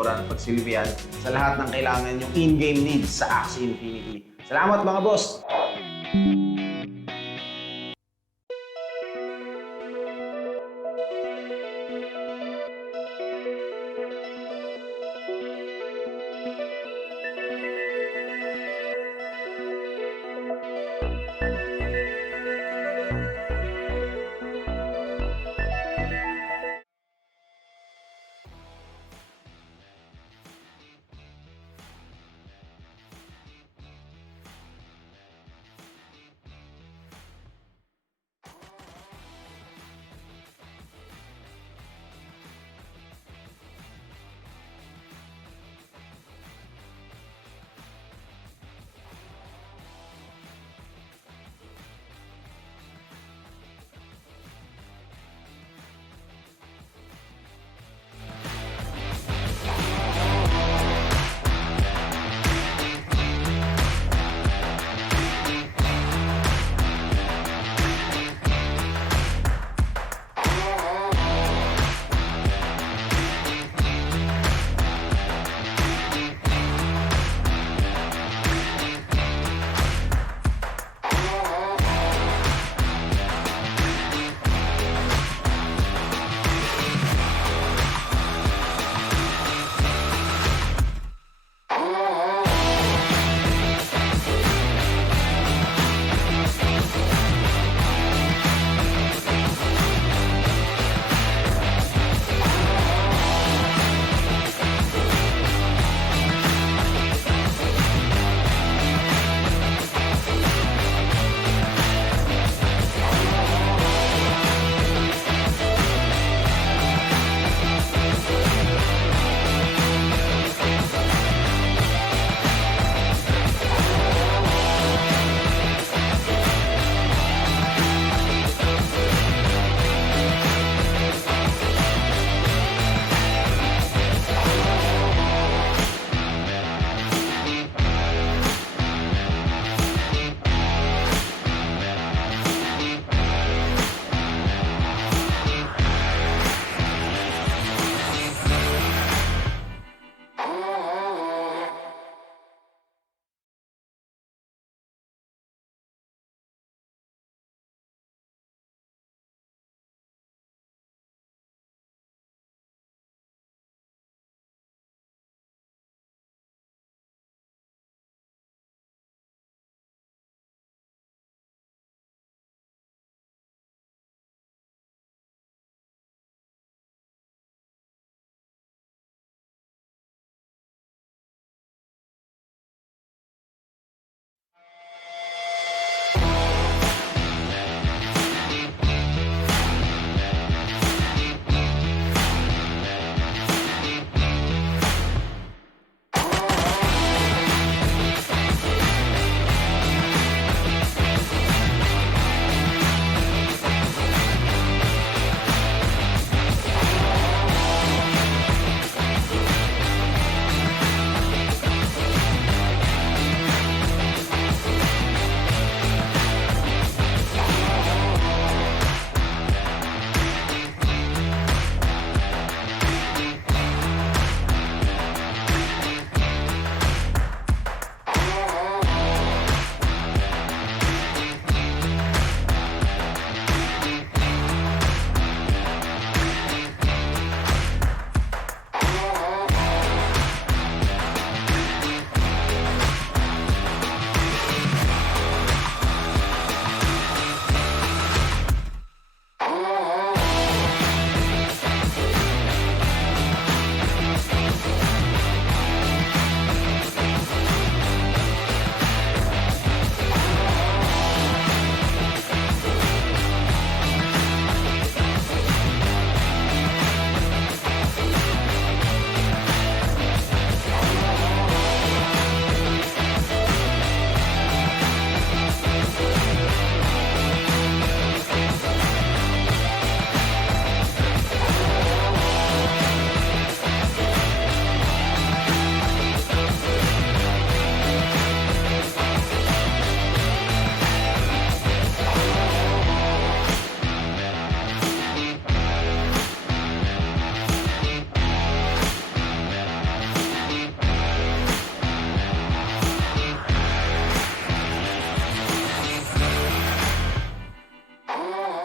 paglingkuran, pagsilbihan sa lahat ng kailangan yung in-game needs sa Axie Infinity. Salamat mga boss!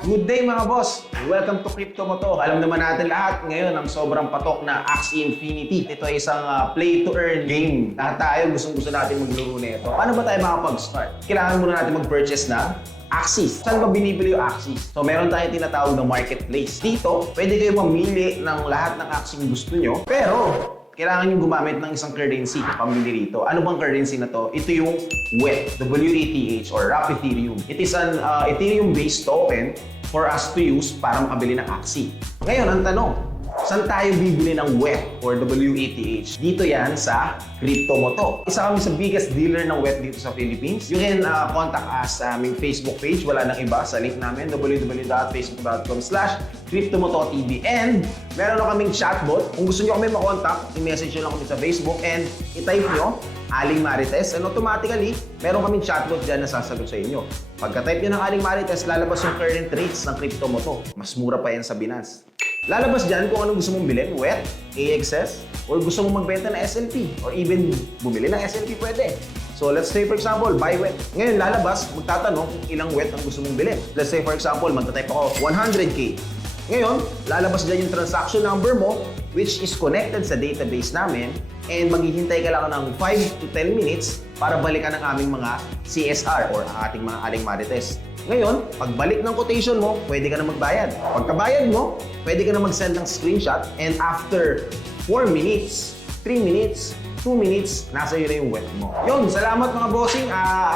Good day mga boss! Welcome to Crypto Mo to. Alam naman natin lahat ngayon ang sobrang patok na Axie Infinity. Ito ay isang play-to-earn game. Lahat tayo gustong-gusto natin maglaro nito. Paano ba tayo makapag-start? Kailangan muna natin mag-purchase na Axies. Saan ba binibili yung Axies? So meron tayong tinatawag na marketplace. Dito, pwede kayo mamili ng lahat ng Axie gusto nyo. Pero kailangan nyo gumamit ng isang currency pamili rito. Ano bang currency na to? Ito yung WETH, W-E-T-H or Wrap Ethereum. It is an Ethereum-based token for us to use para makabili ng Axie. Ngayon, ang tanong, saan tayo bibili ng WETH or W-E-T-H? Dito yan sa Crypto Mo to. Isa kami sa biggest dealer ng WETH dito sa Philippines. You can contact us sa aming Facebook page. Wala nang iba sa link namin, www.facebook.com/cryptomototv. And meron na kaming chatbot. Kung gusto nyo kami makontak, i-message nyo lang kami sa Facebook and i-type nyo Aling Marites, and automatically, meron kaming chatbot dyan na sasagot sa inyo. Pagka-type nyo ng Aling Marites, lalabas yung current rates ng Crypto Mo to. Mas mura pa yan sa Binance. Lalabas dyan kung anong gusto mong bilhin, WETH, AXS, or gusto mong magbenta ng SLP, or even bumili ng SLP pwede. So let's say for example, buy WETH. Ngayon lalabas, magtatanong kung ilang WETH ang gusto mong bilhin. Let's say for example, magta-type ako 100K. Ngayon, lalabas dyan yung transaction number mo, which is connected sa database namin, and maghihintay ka lang ng 5 to 10 minutes para balikan ang aming mga CSR or ating mga Aling Marites. Ngayon, pagbalik ng quotation mo, pwede ka na magbayad. Pagkabayad mo, pwede ka na mag-send ng screenshot, and after 4 minutes, 3 minutes, 2 minutes, nasa iyo na yung WETH mo. Yun, salamat mga bossing.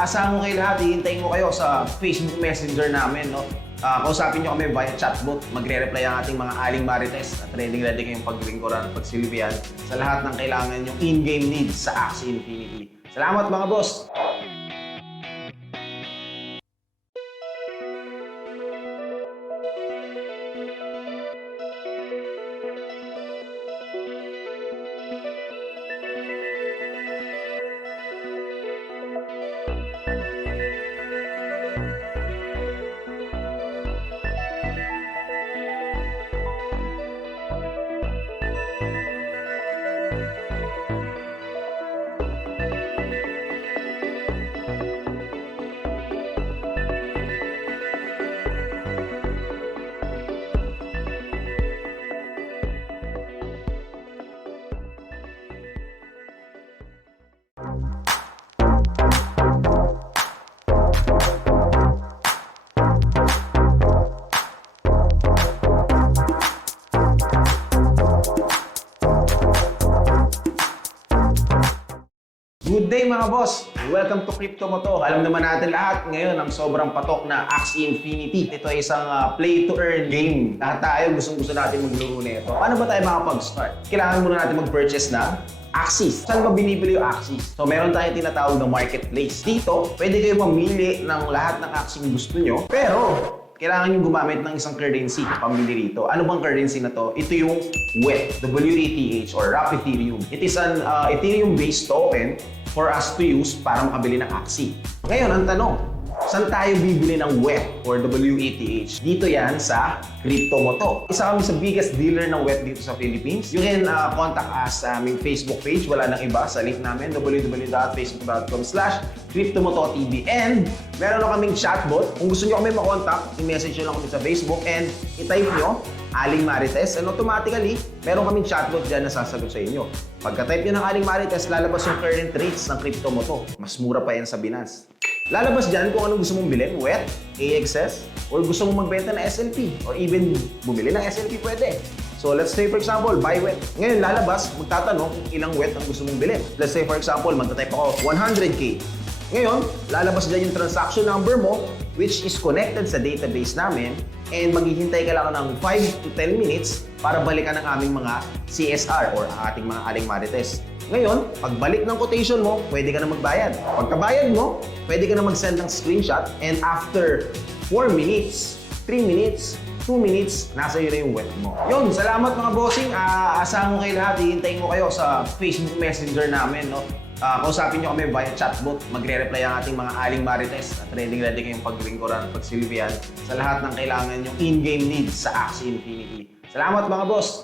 Asahan ko kayo lahat. Hihintayin ko kayo sa Facebook Messenger namin. No? Kausapin nyo kami via chatbot. Magre-reply ang ating mga Aling Marites at ready kayong paglingkuran, pagsilbihan sa lahat ng kailangan yung in-game needs sa Axie Infinity. Salamat mga boss! Good day mga boss! Welcome to Crypto Mo to. Alam naman natin lahat ngayon ang sobrang patok na Axie Infinity. Ito ay isang play-to-earn game. Lahat tayo gustong-gusto natin maglaro nito. Paano ba tayo makapag-start? Kailangan muna natin mag-purchase na Axies. Saan ba binibili yung Axies? So meron tayong tinatawag na marketplace. Dito, pwede kayo mamili ng lahat ng Axie gusto nyo. Pero kailangan nyo gumamit ng isang currency pamili rito. Ano bang currency na to? Ito yung WETH, W-E-T-H or Wrap Ethereum. It is an Ethereum-based token for us to use para makabili ng Axie. Ngayon, ang tanong, saan tayo bibili ng WETH or W-E-T-H? Dito yan sa Crypto Mo to. Isa kami sa biggest dealer ng WETH dito sa Philippines. You can contact us sa aming Facebook page. Wala nang iba sa link namin, www.facebook.com/cryptomototv. And meron na kaming chatbot. Kung gusto nyo kami makontak, i-message nyo lang kami sa Facebook and i-type nyo Aling Marites, and automatically, meron kaming chatbot dyan na sasagot sa inyo. Pagka-type nyo ng Aling Marites, lalabas yung current rates ng Crypto Mo to. Mas mura pa yan sa Binance. Lalabas dyan kung anong gusto mong bilhin, WETH, AXS, or gusto mong magbenta ng SLP, or even bumili ng SLP pwede. So let's say for example, buy WETH. Ngayon lalabas, magtatanong kung ilang WETH ang gusto mong bilhin. Let's say for example, magta-type ako 100K. Ngayon, lalabas dyan yung transaction number mo, which is connected sa database namin, and maghihintay ka lang ng 5 to 10 minutes para balikan ang aming mga CSR or ating mga Aling Marites. Ngayon, pagbalik ng quotation mo, pwede ka na magbayad. Pagkabayad mo, pwede ka na mag-send ng screenshot, and after 4 minutes, 3 minutes, 2 minutes, nasa iyo na yung WETH mo. Yun, salamat mga bossing. Asahan ko kayo lahat. Hihintayin ko kayo sa Facebook Messenger namin. No? Kausapin nyo kami via chatbot. Magre-reply ang ating mga Aling Marites at ready kayong paglingkuran, pagsilbihan sa lahat ng kailangan yung in-game needs sa Axie Infinity. Salamat mga boss!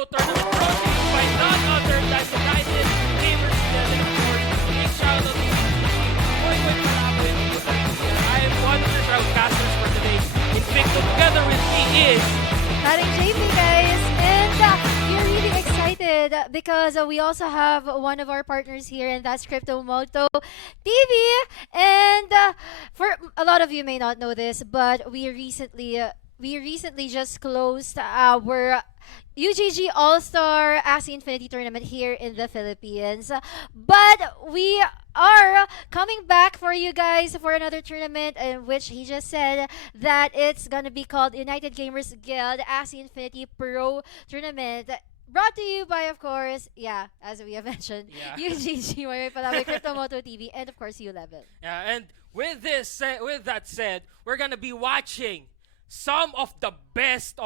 Pro Tournament brought to you by none other than United Gamers Guild. And of course, big shout out to Boy Palapin. I am one of the shoutcasters for today. In Victor, together with me is Nating JP, guys, and we're really excited because we also have one of our partners here, and that's Cryptomoto TV. And for a lot of you may not know this, but we recently just closed our UGG All-Star Axie Infinity tournament here in the Philippines. But we are coming back for you guys for another tournament in which he just said that it's gonna be called United Gamers Guild Axie Infinity Pro Tournament. Brought to you by, of course, yeah, as we have mentioned, yeah. UGG, Cryptomoto TV, and of course, U11. Yeah, and with that said, we're gonna be watching some of the best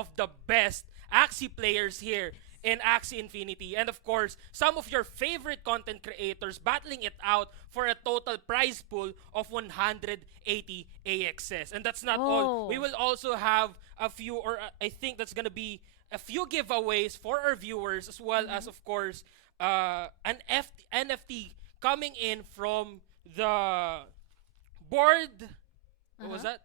Axie players here in Axie Infinity, and of course, some of your favorite content creators battling it out for a total prize pool of 180 AXS. And that's not all. Oh. We will also have a few, or I think that's gonna be a few giveaways for our viewers, as well as, of course, an NFT coming in from the board. What was that?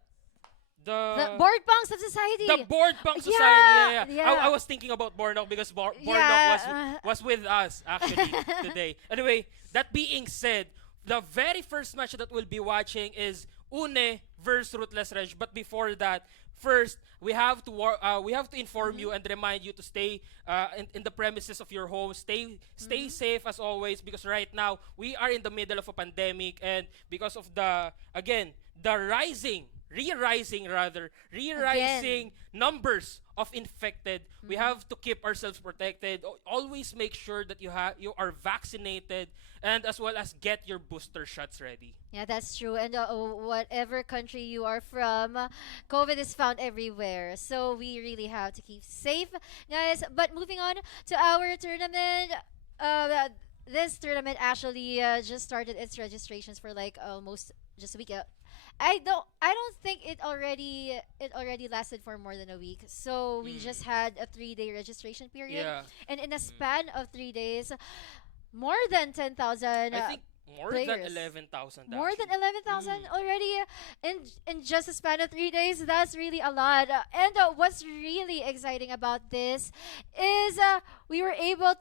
The Board Punks of Society. The Board Punk Yeah, Society. Yeah. yeah. I was thinking about Bornok because Bornok Yeah, was with us actually today. Anyway, that being said, the very first match that we'll be watching is Une versus Ruthless Reg. But before that, first we have to inform you and remind you to stay in the premises of your home. Stay safe as always, because right now we are in the middle of a pandemic, and because of the re-rising numbers of infected, we have to keep ourselves protected. Always make sure that you are vaccinated, and as well as get your booster shots ready. Yeah, that's true. And whatever country you are from, COVID is found everywhere. So we really have to keep safe, guys. But moving on to our tournament, this tournament actually just started its registrations for like almost just a week. I don't think it already lasted for more than a week. So we just had a 3-day registration period, Yeah. and in a span of 3 days, more than 10,000. I think more than players. 11,000. More than actually. 11,000 already in just a span of 3 days. That's really a lot. And what's really exciting about this is we were able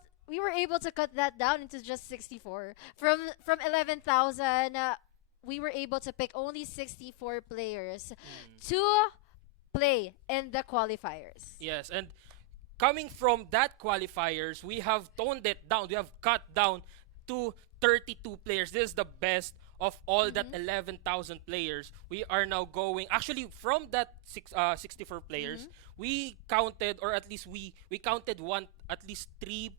to cut that down into just 64 from 11,000. We were able to pick only 64 players to play in the qualifiers. Yes, and coming from that qualifiers, we have toned it down. We have cut down to 32 players. This is the best of all that 11,000 players. We are now going, actually from that 64 players, we counted, or at least we counted at least 3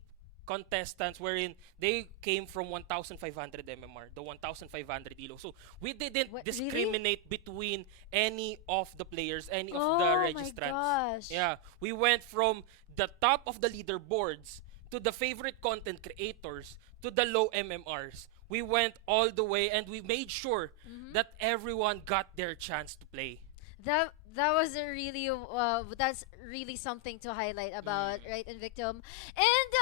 contestants wherein they came from 1,500 MMR, the 1,500 ELO. So we didn't What, discriminate between any of the players, any of Oh the my registrants. gosh. Yeah, we went from the top of the leaderboards to the favorite content creators to the low MMRs. We went all the way, and we made sure that everyone got their chance to play. That was a really that's really something to highlight about, right, Invictum. And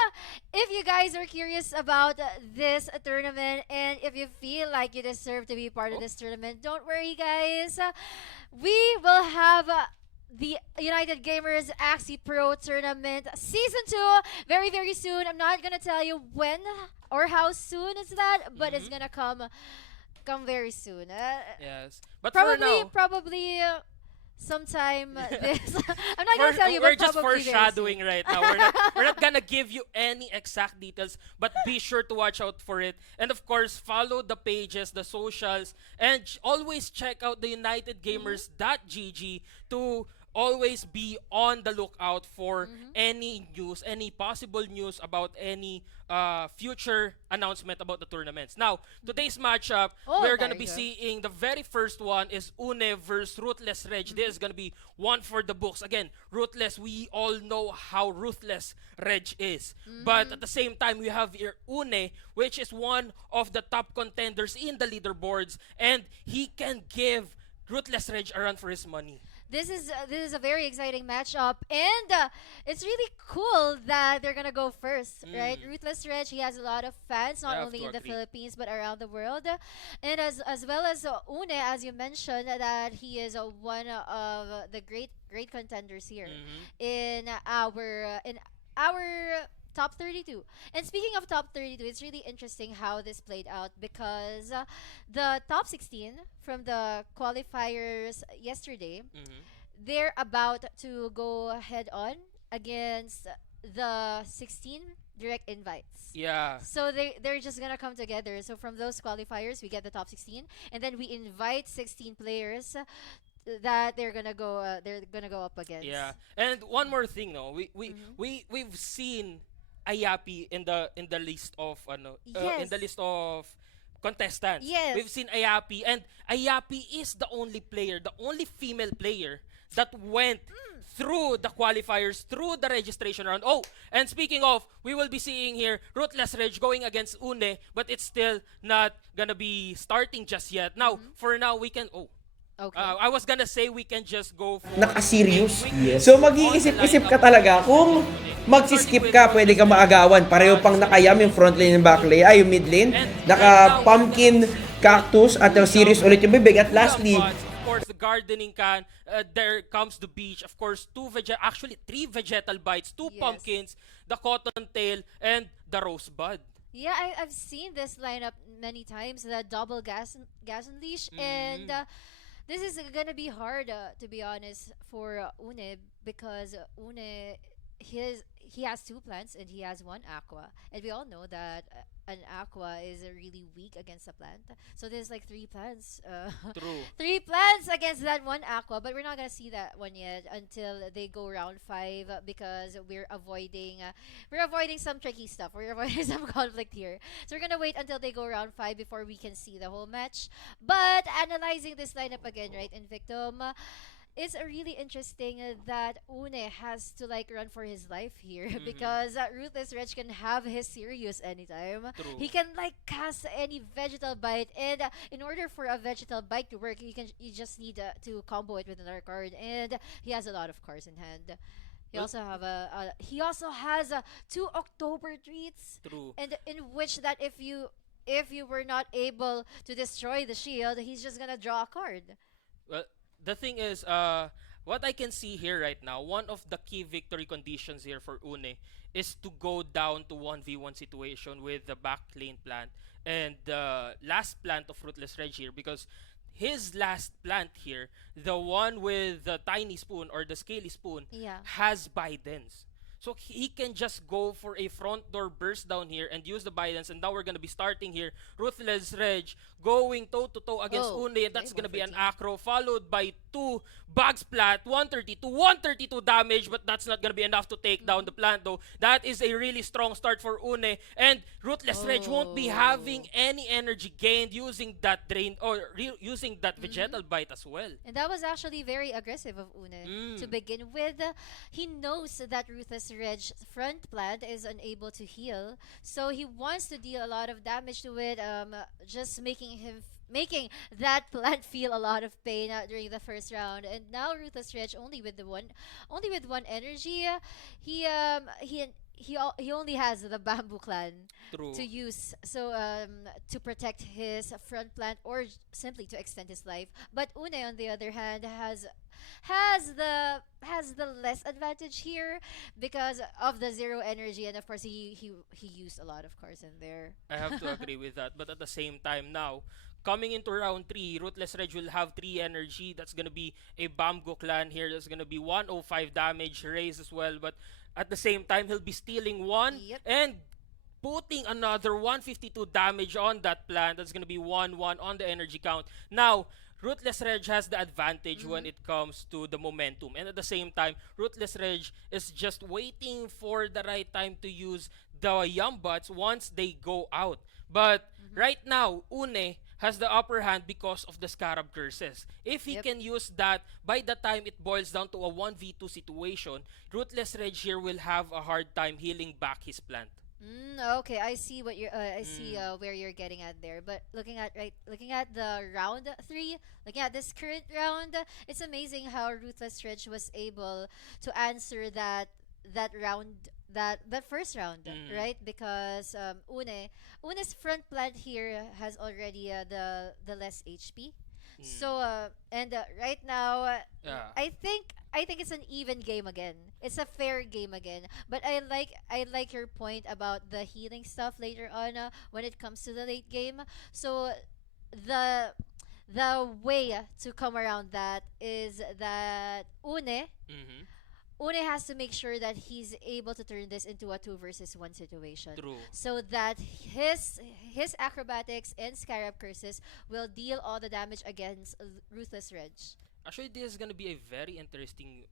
if you guys are curious about this tournament, and if you feel like you deserve to be part of this tournament, don't worry, guys. We will have the United Gamers Axie Pro Tournament Season 2 very, very soon. I'm not gonna tell you when or how soon is that, but it's gonna come very soon. Yes, but for now, Probably sometime this. I'm not gonna tell you, we're but just probably very foreshadowing soon. right now. We're not gonna give you any exact details, but be sure to watch out for it. And of course, follow the pages, the socials, and always check out the UnitedGamers.gg to always be on the lookout for any news, any possible news about any future announcement about the tournaments. Now, today's matchup, Oh, we're gonna be there seeing the very first one is Une versus Ruthless Reg. This is gonna be one for the books. Again, Ruthless, we all know how ruthless Reg is. But at the same time, we have here Une, which is one of the top contenders in the leaderboards, and he can give Ruthless Reg a run for his money. This is a very exciting matchup, and it's really cool that they're gonna go first, right? Ruthless Reg, he has a lot of fans, I not have only to in the agree. Philippines but around the world, and as well as Une, as you mentioned, that he is one of the great contenders here Mm-hmm. in our top 32. And speaking of top 32, it's really interesting how this played out because the top 16 from the qualifiers yesterday, Mm-hmm. they're about to go head on against the 16 direct invites. Yeah. So they're just gonna come together. So from those qualifiers, we get the top 16, and then we invite 16 players that they're gonna go up against. Yeah. And one more thing, no, Mhm. we've seen Ayappi in the list of in Yes. the list of contestants. Yes. We've seen Ayappi, and Ayappi is the only player, the only female player that went through the qualifiers, through the registration round. Oh, and speaking of, we will be seeing here Ruthless Reg going against Une, but it's still not gonna be starting just yet. Now, for now, we can. Oh, Okay. I was gonna say we can just go for Naka-serious. Yes. So mag-iisip-isip ka talaga kung magsiskip ka, pwede ka maagawan. Pareho pang nakayam yung front lane and back lane, ay yung mid lane. Naka-pumpkin, cactus, at yung serious ulit yung bibig. At lastly, Of course, the gardening can. There comes the beach. Of course, actually three vegetal bites, two Yes. pumpkins, the cottontail, and the rosebud. Yeah, I've seen this lineup many times, the double gas unleash, and this is gonna be hard, to be honest, for Une, because Une, he has two plants and he has one aqua, and we all know that an aqua is really weak against a plant. So there's like three plants, True. three plants against that one aqua, but we're not gonna see that one yet until they go round 5, because we're avoiding some tricky stuff. We're avoiding some conflict here. So we're gonna wait until they go round 5 before we can see the whole match. But analyzing this lineup again, right, Invictum, it's really interesting that Une has to like run for his life here because Ruthless Reg can have his Sirius anytime. True. He can like cast any vegetal bite, and in order for a vegetal bite to work, you just need to combo it with another card, and he has a lot of cards in hand. Well- He also has two October treats, True. and in which that if you were not able to destroy the shield, he's just gonna draw a card. Well, the thing is, what I can see here right now, one of the key victory conditions here for Une is to go down to 1v1 situation with the back lane plant and the last plant of Ruthless Reg here, because his last plant here, the one with the tiny spoon or the scaly spoon, Yeah. has Bidens. So he can just go for a front door burst down here and use the Bidens, and now we're gonna be starting here. Ruthless Reg going toe to toe against Oh, Une, and that's okay, gonna be an 114. acro followed by two Bugs Plant, 132 damage, but that's not gonna be enough to take down the plant though. That is a really strong start for Une, and Ruthless Reg won't be having any energy gained using that drain or using that vegetal bite as well. And that was actually very aggressive of Une to begin with. He knows that Ruthless Reg's front plant is unable to heal, so he wants to deal a lot of damage to it, just making that plant feel a lot of pain during the first round. And now Ruthless Reg only with one energy. He only has the Bamboo Clan True. to use, so to protect his front plant or simply to extend his life. But Une, on the other hand, has the less advantage here because of the zero energy, and of course he used a lot of cards in there. I have to agree with that. But at the same time now, coming into round 3, Ruthless Reg will have 3 energy. That's going to be a Bamboo Clan here. That's going to be 105 damage raise as well. But at the same time, he'll be stealing 1 Yep. and putting another 152 damage on that plant. That's going to be 1-1 on the energy count. Now, Ruthless Reg has the advantage when it comes to the momentum. And at the same time, Ruthless Reg is just waiting for the right time to use the Yumbots once they go out. But right now, Une has the upper hand because of the Scarab Curses. If he Yep. can use that, by the time it boils down to a 1v2 situation, Ruthless Reg here will have a hard time healing back his plant. Okay, I see what you're. I see where you're getting at there. But looking at the round 3, looking at this current round, it's amazing how Ruthless Ridge was able to answer that round that first round, right? Because Une's front plant here has already the less HP. So and right now, Yeah. I think it's an even game again. It's a fair game again. But I like your point about the healing stuff later on when it comes to the late game. So the the way to come around that is that Mm-hmm. Une has to make sure that he's able to turn this into a 2 versus 1 situation, True. so that his acrobatics and scarab curses will deal all the damage against Ruthless Reg. Actually, this is gonna be a very interesting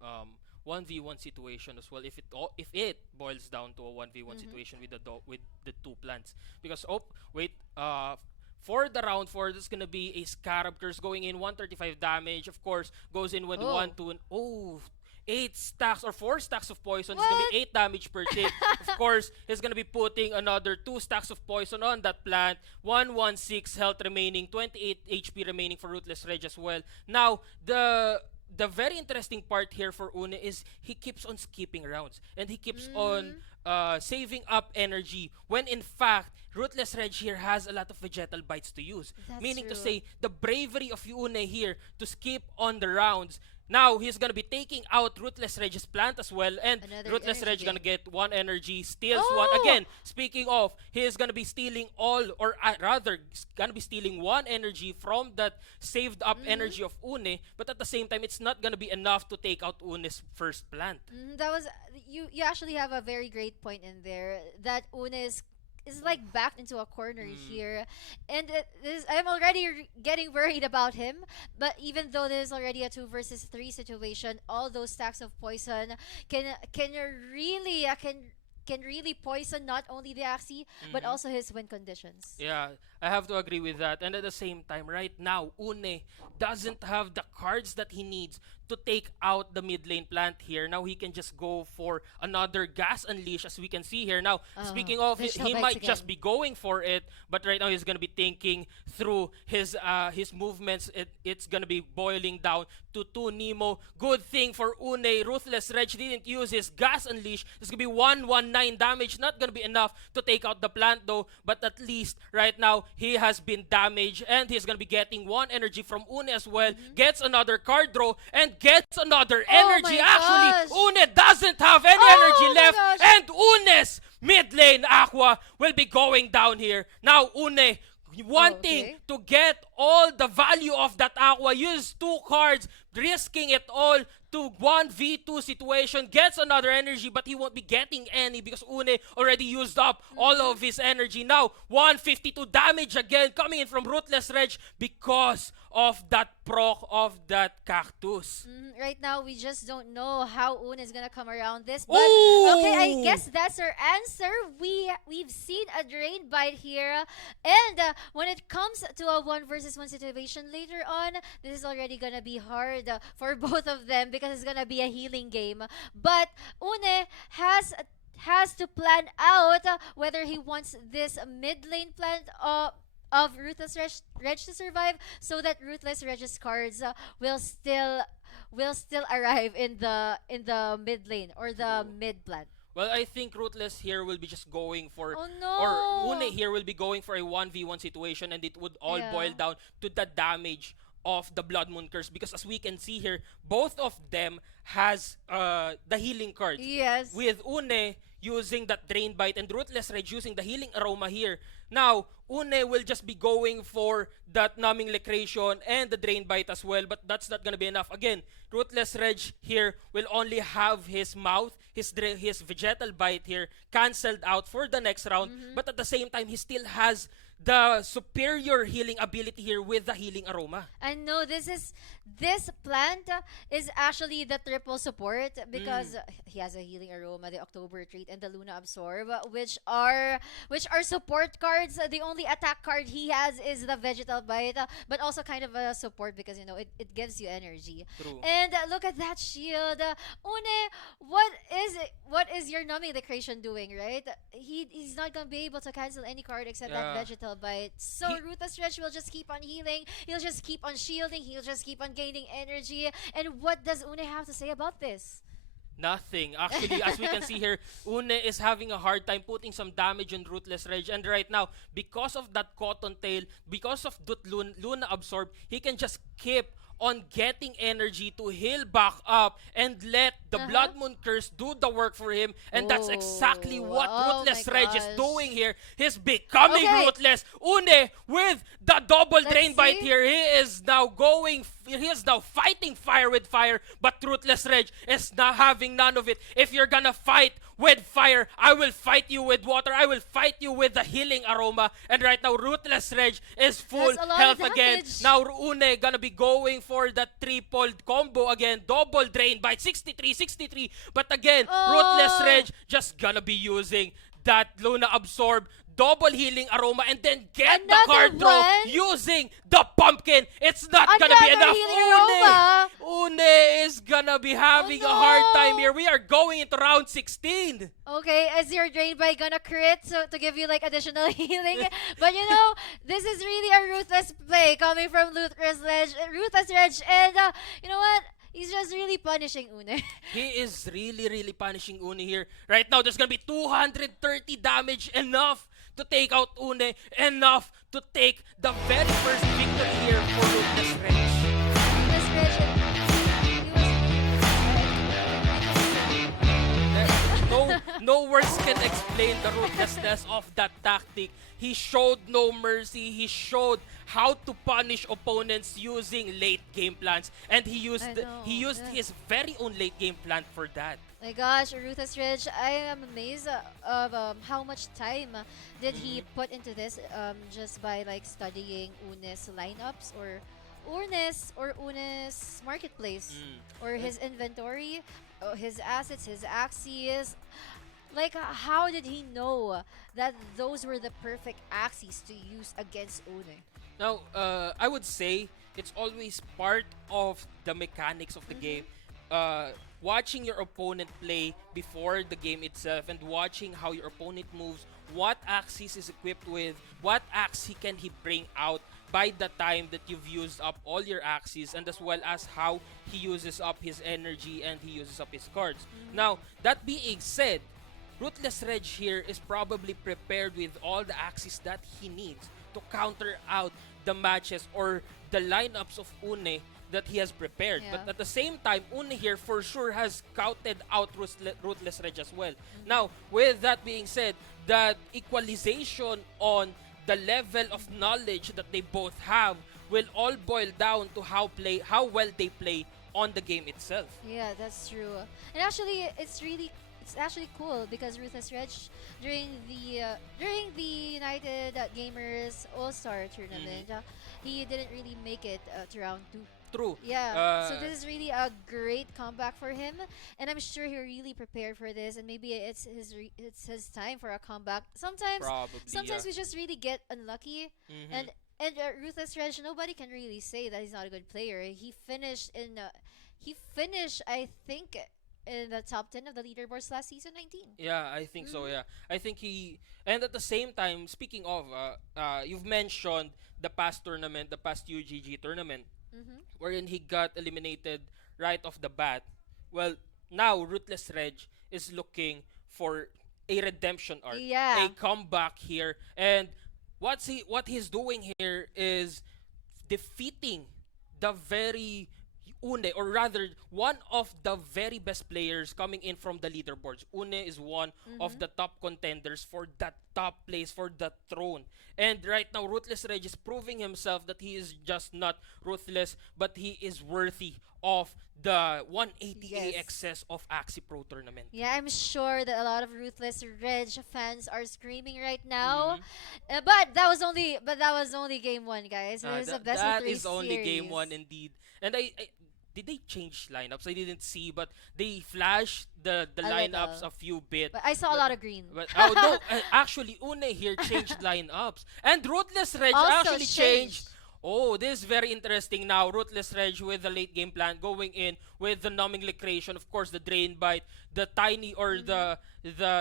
1v1 situation as well. If it boils down to a 1v1 situation with with the two plants, because wait for the round 4, there's gonna be a scarab curse going in 135 damage. Of course, goes in with Oh. 1 2 and 8 stacks or 4 stacks of poison. It's gonna What? be 8 damage per tick. Of course, he's gonna be putting another 2 stacks of poison on that plant. 116 health remaining, 28 HP remaining for Ruthless Reg as well. Now, the very interesting part here for Une is he keeps on skipping rounds and he keeps on saving up energy, when in fact Ruthless Reg here has a lot of vegetal bites to use. That's Meaning to true. say, the bravery of Une here to skip on the rounds. Now he's gonna be taking out Ruthless Reg's plant as well, and Another Ruthless energy Reg gonna gain. get 1 energy, steals 1 Oh! again. Speaking of, he is gonna be stealing all, or rather, gonna be stealing 1 energy from that saved up energy of Une, but at the same time, it's not gonna be enough to take out Une's first plant. That was you actually have a very great point in there, that Une is like backed into a corner here, and I'm already getting worried about him. But even though there's already a 2 versus 3 situation, all those stacks of poison can really can really poison not only the Axie but also his win conditions. Yeah, I have to agree with that. And at the same time, right now, Une doesn't have the cards that he needs to take out the mid lane plant here. Now he can just go for another gas unleash, as we can see here. Now, speaking of, Visual he bites might just again. be going for it, but right now he's gonna be thinking through his movements. It's gonna be boiling down to 2 Nemo. Good thing for Une, Ruthless Reg didn't use his gas unleash. It's gonna be 119 damage. Not gonna be enough to take out the plant though, but at least right now he has been damaged, and he's gonna be getting 1 energy from Une as well. Gets another card draw and gets another Oh energy. my Actually, gosh. Une doesn't have any Oh energy my left, gosh. and Une's mid lane Aqua will be going down here. Now Une, wanting okay. to get all the value of that Aqua, use 2 cards, risking it all to 1v2 situation, gets another energy, but he won't be getting any because Une already used up all of his energy. Now 152 damage again coming in from Ruthless Reg because of that proc of that cactus. Right now, we just don't know how Un is gonna come around this. But Ooh! okay, I guess that's our answer. We've seen a drain bite here, and when it comes to a 1 versus 1 situation later on, this is already gonna be hard for both of them because it's gonna be a healing game. But Une has to plan out whether he wants this mid lane plant of Ruthless Reg to survive, so that Ruthless Reg's cards will still arrive in the mid lane or the mid plant. Well, I think Ruthless here will be just going for, Oh or no! Une here will be going for a 1v1 situation, and it would all Yeah. boil down to the damage of the Blood Moon Curse, because as we can see here, both of them has the healing cards. Yes. With Une using that Drain Bite and Ruthless Rage using the Healing Aroma here. Now, Une will just be going for that Numbing Lecration and the Drain Bite as well, but that's not gonna be enough. Again, Ruthless Rage here will only have his mouth, his Vegetal Bite here cancelled out for the next round, but at the same time, he still has the superior healing ability here with the Healing Aroma. And no, this plant is actually the triple support because he has a healing aroma, the October trait, and the Luna Absorb, which are support cards. The only attack card he has is the Vegetal Bite, but also kind of a support because it gives you energy. True. And look at that shield, Une. What is your numbing the creation doing, right? He's not gonna be able to cancel any card except Yeah. that vegetal bite. So He- Ruthless Reg will just keep on healing. He'll just keep on shielding. He'll just keep on gaining energy. And what does Une have to say about this? Nothing. Actually, as we can see here, Une is having a hard time putting some damage on Ruthless Reg. And right now, because of that Cotton Tail, because of that Luna Absorb, he can just keep on getting energy to heal back up and let the Blood Moon Curse do the work for him. And that's exactly what Oh Ruthless my Reg is gosh. doing here. He's becoming Okay. ruthless. Une with the double Let's drain bite see. here. He is now fighting fire with fire, but Ruthless Reg is not having none of it. If you're gonna fight with fire, I will fight you with water. I will fight you with the healing aroma. And right now, Ruthless Reg is full That's a lot health of again. damage. Now, Une gonna be going for the triple combo again. Double drain bite, 63. But again, Ruthless Reg just gonna be using that Luna Absorb, double healing aroma, and then get the Another card draw one? using the pumpkin. It's not gonna be Another enough. healing aroma. Une is gonna be having a hard time no. here. We are going into round 16. Okay, is your drain by gonna crit to give you like additional healing? But you know, this is really a ruthless play coming from Ruthless Reg, and you know what? He's just really punishing Une. He is really punishing Une here. Right now, there's gonna be 230 damage, enough to take out Une, enough to take the very first victory here for Ruthless Reg. Ruthless Reg, No words can explain the ruthlessness of that tactic. He showed no mercy. He showed how to punish opponents using late game plans, and he used I know, yeah. his very own late game plan for that. My gosh, Ruthless Reg, I am amazed of how much time did he put into this just by like studying Une's lineups or Une's marketplace or his inventory, his assets, his Axies. Like, how did he know that those were the perfect Axies to use against Une? Now, I would say it's always part of the mechanics of the game. Watching your opponent play before the game itself and watching how your opponent moves, what Axies is equipped with, what Axie can he bring out by the time that you've used up all your Axies, and as well as how he uses up his energy and he uses up his cards. Now, that being said, Ruthless Reg here is probably prepared with all the Axies that he needs to counter out the matches or the lineups of Une that he has prepared. Yeah. But at the same time, Une here for sure has scouted out Ruthless Reg as well. Now, with that being said, that equalization on the level of knowledge that they both have will all boil down to how well they play on the game itself. Yeah, that's true. And actually, it's actually cool because Ruthless Reg during the United Gamers All-Star tournament, he didn't really make it to round 2. True. Yeah, so this is really a great comeback for him, and I'm sure he really prepared for this, and maybe it's his time for a comeback. Sometimes we just really get unlucky, and Ruthless Reg, nobody can really say that he's not a good player. He finished I think in the top 10 of the leaderboards last season 19. Yeah, I think so. Yeah, I think and at the same time, speaking of, you've mentioned the past tournament, the past UGG tournament, wherein he got eliminated right off the bat. Well, now Ruthless Reg is looking for a redemption arc, Yeah. a comeback here, and what he's doing here is defeating the very Une, or rather one of the very best players coming in from the leaderboards. Une is one of the top contenders for that top place, for the throne. And right now, Ruthless Reg is proving himself that he is just not ruthless, but he is worthy of the 180 Yes. AXS of Axie Pro Tournament. Yeah, I'm sure that a lot of Ruthless Reg fans are screaming right now. But that was only game 1, guys. It is a best of That 3 is only game series. 1 indeed. And I did they change lineups? I didn't see, but they flashed the A lineups little. a few bit. But I saw a lot of green. But oh no, actually Une here changed lineups. And Ruthless Reg Also actually changed Oh, this is very interesting now. Ruthless Reg with the late game plan, going in with the numbing liquidation, of course the drain bite, the tiny or the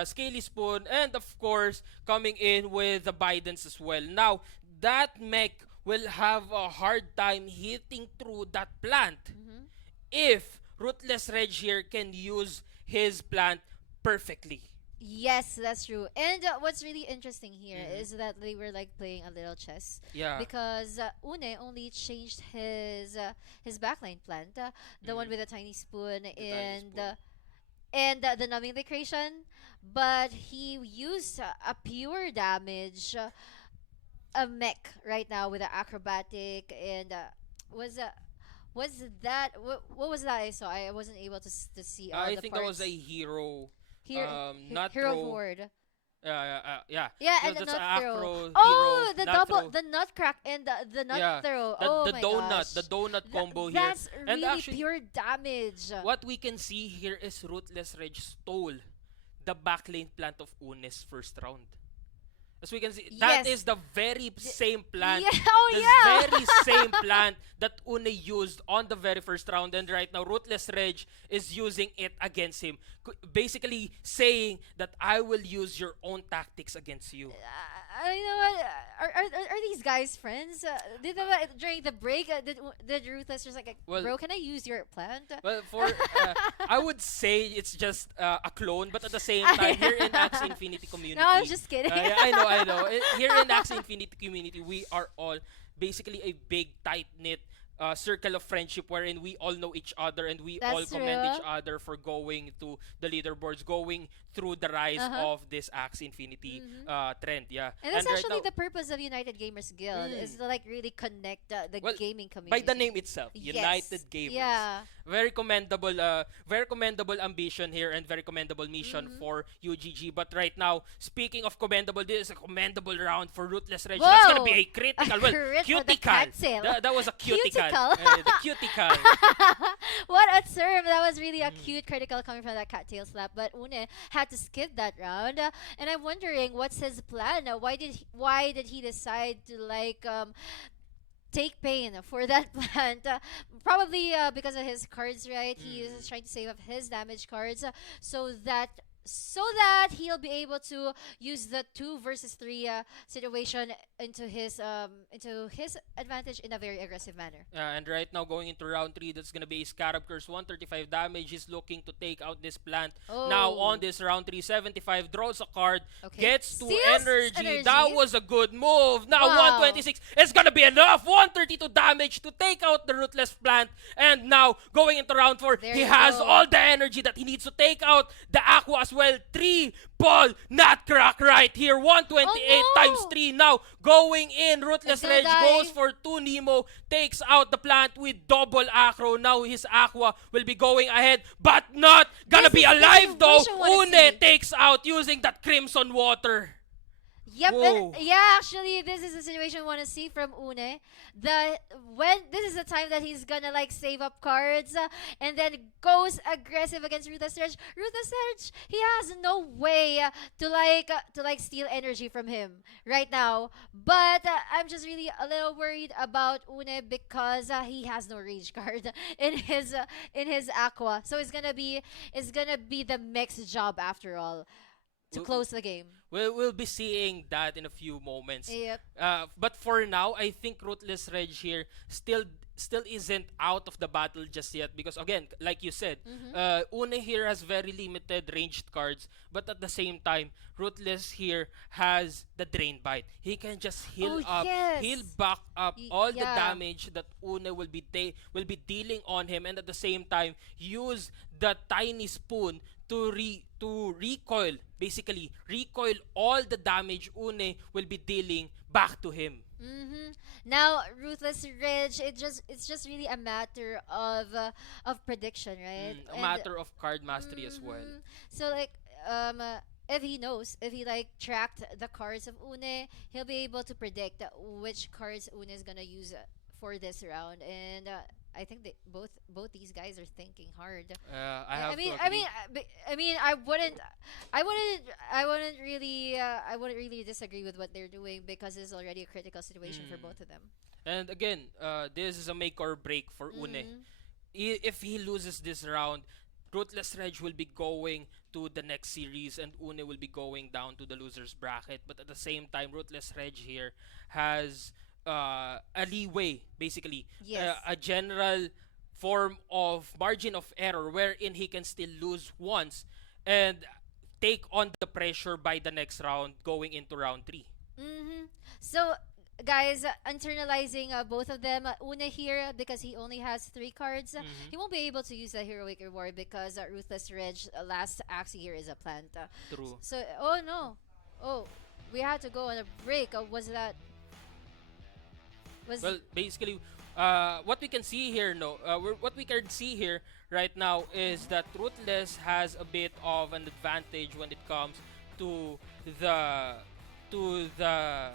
scaly spoon, and of course coming in with the Bidens as well. Now that mech will have a hard time hitting through that plant if Ruthless Reg here can use his plant perfectly. Yes, that's true. And what's really interesting here is that they were like playing a little chess. Yeah. Because Une only changed his backline plant, the one with the tiny spoon and the numbing liquidation, but he used a pure damage, a mech right now with the acrobatic and was was what was that I saw? I wasn't able to see all I the think parts. that was a hero. Not Hero throw. Ford. Yeah. Yeah, No, and the that's nut a throw. acro Oh, hero, the nut double, throw. the nut crack and the nut Yeah, throw. the, Oh the my donut, gosh. the donut combo here. That's And really actually, pure damage. what we can see here is Ruthless Reg stole the backlane plant of Une's first round. As we can see, that Yes. is the very same plant. Yeah, oh the yeah. very same plant that Une used on the very first round. And right now, Ruthless Reg is using it against him. Basically saying that I will use your own tactics against you. You know what? Are these guys friends? During the break, did Ruthless just like, Well- bro, can I use your plant? Well, I would say it's just a clone, but at the same time, here in Axie Infinity community. No, I was just kidding. Yeah, I know. Here in Axie Infinity community, we are all basically a big, tight-knit circle of friendship wherein we all know each other and we all That's commend true. each other for going to the leaderboards, going through the rise of this Axie Infinity trend. Yeah. And that's right actually now- the purpose of United Gamers Guild, is to like really connect the Well, gaming community. by the name itself, Yes. United Gamers. Yeah. Very commendable ambition here and very commendable mission for UGG. But right now, speaking of commendable, this is a commendable round for Ruthless Reg. That's gonna be a critical, well, crit for the cuticle. cancel. That was a cuticle. Cuticle. The cuticle. What a term! That was really a cute critical coming from that cattail slap. But Une had to skip that round, and I'm wondering what's his plan. Why did he decide to like take pain for that plant? Probably because of his cards, right? He is trying to save up his damage cards so that he'll be able to use the 2 versus 3 situation into his advantage in a very aggressive manner. And right now, going into round 3, that's gonna be a Scarab Curse, 135 damage. He's looking to take out this plant. Now Oh. on this round 3, 75, draws a card, Okay. gets 2 Steals energy. That was a good move. Now Wow. 126 is gonna be enough. 132 damage to take out the Ruthless plant. And now going into round 4, There he you has go. all the energy that he needs to take out the Aqua as well. 3 ball nutcrack right here. 128 Oh, no. times 3. Now going in, Ruthless It's gonna Reg die. goes for 2 Nemo, takes out the plant with double acro. Now his Aqua will be going ahead, but not gonna This be is the alive though. situation I wanna Une see. takes out using that Crimson Water. Yep, Whoa. yeah, actually, this is the situation we want to see from Une. This is the time that he's gonna like save up cards and then goes aggressive against Ruthless Reg. Ruthless Reg, he has no way to like steal energy from him right now. But I'm just really a little worried about Une because he has no rage card in his Aqua. So it's gonna be the mech's job after all to W- close the game. We'll be seeing that in a few moments. Yep. But for now, I think Ruthless Reg here still isn't out of the battle just yet because again, like you said, Une here has very limited ranged cards, but at the same time, Ruthless here has the Drain Bite. He can just heal Oh, up, yes. heal back up all the Yeah. damage that Une will be dealing on him, and at the same time use the tiny spoon to recoil, basically recoil all the damage Une will be dealing back to him. Now, Ruthless Reg, it's just really a matter of prediction, right? A matter of card mastery as well. So like if he like tracked the cards of Une, he'll be able to predict which cards Une is gonna use for this round, and I think they both these guys are thinking hard. I have to I agree. mean, I wouldn't really disagree with what they're doing because it's already a critical situation for both of them. And again, this is a make or break for Une. If he loses this round, Ruthless Reg will be going to the next series and Une will be going down to the loser's bracket. But at the same time, Ruthless Reg here has a leeway, basically. Yes. A general form of margin of error wherein he can still lose once and take on the pressure by the next round going into round 3. So, guys, internalizing both of them. Una here, because he only has 3 cards. He won't be able to use the heroic reward because Ruthless Reg last Axie here is a plant. True. So, oh no. Oh, we had to go on a break. Was that... Was Well, basically, what we can see here, what we can see here right now is that Ruthless has a bit of an advantage when it comes to the to the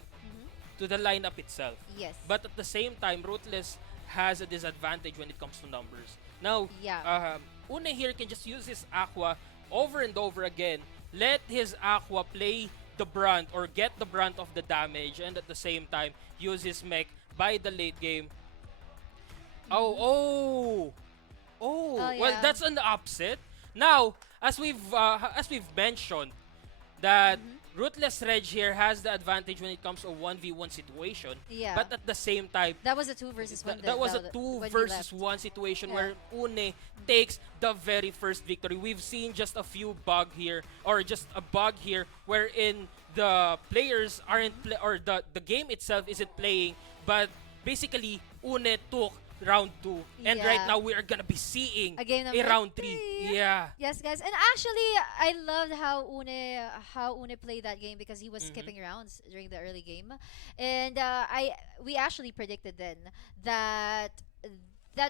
to the lineup itself. Yes. But at the same time, Ruthless has a disadvantage when it comes to numbers. Now, Yeah. Une here can just use his Aqua over and over again. Let his Aqua play the brunt or get the brunt of the damage, and at the same time use his mech by the late game. Oh, well, yeah. that's an upset. Now, as we've mentioned, that Ruthless Reg here has the advantage when it comes to a 1v1 situation. Yeah. But at the same time, That was a 2 versus 1. that was a 2 versus 1 situation where Une takes the very first victory. We've seen just a few bug here, or just a bug here, wherein the players aren't or the game itself isn't playing, but basically Une took round 2, and right Yeah. now we are gonna be seeing A game a number round 3. 3. Yeah. Yes, guys. And actually, I loved how Une played that game because he was skipping rounds during the early game, and we actually predicted then that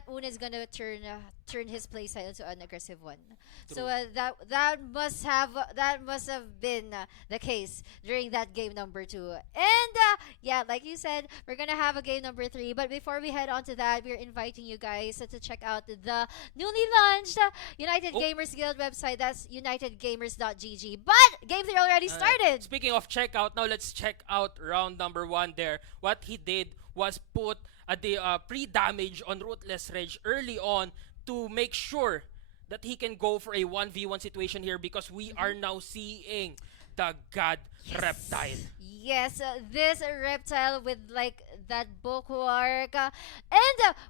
Une is gonna turn his play style into an aggressive one. So that must have been the case during that game number 2. And yeah, like you said, we're gonna have a game number 3. But before we head on to that, we're inviting you guys to check out the newly launched United Gamers Guild website. That's unitedgamers.gg. But game 3 already started. Speaking of checkout, now let's check out round number 1 there. What he did was put the pre-damage on Ruthless Reg early on to make sure that he can go for a 1v1 situation here, because we are now seeing the God Reptile. Yes, this reptile with like that bulwark, and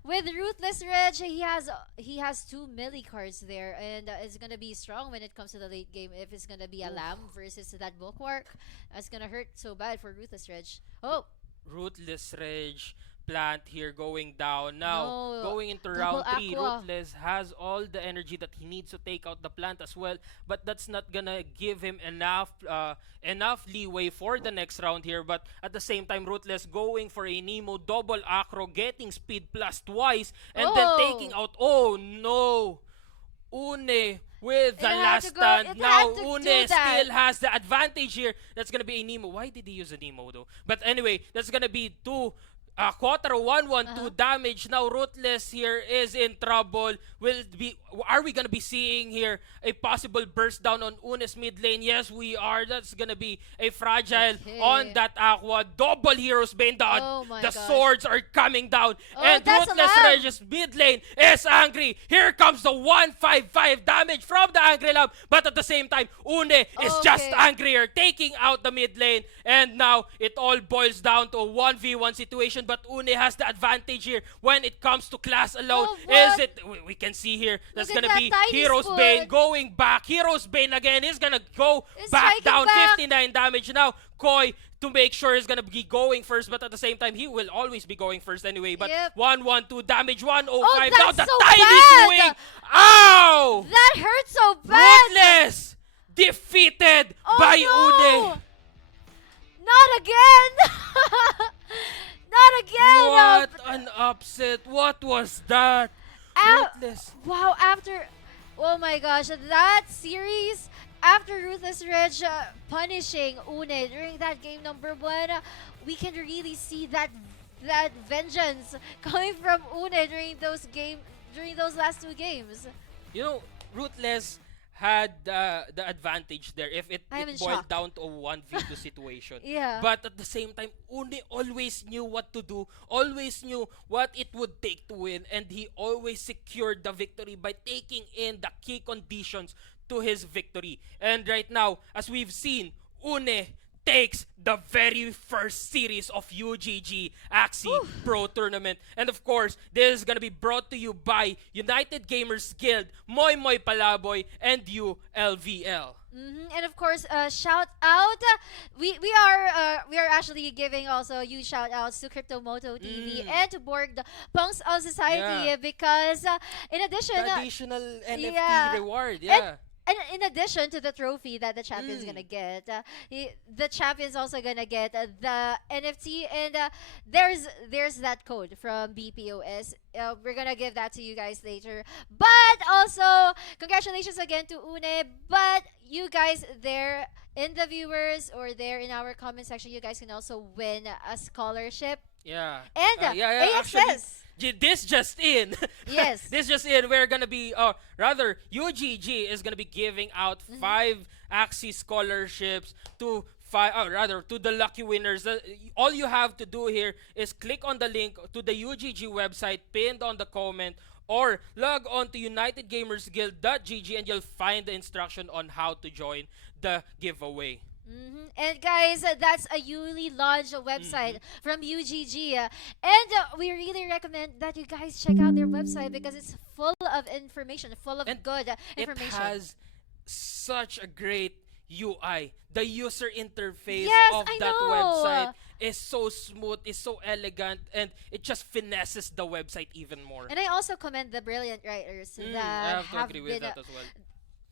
with Ruthless Reg, he has 2 melee cards there, and it's gonna be strong when it comes to the late game. If it's gonna be a lamb versus that bulwark, it's gonna hurt so bad for Ruthless Reg. Oh, Ruthless Reg plant here going down. Now, No, going into double round 3, aqua. Ruthless has all the energy that he needs to take out the plant as well, but that's not gonna give him enough leeway for the next round here. But at the same time, Ruthless going for a Nemo double acro, getting speed plus twice, and then taking out, oh no, Une with the It had last to go- stand. it Now had to Une do that. still has the advantage here. That's gonna be a Nemo. Why did he use a Nemo though? But anyway, that's gonna be 2 quarter 1-1-2 damage. Now Ruthless here is in trouble. Are we gonna be seeing here a possible burst down on Une's mid lane? Yes, we are. That's gonna be a fragile on that Aqua. Double Hero's Bane. Oh my The gosh. swords are coming down. Oh, And that's a Ruthless lamb. Regis mid lane is angry. Here comes the 155 damage from the Angry Lamb. But at the same time, Une is just Okay. angrier, taking out the mid lane. And now it all boils down to a 1v1 situation. But Une has the advantage here when it comes to class alone. Oh, what? Is it? We can see here. That's Look at gonna that be tiny Hero's spoon. Bane going back. Hero's Bane again is gonna go It's back striking down. back. 59 damage now. Koi to make sure he's gonna be going first, but at the same time he will always be going first anyway. But Yep. 112 damage, 105 Oh, now. that's The so tiny bad. swing. Ow! That hurt so bad. Ruthless defeated Oh, by no. Une. Not again. Not again. What an upset! What was that? Ow. Ruthless. Wow, oh my gosh, that series, after Ruthless Reg punishing Une during that game number 1, we can really see that that vengeance coming from Une during those last 2 games. You know, Ruthless had the advantage there if it I'm in boiled shock. down to a 1v2 situation. Yeah. But at the same time, Une always knew what to do, always knew what it would take to win, and he always secured the victory by taking in the key conditions to his victory. And right now, as we've seen, Une takes the very first series of UGG Axie Pro Tournament. And of course, this is gonna be brought to you by United Gamers Guild, Moy Moy Palaboy, and ULVL. And of course, shout out. We are actually giving also huge shout outs to Cryptomoto TV and to Borg, the Punks of Society, Yeah. because in addition, The additional NFT yeah. reward, yeah. and in addition to the trophy that the champion's gonna get, the champion's also gonna get the NFT, and there's that code from BPOS. We're gonna give that to you guys later. But also, congratulations again to Une. But you guys there in the viewers or there in our comment section, you guys can also win a scholarship Yeah. and Actually, AXS. this just in. Yes. This just in. We're gonna be, rather, UGG is gonna be giving out 5 Axie scholarships to to the lucky winners. All you have to do here is click on the link to the UGG website pinned on the comment, or log on to unitedgamersguild.gg and you'll find the instruction on how to join the giveaway. And guys, that's a newly launched website from UGG, and we really recommend that you guys check out their website because it's full of information, full of And good information. It has such a great UI. The user interface Yes, of I that know. website is so smooth, is so elegant, and it just finesses the website even more. And I also commend the brilliant writers I that have to have agree with been that as well.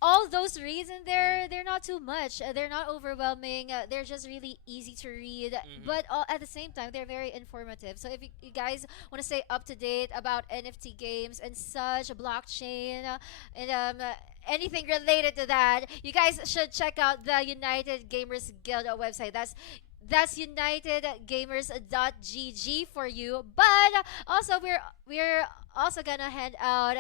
all those reads in there. They're not too much. They're not overwhelming. They're just really easy to read. But at the same time, they're very informative. So if you guys want to stay up to date about NFT games and such, blockchain, and anything related to that, you guys should check out the United Gamers Guild website. That's unitedgamers.gg for you. But also we're also gonna hand out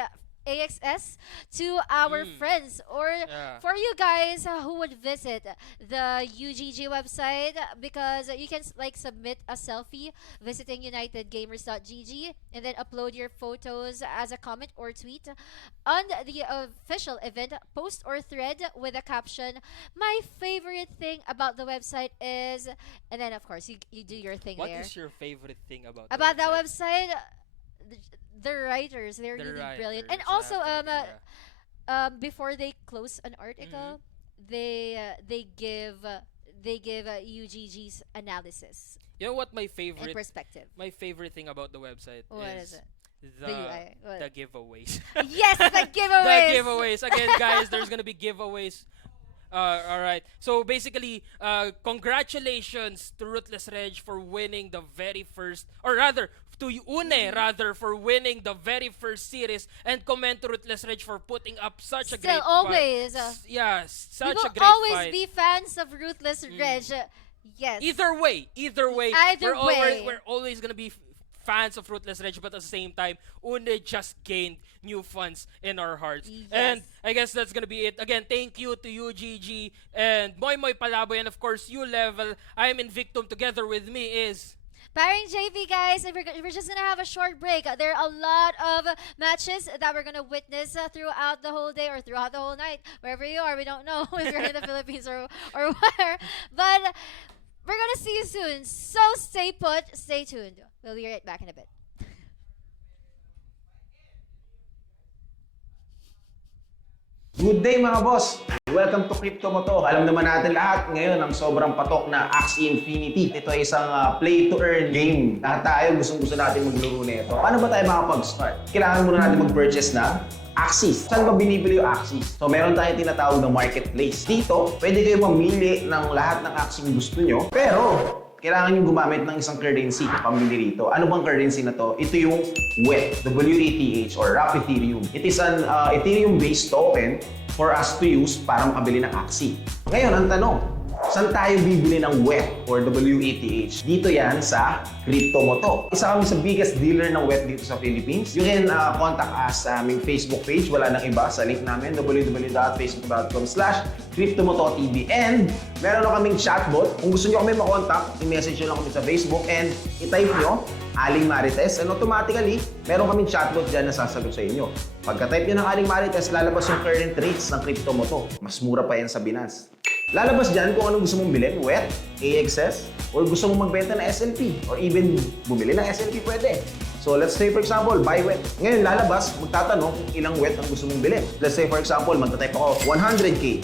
AXS to our friends, or for you guys who would visit the UGG website, because you can submit a selfie visiting unitedgamers.gg and then upload your photos as a comment or tweet on the official event post or thread with a caption, "My favorite thing about the website is," and then of course you do your thing What there. is your favorite thing about About the that website? The writers, they're The really brilliant. writers, And also, I have to agree, before they close an article, they give UGG's analysis You know what my and favorite perspective. thing about the website What is? is it? The The UI. What? the giveaways. Yes, the The giveaways. giveaways. Again, guys, there's gonna be giveaways. All right. So basically, congratulations to Ruthless Reg for winning the very first, or rather, to Une rather, for winning the very first series, and comment to Ruthless Reg for putting up such a Still, great always. yeah, We such will a great always fight. be fans of Ruthless Reg. Yes. Either way, Either way. we're always gonna be fans of Ruthless Reg, but at the same time, Une just gained new fans in our hearts. Yes. And I guess that's gonna be it. Again, thank you to UGG and Moy Moy Palaboy, and of course, U-Level. I'm Invictum. Together with me is... Parang JV, guys, and we're just gonna have a short break. There are a lot of matches that we're gonna witness throughout the whole day or throughout the whole night, wherever you are. We don't know if you're in the Philippines or where, but we're gonna see you soon. So stay put, stay tuned. We'll be right back in a bit. Good day mga boss! Welcome to Crypto Moto. Alam naman natin lahat ngayon ang sobrang patok na Axie Infinity. Ito ay isang play-to-earn game. Lahat tayo gustong-gusto natin maglaro nito. Paano ba tayo makapag-start? Kailangan muna natin mag-purchase na Axies. Saan ba binibili yung Axies? So meron tayong tinatawag na marketplace. Dito, pwede kayo mamili ng lahat ng Axie yung gusto nyo. Pero, kailangan nyo gumamit ng isang currency pamili rito. Ano bang currency na to? Ito yung WETH, WETH or Wrap Ethereum. It is an Ethereum-based token for us to use para makabili ng Axie. Ngayon, ang tanong, Saan tayo bibili ng WETH or WETH? Dito yan sa Crypto Mo To. Isa kami sa biggest dealer ng WETH dito sa Philippines. You can contact us sa aming Facebook page. Wala nang iba sa link namin, www.facebook.com/CryptoMotoTV. And meron na kaming chatbot. Kung gusto nyo kami makontak, i-message nyo lang kami sa Facebook and i-type nyo Aling Marites, and automatically, meron kaming chatbot dyan na sasagot sa inyo. Pagka-type nyo ng Aling Marites, lalabas yung current rates ng Crypto Mo To. Mas mura pa yan sa Binance. Lalabas dyan kung anong gusto mong bilhin, WETH, AXS, or gusto mong magbenta ng SLP, or even bumili ng SLP pwede. So let's say for example, buy WETH. Ngayon lalabas, magtatanong kung ilang WETH ang gusto mong bilhin. Let's say for example, magta-type ako 100K.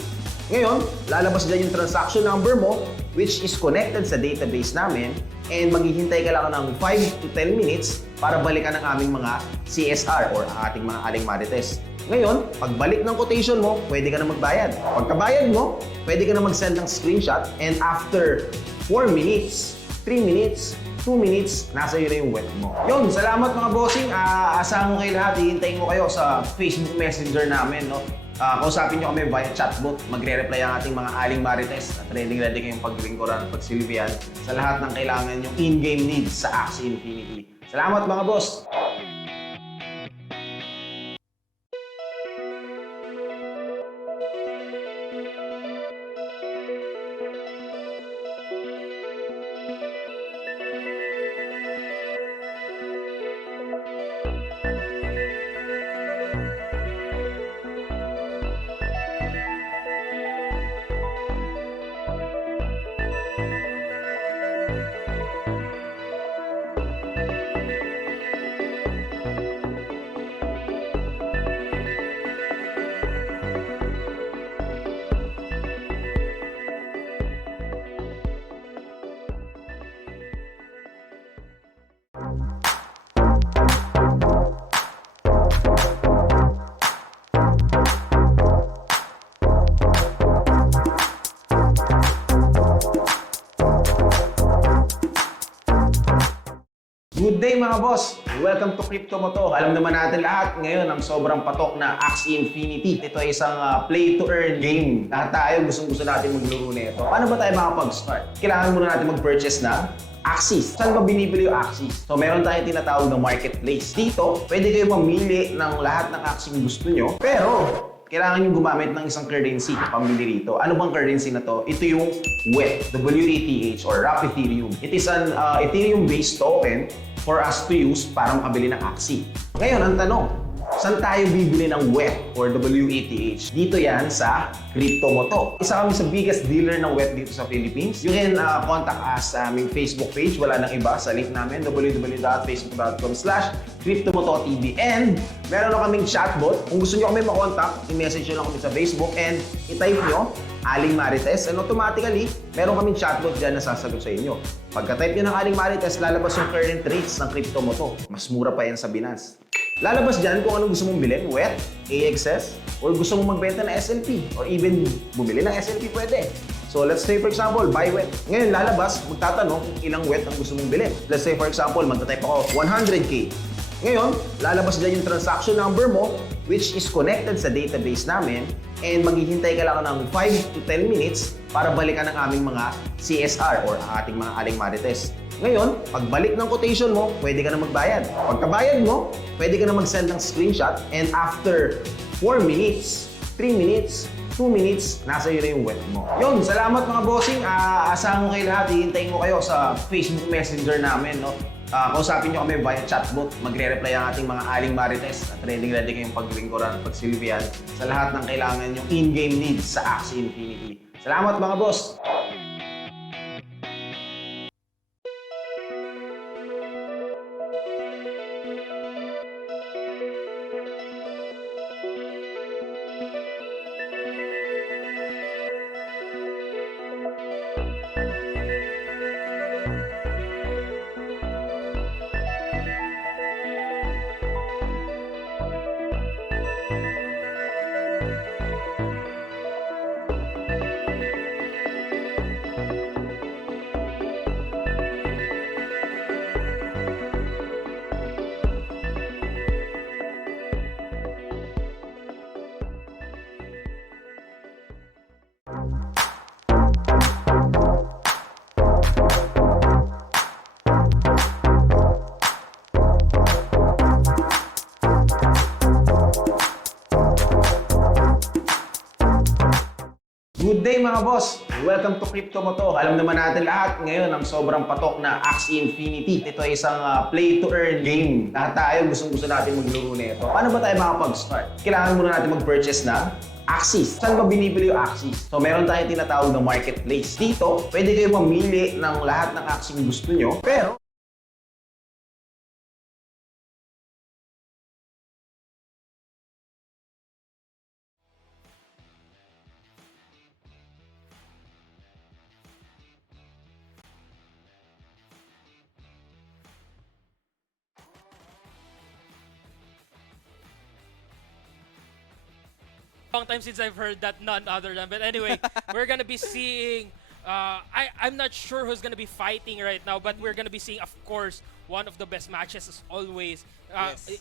Ngayon, lalabas dyan yung transaction number mo, which is connected sa database namin, and maghihintay ka lang ng 5 to 10 minutes para balikan ang aming mga CSR or ating mga Aling Marites. Ngayon, pagbalik ng quotation mo, pwede ka na magbayad. Pagkabayad mo, pwede ka na mag-send ng screenshot, and after 4 minutes, 3 minutes, 2 minutes, nasa iyo na yung WETH mo. Yun, salamat mga bossing. Asahan ko kayo lahat. Hihintayin ko kayo sa Facebook Messenger namin. No? Kausapin nyo kami via chatbot. Magre-reply ang ating mga Aling Marites at ready kayong paglingkuran at pagsilbihan sa lahat ng kailangan yung in-game needs sa Axie Infinity. Salamat mga boss! Good day mga boss! Welcome to Crypto Mo To. Alam naman natin lahat ngayon ang sobrang patok na Axie Infinity. Ito ay isang play-to-earn game. Lahat tayo gustong-gusto natin maglaro nito. Paano ba tayo makapag-start? Kailangan muna natin mag-purchase na Axies. Saan ba binibili yung Axies? So meron tayong tinatawag na marketplace. Dito, pwede kayo mamili ng lahat ng Axie yung gusto nyo. Pero, kailangan nyo gumamit ng isang currency pamili rito. Ano bang currency na to? Ito yung WETH, WETH or Wrap Ethereum. It is an Ethereum-based token for us to use para makabili ng Axie. Ngayon, ang tanong, saan tayo bibili ng WETH or WETH? Dito yan sa Crypto Mo To. Isa kami sa biggest dealer ng WETH dito sa Philippines. You can contact us sa aming Facebook page. Wala nang iba sa link namin, www.facebook.com/CryptoMotoTV. And meron na kaming chatbot. Kung gusto nyo kami makontak, i-message nyo lang kami sa Facebook and i-type nyo Aling Marites, and automatically, meron kaming chatbot dyan na sasagot sa inyo. Pagka-type nyo ng Aling Marites, lalabas yung current rates ng Crypto Mo To. Mas mura pa yan sa Binance. Lalabas dyan kung anong gusto mong bilhin, WETH, AXS, or gusto mong magbenta ng SLP, or even bumili ng SLP pwede. So let's say for example, buy WETH. Ngayon lalabas, magtatanong kung ilang WETH ang gusto mong bilhin. Let's say for example, magta-type ako 100K. Ngayon, lalabas dyan yung transaction number mo, which is connected sa database namin, and maghihintay ka lang ng 5 to 10 minutes para balikan ang aming mga CSR or ating mga Aling Marites. Ngayon, pagbalik ng quotation mo, pwede ka na magbayad. Pagkabayad mo, pwede ka na mag-send ng screenshot, and after 4 minutes, 3 minutes, 2 minutes, nasa iyo na yung WETH mo. Yun, salamat mga bossing. Asahan ko kayo lahat. Hihintayin ko kayo sa Facebook Messenger namin. No? Kausapin nyo kami via chatbot. Magre-reply ang ating mga Aling Marites at ready kayong paglingkuran at pagsilbihan sa lahat ng kailangan yung in-game needs sa Axie Infinity. Salamat mga boss! mga boss? Welcome to Crypto Mo to. Alam naman natin lahat ngayon ang sobrang patok na Axie Infinity. Ito ay isang play-to-earn game. Lahat tayo gustong-gusto natin maglaro nito. Paano ba tayo makapag-start? Kailangan muna natin mag-purchase ng Axies. Saan ba binibili yung Axies? So meron tayong tinatawag na marketplace. Dito, pwede kayo mamili ng lahat ng Axie gusto nyo. Pero long time since I've heard that, none other than. But anyway, we're gonna be seeing. I'm not sure who's gonna be fighting right now, but we're gonna be seeing, of course, one of the best matches as always.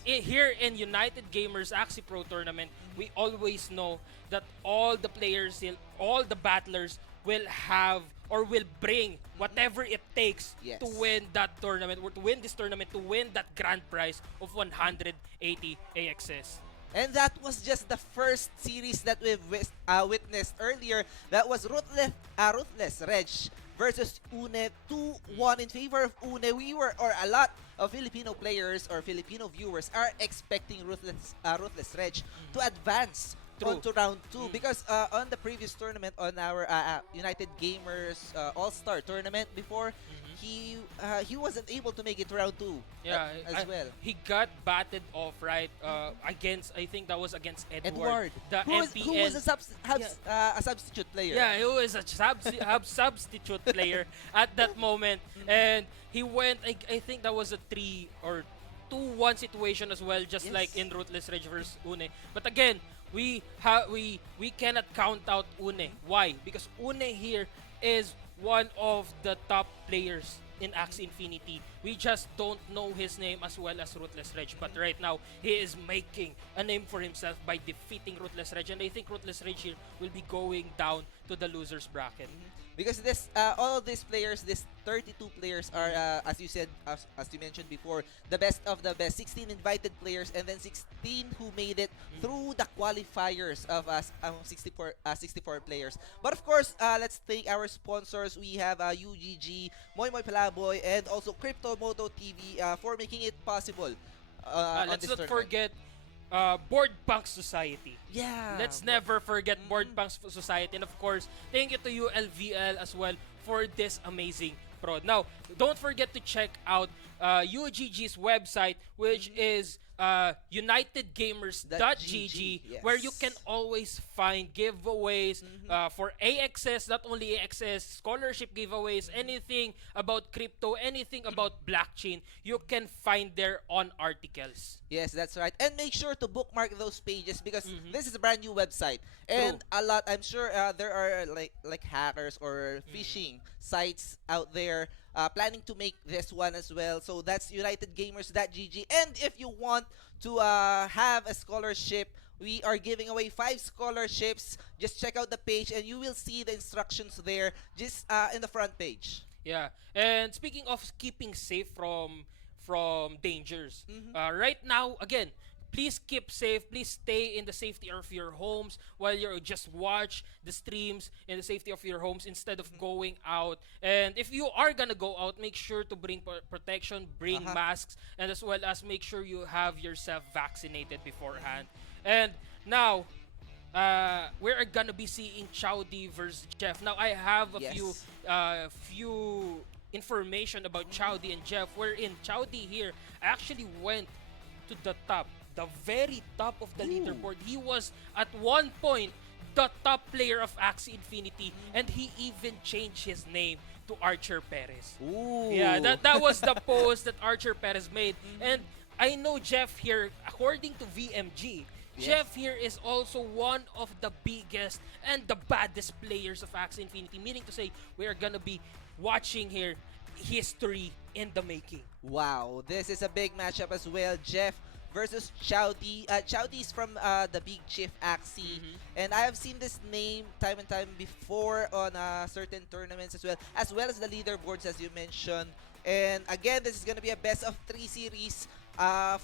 Here in United Gamers Axie Pro Tournament, we always know that all the players, all the battlers will have or will bring whatever it takes to win that tournament, or to win this tournament, to win that grand prize of 180 AXS. And that was just the first series that we've witnessed earlier. That was Ruthless Reg versus Une. 2-1 in favor of Une. Or a lot of Filipino players or Filipino viewers are expecting Ruthless Reg to advance on to round 2 because on the previous tournament, on our United Gamers All-Star tournament before, he wasn't able to make it to round 2 as well. He got batted off, right, against, I think that was against Edward. The who was a substitute player. Yeah, he was a substitute player at that moment. And he went, I think that was a 3 or 2-1 situation as well, just like in Ruthless Rage versus Une. But again, we cannot count out Une. Why? Because Une here is one of the top players in Axie Infinity. We just don't know his name as well as Ruthless Reg, but right now he is making a name for himself by defeating Ruthless Reg, and I think Ruthless Reg here will be going down to the losers bracket. Because this, all of these players, these 32 players are, as you said, as you mentioned before, the best of the best. 16 invited players, and then 16 who made it through the qualifiers of 64 players. But of course, let's thank our sponsors. We have UGG, Moy Moy Palaboy, and also Crypto Moto TV for making it possible. Let's not forget Board Punk Society. Yeah. Let's never forget Board Punk Society. And of course, thank you to ULVL as well for this amazing prod. Now, don't forget to check out UGG's website, which is unitedgamers.gg, where you can always find giveaways for AXS, not only AXS, scholarship giveaways, anything about crypto, anything about blockchain, you can find there on articles. Yes, that's right. And make sure to bookmark those pages because this is a brand new website. And a lot, I'm sure there are like hackers or phishing sites out there planning to make this one as well. So that's unitedgamers.gg. And if you want to have a scholarship, we are giving away 5 scholarships. Just check out the page and you will see the instructions there just in the front page. Yeah. And speaking of keeping safe from dangers, right now, again, please keep safe. Please stay in the safety of your homes while you just watch the streams in the safety of your homes instead of going out. And if you are gonna go out, make sure to bring protection, bring masks, and as well as make sure you have yourself vaccinated beforehand. And now, we're gonna be seeing Chowdy versus Jeff. Now, I have a few information about Chowdy and Jeff, wherein Chowdy here actually went to the top, the very top of the leaderboard. He was at one point the top player of Axie Infinity, and he even changed his name to Archer Perez. Ooh. Yeah, that was the post that Archer Perez made. And I know Jeff here, according to VMG, Jeff here is also one of the biggest and the baddest players of Axie Infinity, meaning to say we are gonna be watching here history in the making. Wow, this is a big matchup as well. Jeff versus Chowdy. Chowdy is from the Big Chief Axie, and I have seen this name time and time before on certain tournaments as well as the leaderboards as you mentioned. And again, this is gonna be a best of 3 series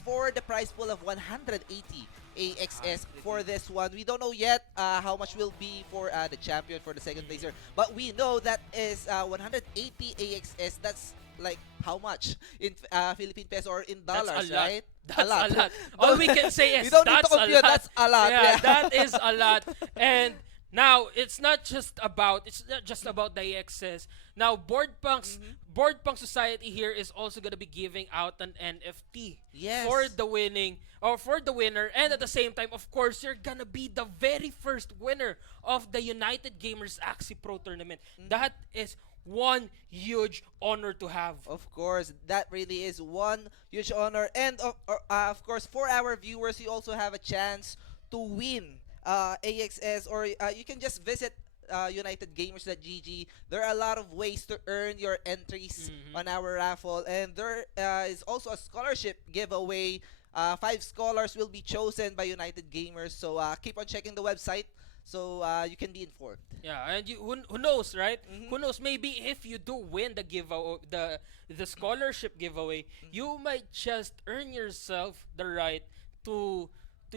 for the prize pool of 180 AXS for this one. We don't know yet how much will be for the champion, for the second placer, but we know that is 180 AXS. That's like how much in Philippine peso or in dollars, That's a lot. right? That's a lot. All we can say is we don't need that's to compute. a lot. That's a lot. Yeah, that is a lot. And now it's not just about the AXS. Now Board Punk Society here is also gonna be giving out an NFT Yes. for the winner, and at the same time, of course, you're gonna be the very first winner of the United Gamers Axie Pro Tournament. That is one huge honor to have. Of course, that really is one huge honor. And of course, for our viewers, you also have a chance to win AXS, or you can just visit unitedgamers.gg. There are a lot of ways to earn your entries on our raffle, and there is also a scholarship giveaway. 5 scholars will be chosen by United Gamers, so keep on checking the website so you can be informed. Yeah, and who knows, right? Who knows? Maybe if you do win the giveaway, the scholarship giveaway, you might just earn yourself the right to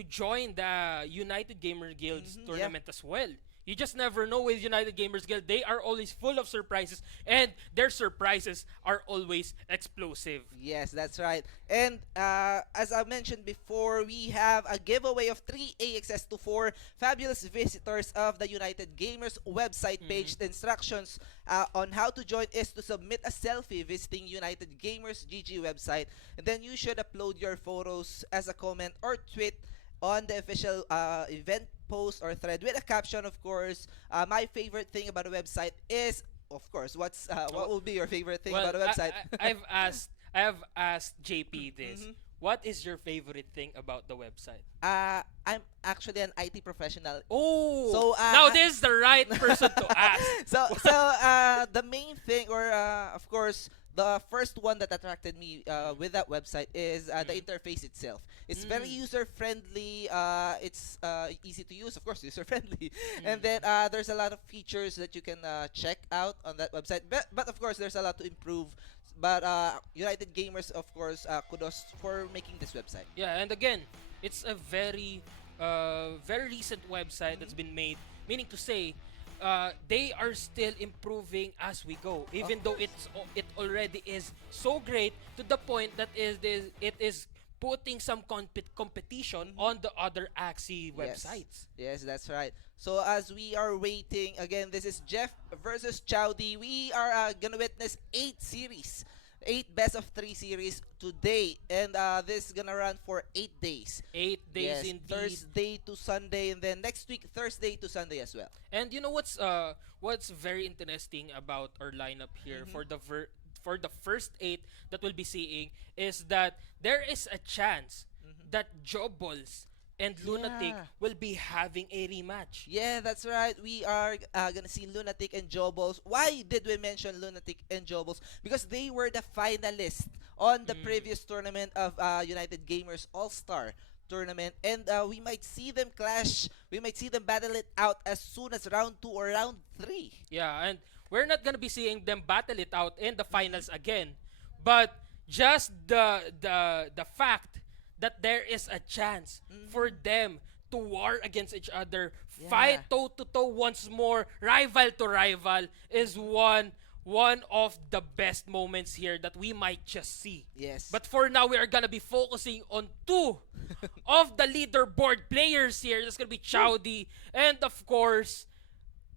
join the United Gamer Guild's tournament as well. You just never know with United Gamers Guild. They are always full of surprises, and their surprises are always explosive. Yes, that's right. And as I mentioned before, we have a giveaway of 3 AXS to 4 fabulous visitors of the United Gamers website page. The instructions on how to join is to submit a selfie visiting United Gamers GG website, and then you should upload your photos as a comment or tweet on the official event post or thread with a caption, of course. My favorite thing about the website is, of course, what will be your favorite thing about the website? I have asked JP this. What is your favorite thing about the website? I'm actually an IT professional. Oh, So, now this is the right person to ask. So the main thing, or of course, the first one that attracted me with that website is the interface itself. It's very user-friendly. It's easy to use, of course, user-friendly. And then there's a lot of features that you can check out on that website. But of course, there's a lot to improve. But United Gamers, of course, kudos for making this website. Yeah, and again, it's a very recent website that's been made. Meaning to say, they are still improving as we go, even though it already is so great to the point that it is putting some competition on the other Axie websites. Yes, that's right. So as we are waiting, again, this is Jeff versus Chowdy. We are gonna witness 8 series. 8 best of 3 series today, and this is gonna run for 8 days. 8 days Yes, indeed. Thursday to Sunday, and then next week Thursday to Sunday as well. And you know what's very interesting about our lineup here for the first 8 that we'll be seeing is that there is a chance that Jobless and Lunatic will be having a rematch. Yeah, that's right. We are gonna see Lunatic and Jobless. Why did we mention Lunatic and Jobless? Because they were the finalists on the previous tournament of United Gamers All-Star Tournament, and we might see them clash. We might see them battle it out as soon as round 2 or round 3. Yeah, and we're not gonna be seeing them battle it out in the finals again, but just the fact that there is a chance for them to war against each other, fight toe to toe once more, rival to rival, is one of the best moments here that we might just see. Yes. But for now, we are gonna be focusing on 2 of the leaderboard players here. That's gonna be Chowdy and of course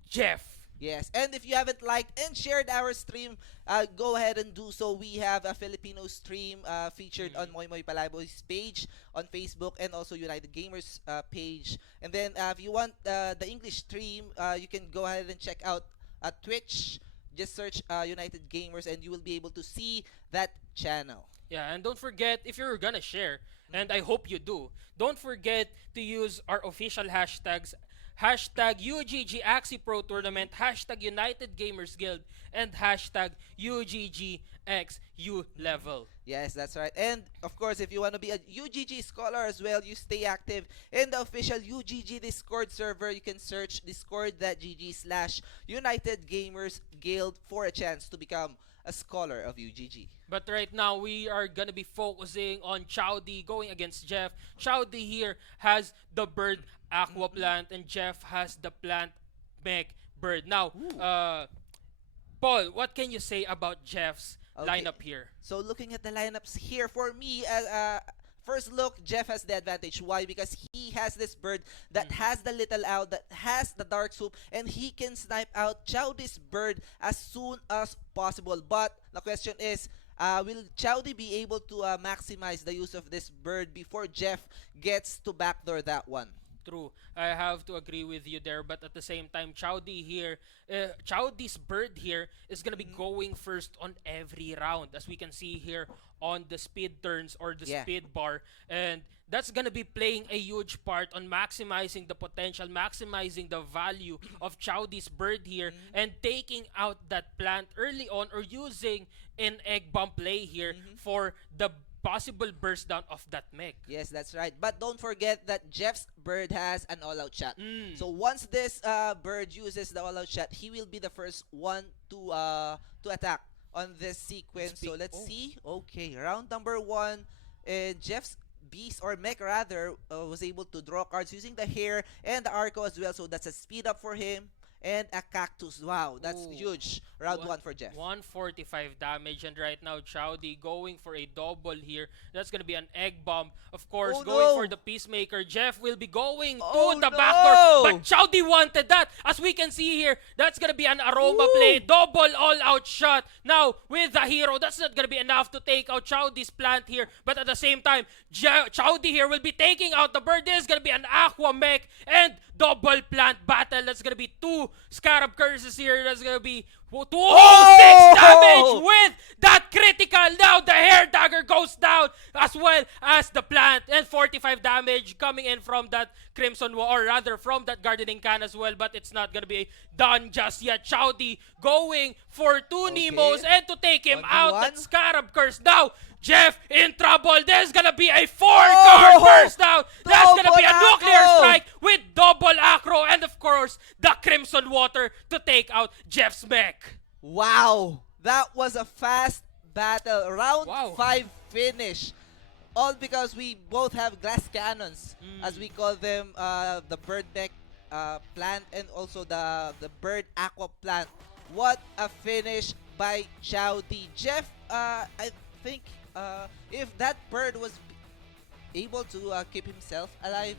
Jeff. Yes, and if you haven't liked and shared our stream, go ahead and do so. We have a Filipino stream featured on Moy Moy Palaboy's page on Facebook, and also United Gamers page. And then if you want the English stream, you can go ahead and check out Twitch. Just search United Gamers and you will be able to see that channel. Yeah, and don't forget, if you're gonna share, and I hope you do, don't forget to use our official hashtags, hashtag UGG Axie Pro Tournament, hashtag United Gamers Guild, and hashtag UGG XU level. Yes, that's right. And of course, if you want to be a UGG scholar as well, you stay active in the official UGG Discord server. You can search discord.gg/United Gamers Guild for a chance to become a scholar of UGG. But right now, we are gonna be focusing on Chowdy going against Jeff. Chowdy here has the bird aqua plant, and Jeff has the plant mech bird. Now, Paul, what can you say about Jeff's lineup here? So looking at the lineups here, for me, first look, Jeff has the advantage. Why? Because he has this bird that has the little owl, that has the dark swoop, and he can snipe out Chowdy's bird as soon as possible. But the question is, will Chowdy be able to maximize the use of this bird before Jeff gets to backdoor that one? True. I have to agree with you there, but at the same time, Chowdy here, Chowdy's bird here is gonna be going first on every round, as we can see here on the speed turns or the speed bar, and that's gonna be playing a huge part on maximizing the potential, maximizing the value of Chowdy's bird here, and taking out that plant early on, or using an egg bomb play here for the possible burst down of that mech. Yes, that's right. But don't forget that Jeff's bird has an all-out shot. So once this bird uses the all-out shot, he will be the first one to attack on this sequence. So let's see. Okay, round number 1, Jeff's beast, or mech rather, was able to draw cards using the hair and the arco as well. So that's a speed up for him. And a cactus. Wow, that's huge. Round 1 for Jeff. 145 damage, and right now Chowdy going for a double here. That's gonna be an egg bomb. Of course, going for the Peacemaker. Jeff will be going to the backdoor, but Chowdy wanted that. As we can see here, that's gonna be an aroma play. Double all-out shot. Now, with the hero, that's not gonna be enough to take out Chowdy's plant here. But at the same time, Chowdy here will be taking out the bird. This is gonna be an aqua mech and double plant battle. That's gonna be 2 scarab curses here. That's gonna be 206 damage with that critical. Now the hair dagger goes down as well as the plant, and 45 damage coming in from that crimson or rather from that gardening can as well. But it's not gonna be done just yet. Chowdy going for 2 Nemos and to take him out. That scarab curse. Now Jeff in trouble. There's gonna be a 4-card burst down. That's gonna be a nuclear strike with double acro, and of course the crimson water to take out Jeff's mech. Wow, that was a fast battle. Round 5 finish. All because we both have glass cannons, as we call them, the bird mech plant and also the bird aqua plant. What a finish by Chowdy. Jeff, I think if that bird was able to keep himself alive,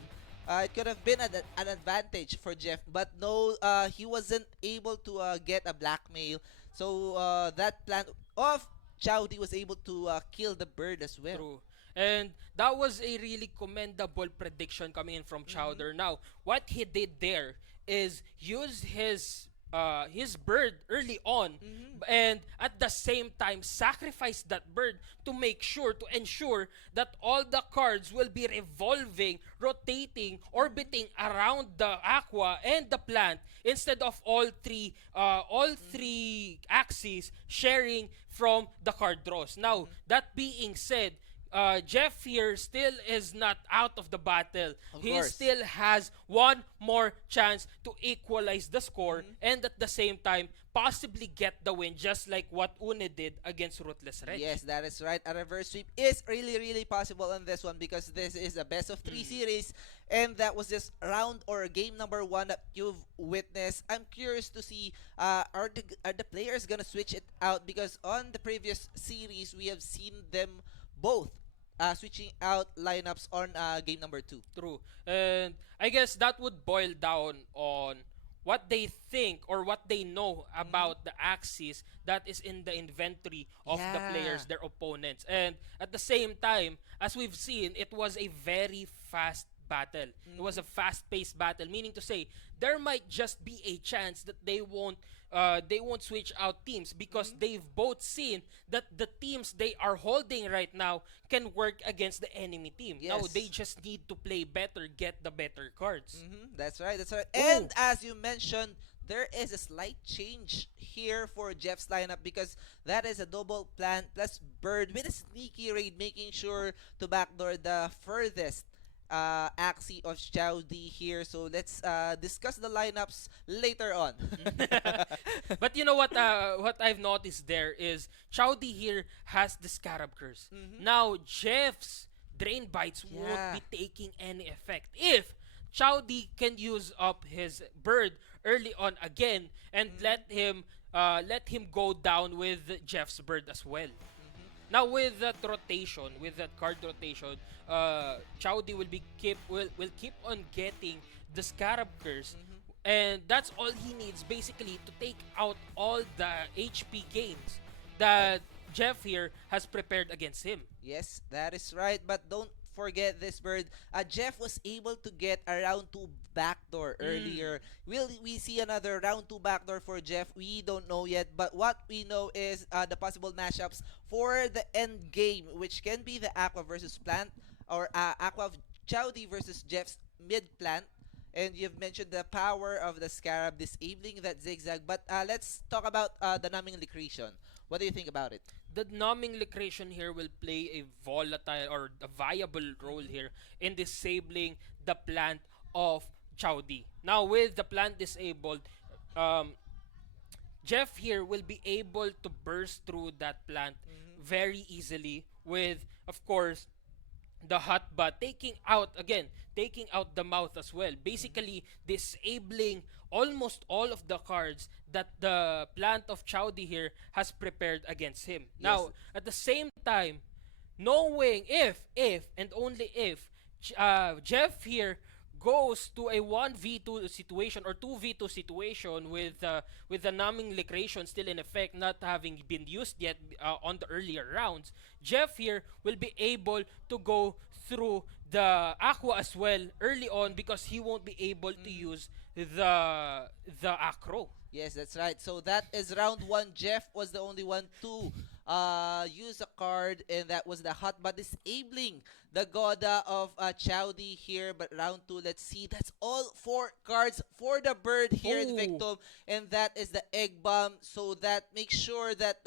it could have been an advantage for Jeff. But no, he wasn't able to get a blackmail. So that plant of Chowdy was able to kill the bird as well. True. And that was a really commendable prediction coming in from Chowder. Now, what he did there is use his bird early on, and at the same time sacrifice that bird to ensure that all the cards will be revolving, rotating, orbiting around the aqua and the plant, instead of all three Axies sharing from the card draws. Now, that being said, Jeff here still is not out of the battle. He still has one more chance to equalize the score and at the same time possibly get the win, just like what Une did against Ruthless Reg. Yes, that is right. A reverse sweep is really possible on this one, because this is a best of 3 series, and that was just round or game number 1 that you've witnessed. I'm curious to see are the players gonna switch it out, because on the previous series we have seen them both switching out lineups on game number 2. True. And I guess that would boil down on what they think or what they know about the Axies that is in the inventory of the players, their opponents. And at the same time, as we've seen, it was a very fast battle. It was a fast-paced battle, meaning to say there might just be a chance that they won't switch out teams, because they've both seen that the teams they are holding right now can work against the enemy team. Now they just need to play better, get the better cards. That's right. And as you mentioned, there is a slight change here for Jeff's lineup because that is a double plant plus bird with a sneaky raid, making sure to backdoor the furthest Axie of Chowdy here. So let's discuss the lineups later on. But you know what I've noticed there is Chowdy here has the Scarab Curse. Now Jeff's Drain Bites Yeah. won't be taking any effect if Chowdy can use up his bird early on again and let him go down with Jeff's bird as well. Now with that rotation, with that card rotation, Chowdy will keep on getting the Scarab Curse, and that's all he needs basically to take out all the HP gains that Jeff here has prepared against him. Yes, that is right. But don't forget this bird. Jeff was able to get a round 2 backdoor earlier. Will we see another round 2 backdoor for Jeff? We don't know yet. But what we know is the possible matchups for the end game, which can be the Aqua versus Plant or Aqua of Chowdy versus Jeff's mid plant. And you've mentioned the power of the Scarab disabling that zigzag. But let's talk about the numbing liquidation. What do you think about it? The numbing liquidation here will play a volatile or a viable role here in disabling the plant of Chowdy. Now with the plant disabled, Jeff here will be able to burst through that plant very easily with, of course, the hotbar taking out the mouth as well, basically disabling almost all of the cards that the plant of Chowdy here has prepared against him. Now at the same time, knowing if and only if Jeff here goes to a 1v2 situation or 2v2 situation with the numbing liquidation still in effect, not having been used yet on the earlier rounds, Jeff here will be able to go through the Aqua as well early on because he won't be able to use the Acro. Yes, that's right. So that is round 1. Jeff was the only one to use a card, and that was the hotbar disabling the Goda of Chowdy here. But round 2, let's see. That's all 4 cards for the bird here in Oh. Victim, and that is the egg bomb. So that makes sure that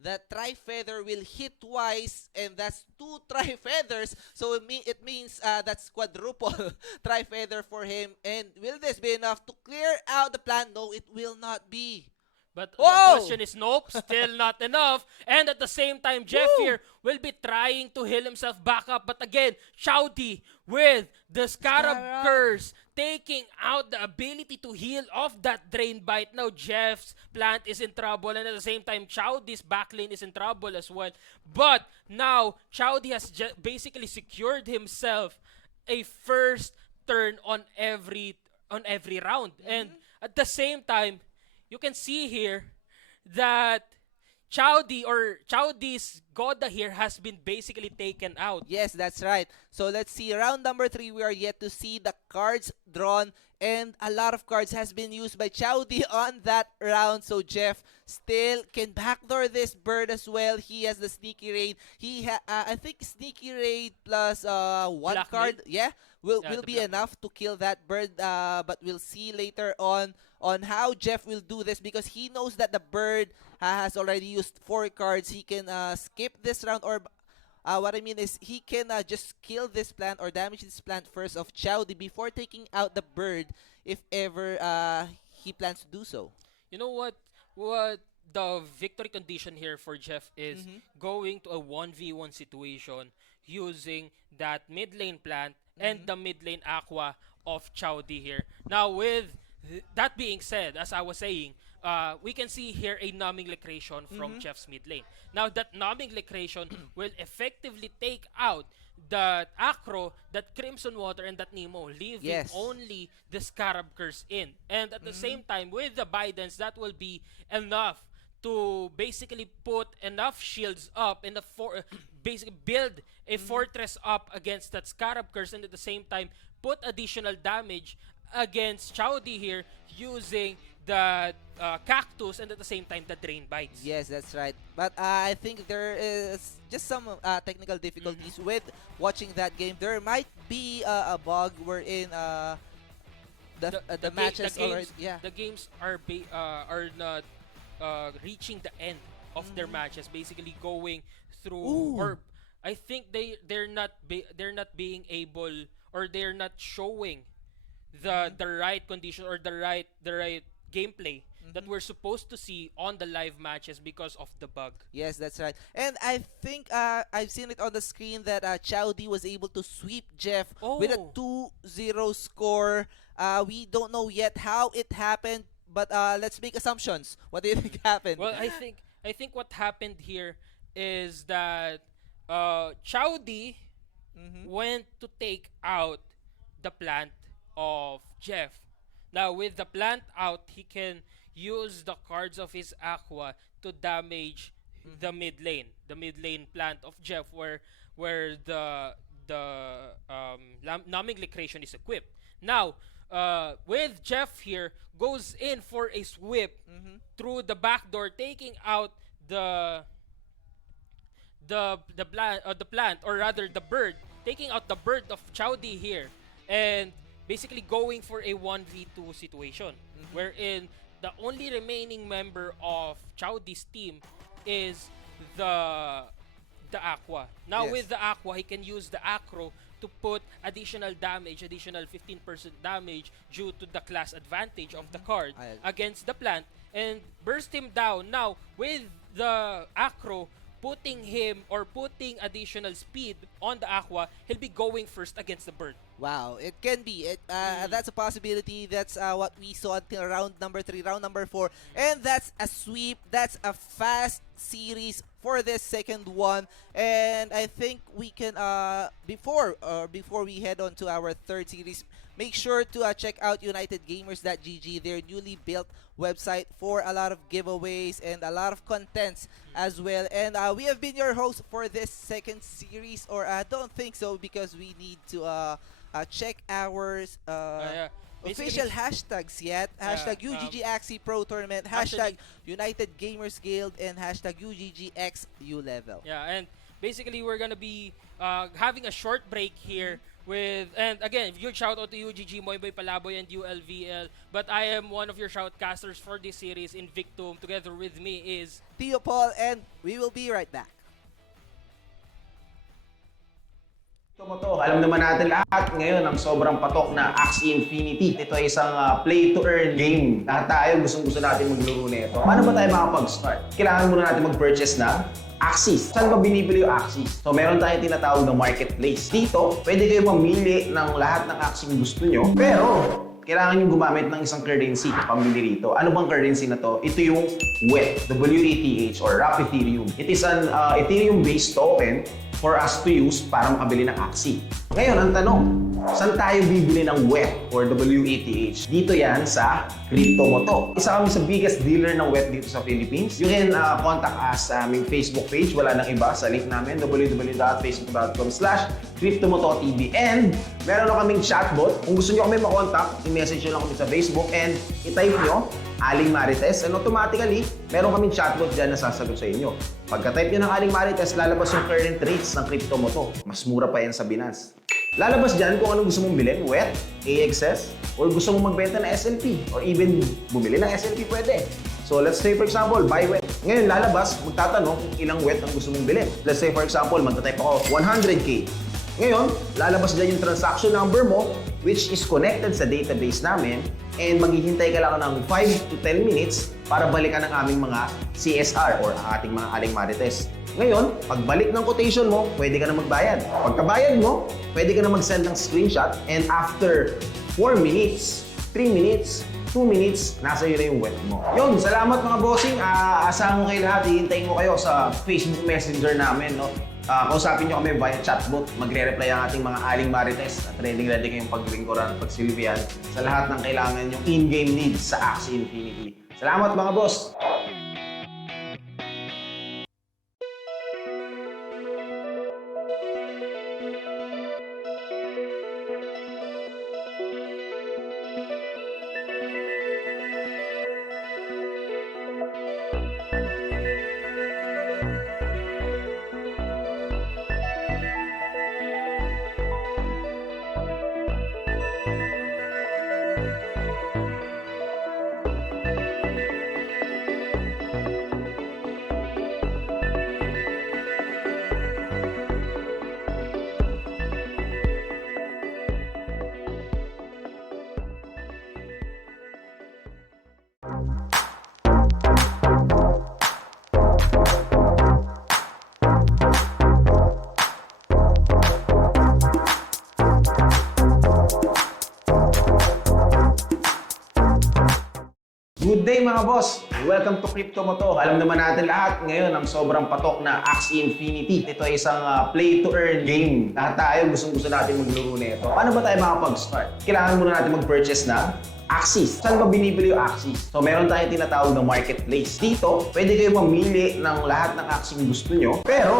the tri-feather will hit twice, and that's 2 tri-feathers. So it means that's quadruple tri-feather for him. And will this be enough to clear out the plan? No, it will not be. But Whoa! the question is nope, still not enough. And at the same time, Jeff Woo! here will be trying to heal himself back up. But again, Chowdy with the Scarab Scarab. Curse taking out the ability to heal off that Drain Bite. Now Jeff's plant is in trouble, and at the same time, Chowdy's backlane is in trouble as well. But now, Chowdy has basically secured himself a first turn on every round. And at the same time, you can see here that Chowdy's Goda here has been basically taken out. Yes, that's right. So let's see. Round number 3, we are yet to see the cards drawn, and a lot of cards has been used by Chowdy on that round. So Jeff still can backdoor this bird as well. He has the sneaky raid. I think sneaky raid plus 1 Black card. Maid? Yeah, will Yeah, the be Black enough to kill that bird. But we'll see later on how Jeff will do this, because he knows that the bird has already used 4 cards. He can skip this round, or what I mean is he can just kill this plant or damage this plant first of Chowdy before taking out the bird, if ever he plans to do so. You know what? What the victory condition here for Jeff is going to a 1v1 situation using that mid lane plant and the mid lane Aqua of Chowdy here. Now with that being said, as I was saying, we can see here a numbing liquidation from Jeff's mid lane. Now that numbing liquidation will effectively take out that Acro, that Crimson Water, and that Nemo, leaving only the Scarab Curse in. And at the same time, with the Bidens, that will be enough to basically put enough shields up in the basically build a fortress up against that Scarab Curse, and at the same time put additional damage against Chowdy here using the cactus, and at the same time the Drain Bites. Yes, that's right. But I think there is just some technical difficulties with watching that game. There might be a bug wherein the matches already. Yeah. The games are not reaching the end of their matches, basically going through. Ooh. Or I think they're not being able, or they're not showing the right condition, or the right gameplay that we're supposed to see on the live matches because of the bug. Yes, that's right. And I think I've seen it on the screen that Chowdy was able to sweep Jeff with a Oh. 2-0 score. We don't know yet how it happened, but let's make assumptions. What do you think happened? Well, I think what happened here is that Chowdy went to take out the plant of Jeff. Now, with the plant out, he can use the cards of his Aqua to damage the mid lane plant of Jeff, where the numbing creation is equipped. Now, with Jeff here, goes in for a sweep through the back door, taking out the plant, or rather the bird, taking out the bird of Chowdy here, and basically going for a 1v2 situation, wherein the only remaining member of Chowdy's team is the Aqua. Now, Yes. with the Aqua, he can use the Acro to put additional 15% damage due to the class advantage of the card against the plant, and burst him down. Now, with the Acro putting additional speed on the Aqua, he'll be going first against the bird. Wow, it can be. That's a possibility. That's what we saw until round number 3, round number 4. And that's a sweep. That's a fast series for this second one. And I think we can, before we head on to our third series, make sure to check out UnitedGamers.gg, their newly built website, for a lot of giveaways and a lot of contents as well. And we have been your host for this second series, or I don't think so, because we need to check our Yeah. official hashtags yet. Hashtag UGG Axie Pro Tournament, hashtag United Gamers Guild, and hashtag UGGX U Level. Yeah, and basically we're gonna be having a short break here with, and again, huge shout out to UGG, Moyboy Palaboy, and ULVL. But I am one of your shoutcasters for this series, Invictum. Together with me is Theo Paul, and we will be right back. Ito mo to, alam naman natin lahat ngayon ang sobrang patok na Axie Infinity. Ito ay isang play-to-earn game. Lahat tayo gustong-gusto natin maglaro nito. Paano ba tayo makapag-start? Kailangan muna natin mag-purchase ng Axies. Saan ba binibili yung Axies? So meron tayong tinatawag na marketplace. Dito, pwede kayo mamili ng lahat ng Axie gusto nyo. Pero, kailangan nyo gumamit ng isang currency na pambili rito. Ano bang currency na to? Ito yung WETH, W-E-T-H, or Wrap Ethereum. It is an Ethereum-based token for us to use para makabili ng Axie. Ngayon, ang tanong, saan tayo bibili ng WETH or WETH? Dito yan sa Cryptomoto. Isa kami sa biggest dealer ng WETH dito sa Philippines. You can contact us sa aming Facebook page. Wala nang iba sa link namin, www.facebook.com/CryptomotoTV. And meron na kaming chatbot. Kung gusto nyo kami makontak, i-message nyo lang kami sa Facebook and i-type nyo Aling Marites, and automatically, meron kaming chatbot dyan na sasagot sa inyo. Pagka-type nyo ng Aling Marites, lalabas yung current rates ng Cryptomoto. Mas mura pa yan sa Binance. Lalabas dyan kung anong gusto mong bilhin, WETH, AXS, or gusto mong magbenta ng SLP, or even bumili ng SLP pwede. So let's say for example, buy WETH. Ngayon lalabas, magtatanong kung ilang WETH ang gusto mong bilhin. Let's say for example, magta-type ako 100K. Ngayon, lalabas dyan yung transaction number mo, which is connected sa database namin, and maghihintay ka lang ng 5 to 10 minutes para balikan ang aming mga CSR or ating mga Aling Marites. Ngayon, pagbalik ng quotation mo, pwede ka na magbayad. Pagkabayad mo, pwede ka na mag-send ng screenshot, and after 4 minutes, 3 minutes, 2 minutes, nasa iyo na yung WETH mo. Yun, salamat mga bossing. Asahan ko kayo lahat. Hihintayin ko kayo sa Facebook Messenger namin. No? Kausapin nyo kami via chatbot. Magre-reply ang ating mga Aling Marites at ready kayong paglingkuran, pagsilbihan sa lahat ng kailangan yung in-game needs sa Axie Infinity. Salamat mga boss! mga boss! Welcome to Crypto Mo to. Alam naman natin lahat ngayon ang sobrang patok na Axie Infinity. Ito ay isang play-to-earn game. Lahat tayo gustong-gusto natin maglaro nito. Paano ba tayo makapag-start? Kailangan muna natin mag-purchase na Axies. Saan ba binibili yung Axies? So meron tayong tinatawag na marketplace. Dito, pwede kayo mamili ng lahat ng Axie gusto nyo. Pero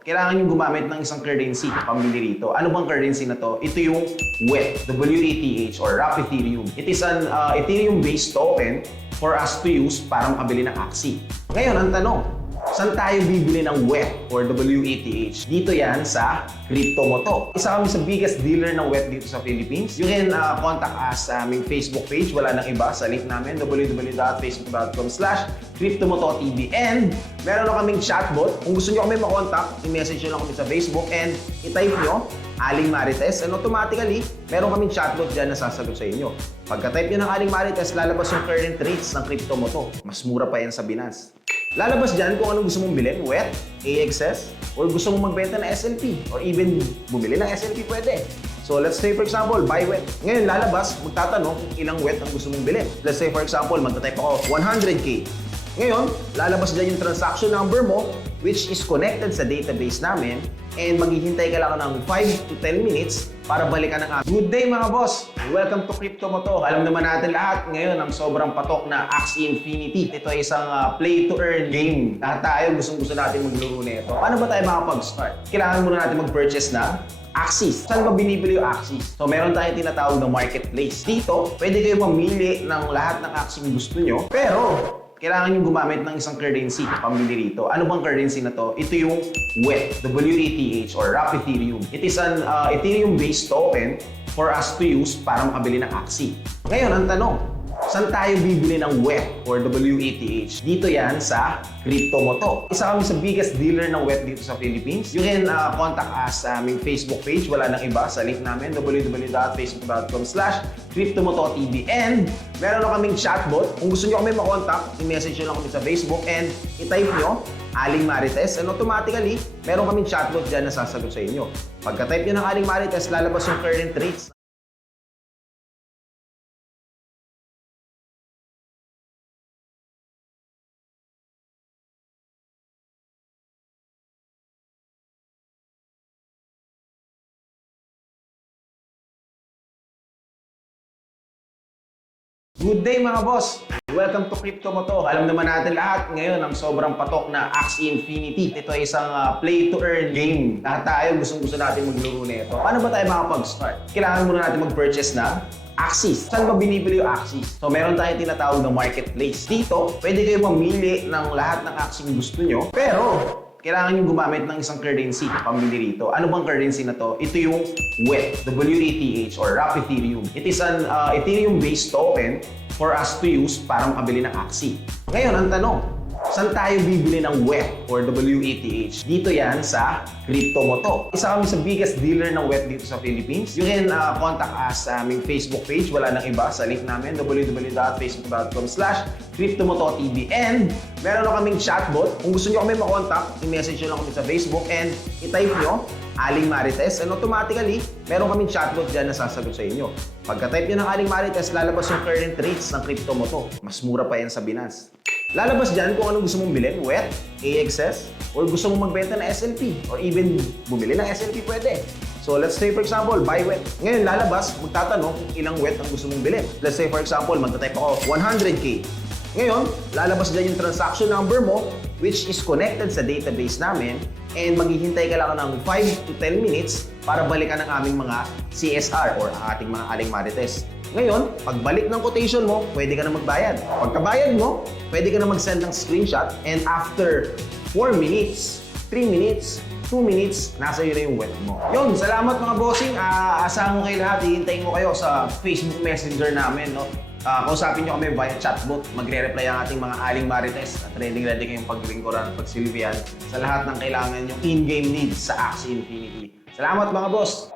kailangan nyo gumamit ng isang currency pambili rito. Ano bang currency na to? Ito yung WETH, W-E-T-H, or Wrap Ethereum. It is an Ethereum-based token for us to use para makabili ng Axie. Ngayon, ang tanong, saan tayo bibili ng WETH or WETH? Dito yan sa Crypto Mo to. Isa kami sa biggest dealer ng WETH dito sa Philippines. You can contact us sa aming Facebook page. Wala nang iba sa link namin, www.facebook.com/CryptoMotoTV. And meron na kaming chatbot. Kung gusto nyo kami makontak, i-message nyo lang kami sa Facebook and i-type nyo Aling Marites, and automatically, meron kaming chatbot dyan na sasagot sa inyo. Pagka-type nyo ng Aling Marites, lalabas yung current rates ng Crypto Mo to. Mas mura pa yan sa Binance. Lalabas dyan kung anong gusto mong bilhin, WETH, AXS, or gusto mong magbenta ng SLP, or even bumili ng SLP pwede. So let's say for example, buy WETH. Ngayon lalabas, magtatanong kung ilang WETH ang gusto mong bilhin. Let's say for example, magta-type ako 100K. Ngayon, lalabas dyan yung transaction number mo, which is connected sa database namin, and maghihintay ka lang ng 5 to 10 minutes para balikan ng Good day mga boss! Welcome to Crypto Mo to. Alam naman natin lahat ngayon ang sobrang patok na Axie Infinity. Ito ay isang play-to-earn game. Lahat tayo gustong-gusto natin maglaro nito. Paano ba tayo makapag-start? Kailangan muna natin mag-purchase na Axies. Saan ba binibili yung Axies? So meron tayong tinatawag na marketplace. Dito, pwede kayo mamili ng lahat ng Axie gusto nyo. Pero kailangan nyo gumamit ng isang currency pambili rito. Ano bang currency na to? Ito yung WETH, W-E-T-H, or Wrap Ethereum. It is an Ethereum-based token for us to use para makabili ng Axie. Ngayon, ang tanong, saan tayo bibili ng WETH or WETH? Dito yan sa Crypto Mo to. Isa kami sa biggest dealer ng WETH dito sa Philippines. You can contact us sa aming Facebook page. Wala nang iba sa link namin, www.facebook.com/CryptoMotoTV. And meron na kaming chatbot. Kung gusto nyo kami makontak, i-message nyo lang kami sa Facebook and i-type nyo Aling Marites, and automatically, meron kaming chatbot dyan na sasagot sa inyo. Pagka-type nyo ng Aling Marites, lalabas yung current rates. Good day mga boss! Welcome to Crypto Mo to. Alam naman natin lahat ngayon ang sobrang patok na Axie Infinity. Ito ay isang play-to-earn game. Lahat tayo gustong-gusto natin maglaro nito. Paano ba tayo makapag-start? Kailangan muna natin mag-purchase na Axies. Saan ba binibili yung Axies? So meron tayong tinatawag na marketplace. Dito, pwede kayo mamili ng lahat ng Axie gusto nyo. Pero kailangan nyo gumamit ng isang currency pambili rito. Ano bang currency na to? Ito yung WETH, W-E-T-H, or Wrap Ethereum. It is an Ethereum-based token for us to use para makabili ng Axie. Ngayon, ang tanong, saan tayo bibili ng WETH or WETH? Dito yan sa Crypto Mo to. Isa kami sa biggest dealer ng WETH dito sa Philippines. You can contact us sa aming Facebook page. Wala nang iba sa link namin, www.facebook.com/CryptoMotoTV. And meron na kaming chatbot. Kung gusto nyo kami makontak, i-message nyo lang kami sa Facebook and i-type nyo Aling Marites, and automatically, meron kaming chatbot dyan na sasagot sa inyo. Pagka-type nyo ng Aling Marites, lalabas yung current rates ng Crypto Mo to. Mas mura pa yan sa Binance. Lalabas dyan kung anong gusto mong bilhin, WETH, AXS, or gusto mong magbenta ng SLP, or even bumili ng SLP pwede. So let's say for example, buy WETH. Ngayon lalabas, magtatanong kung ilang WETH ang gusto mong bilhin. Let's say for example, magta-type ako 100K. Ngayon, lalabas dyan yung transaction number mo, which is connected sa database namin, and maghihintay ka lang ng 5 to 10 minutes para balikan ang aming mga CSR or ang ating mga Aling Marites. Ngayon, pagbalik ng quotation mo, pwede ka na magbayad. Pagkabayad mo, pwede ka na mag-send ng screenshot, and after 4 minutes, 3 minutes, 2 minutes, nasa iyo na yung WETH mo. Yun, salamat mga bossing. Asahan ko kayo lahat. Hihintayin ko kayo sa Facebook Messenger namin. No? Kausapin nyo kami via chatbot. Magre-reply ang ating mga Aling Marites at ready kayong paglingkuran at pagsilbihan sa lahat ng kailangan yung in-game needs sa Axie Infinity. Salamat mga boss!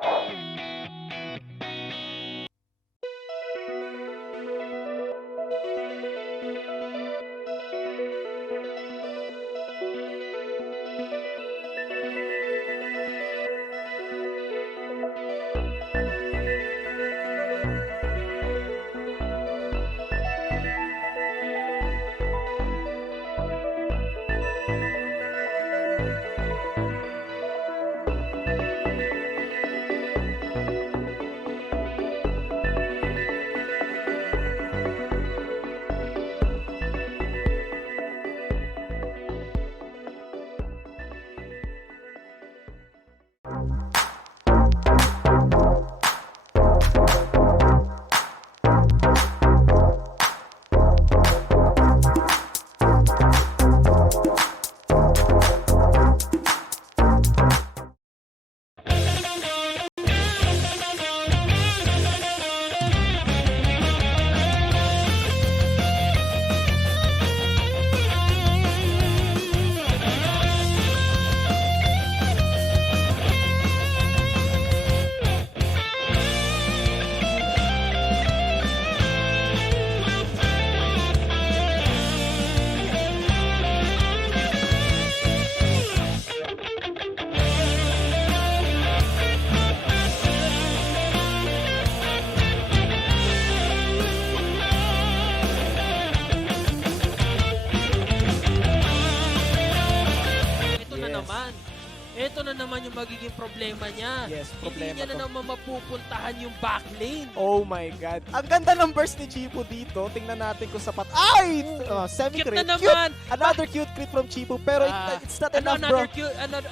ito na naman yung magiging problema niya. Yes, Hindi problema niya na to. naman mapupuntahan yung backlane. Oh my God. Ang ganda ng burst ni Chipo dito. Tingnan natin kung sapat. Ay! Cute Semi-crit. na naman. Another cute crit from Chipo. Pero it's not enough, bro.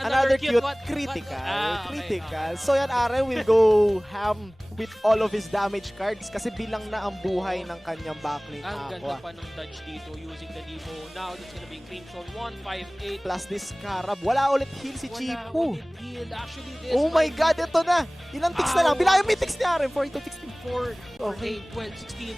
Another cute, critical. Okay. Critical. So yan, Aren will go ham with all of his damage cards kasi bilang na ang buhay ng kanyang backlane Ang ganda Aqua. pa ng dodge dito using the Devo. Now that's gonna be Crimson 158. Plus this Scarab. Wala ulit heal si Chipo. Actually, this Oh my might God, be ito na. Ilang ticks na lang. Bilangin mo yung ticks ni Aren. 42, 16. 4, Okay. 8, 12,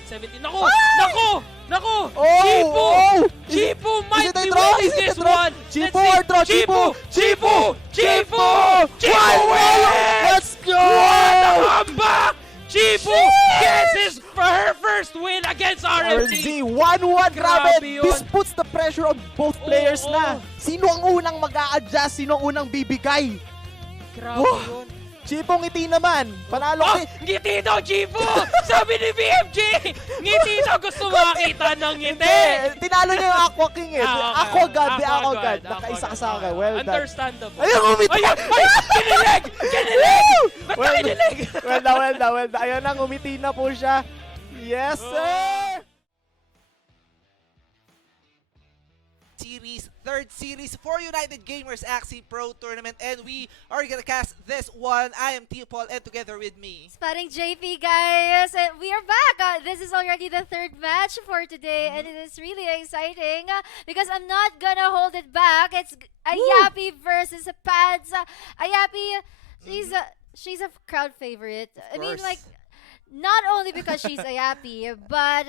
16, 17. Nako! Nako! Nako! Oh! Chipo! Oh! Chipo Is might it a be draw? winning Is it a this draw? one! Chipo Let's see. or draw? Chipo! Chipo! Chipo! Chipo 1-0! wins! Let's go! What a comeback! Chipo gets his her first win against RMC! RZ, 1-1, grabe. Grabe yun. This puts the pressure on both players Oo. na. Sino ang unang mag-a-adjust? Sino ang unang bibigay? Grabe Oh. yun. Chipo ngiti naman. Panalo Oh, si... ngiti daw, Chipo! Sabi ni BFG! Ngiti daw, gusto makita ng ngiti! Tinalo niya yung Aqua King eh. Okay. Aqua God, the Aqua Aqua God, God. Aqua Nakaisa ka God. sa akin. Well done. Understandable. Ayun, umiti! Ay! Kinilig! Kinilig! Ba't Well kinilig? well done. Ayun na, umiti na po siya. Yes, sir! Series, third series for United Gamers Axie Pro Tournament, and we are gonna cast this one. I am Tio Paul, and together with me, Spotting JP, guys. And we are back. This is already the third match for today, and it is really exciting because I'm not gonna hold it back. It's Ayappi versus Pads. Ayappi, she's a crowd favorite. I mean, like, not only because she's Ayappi, but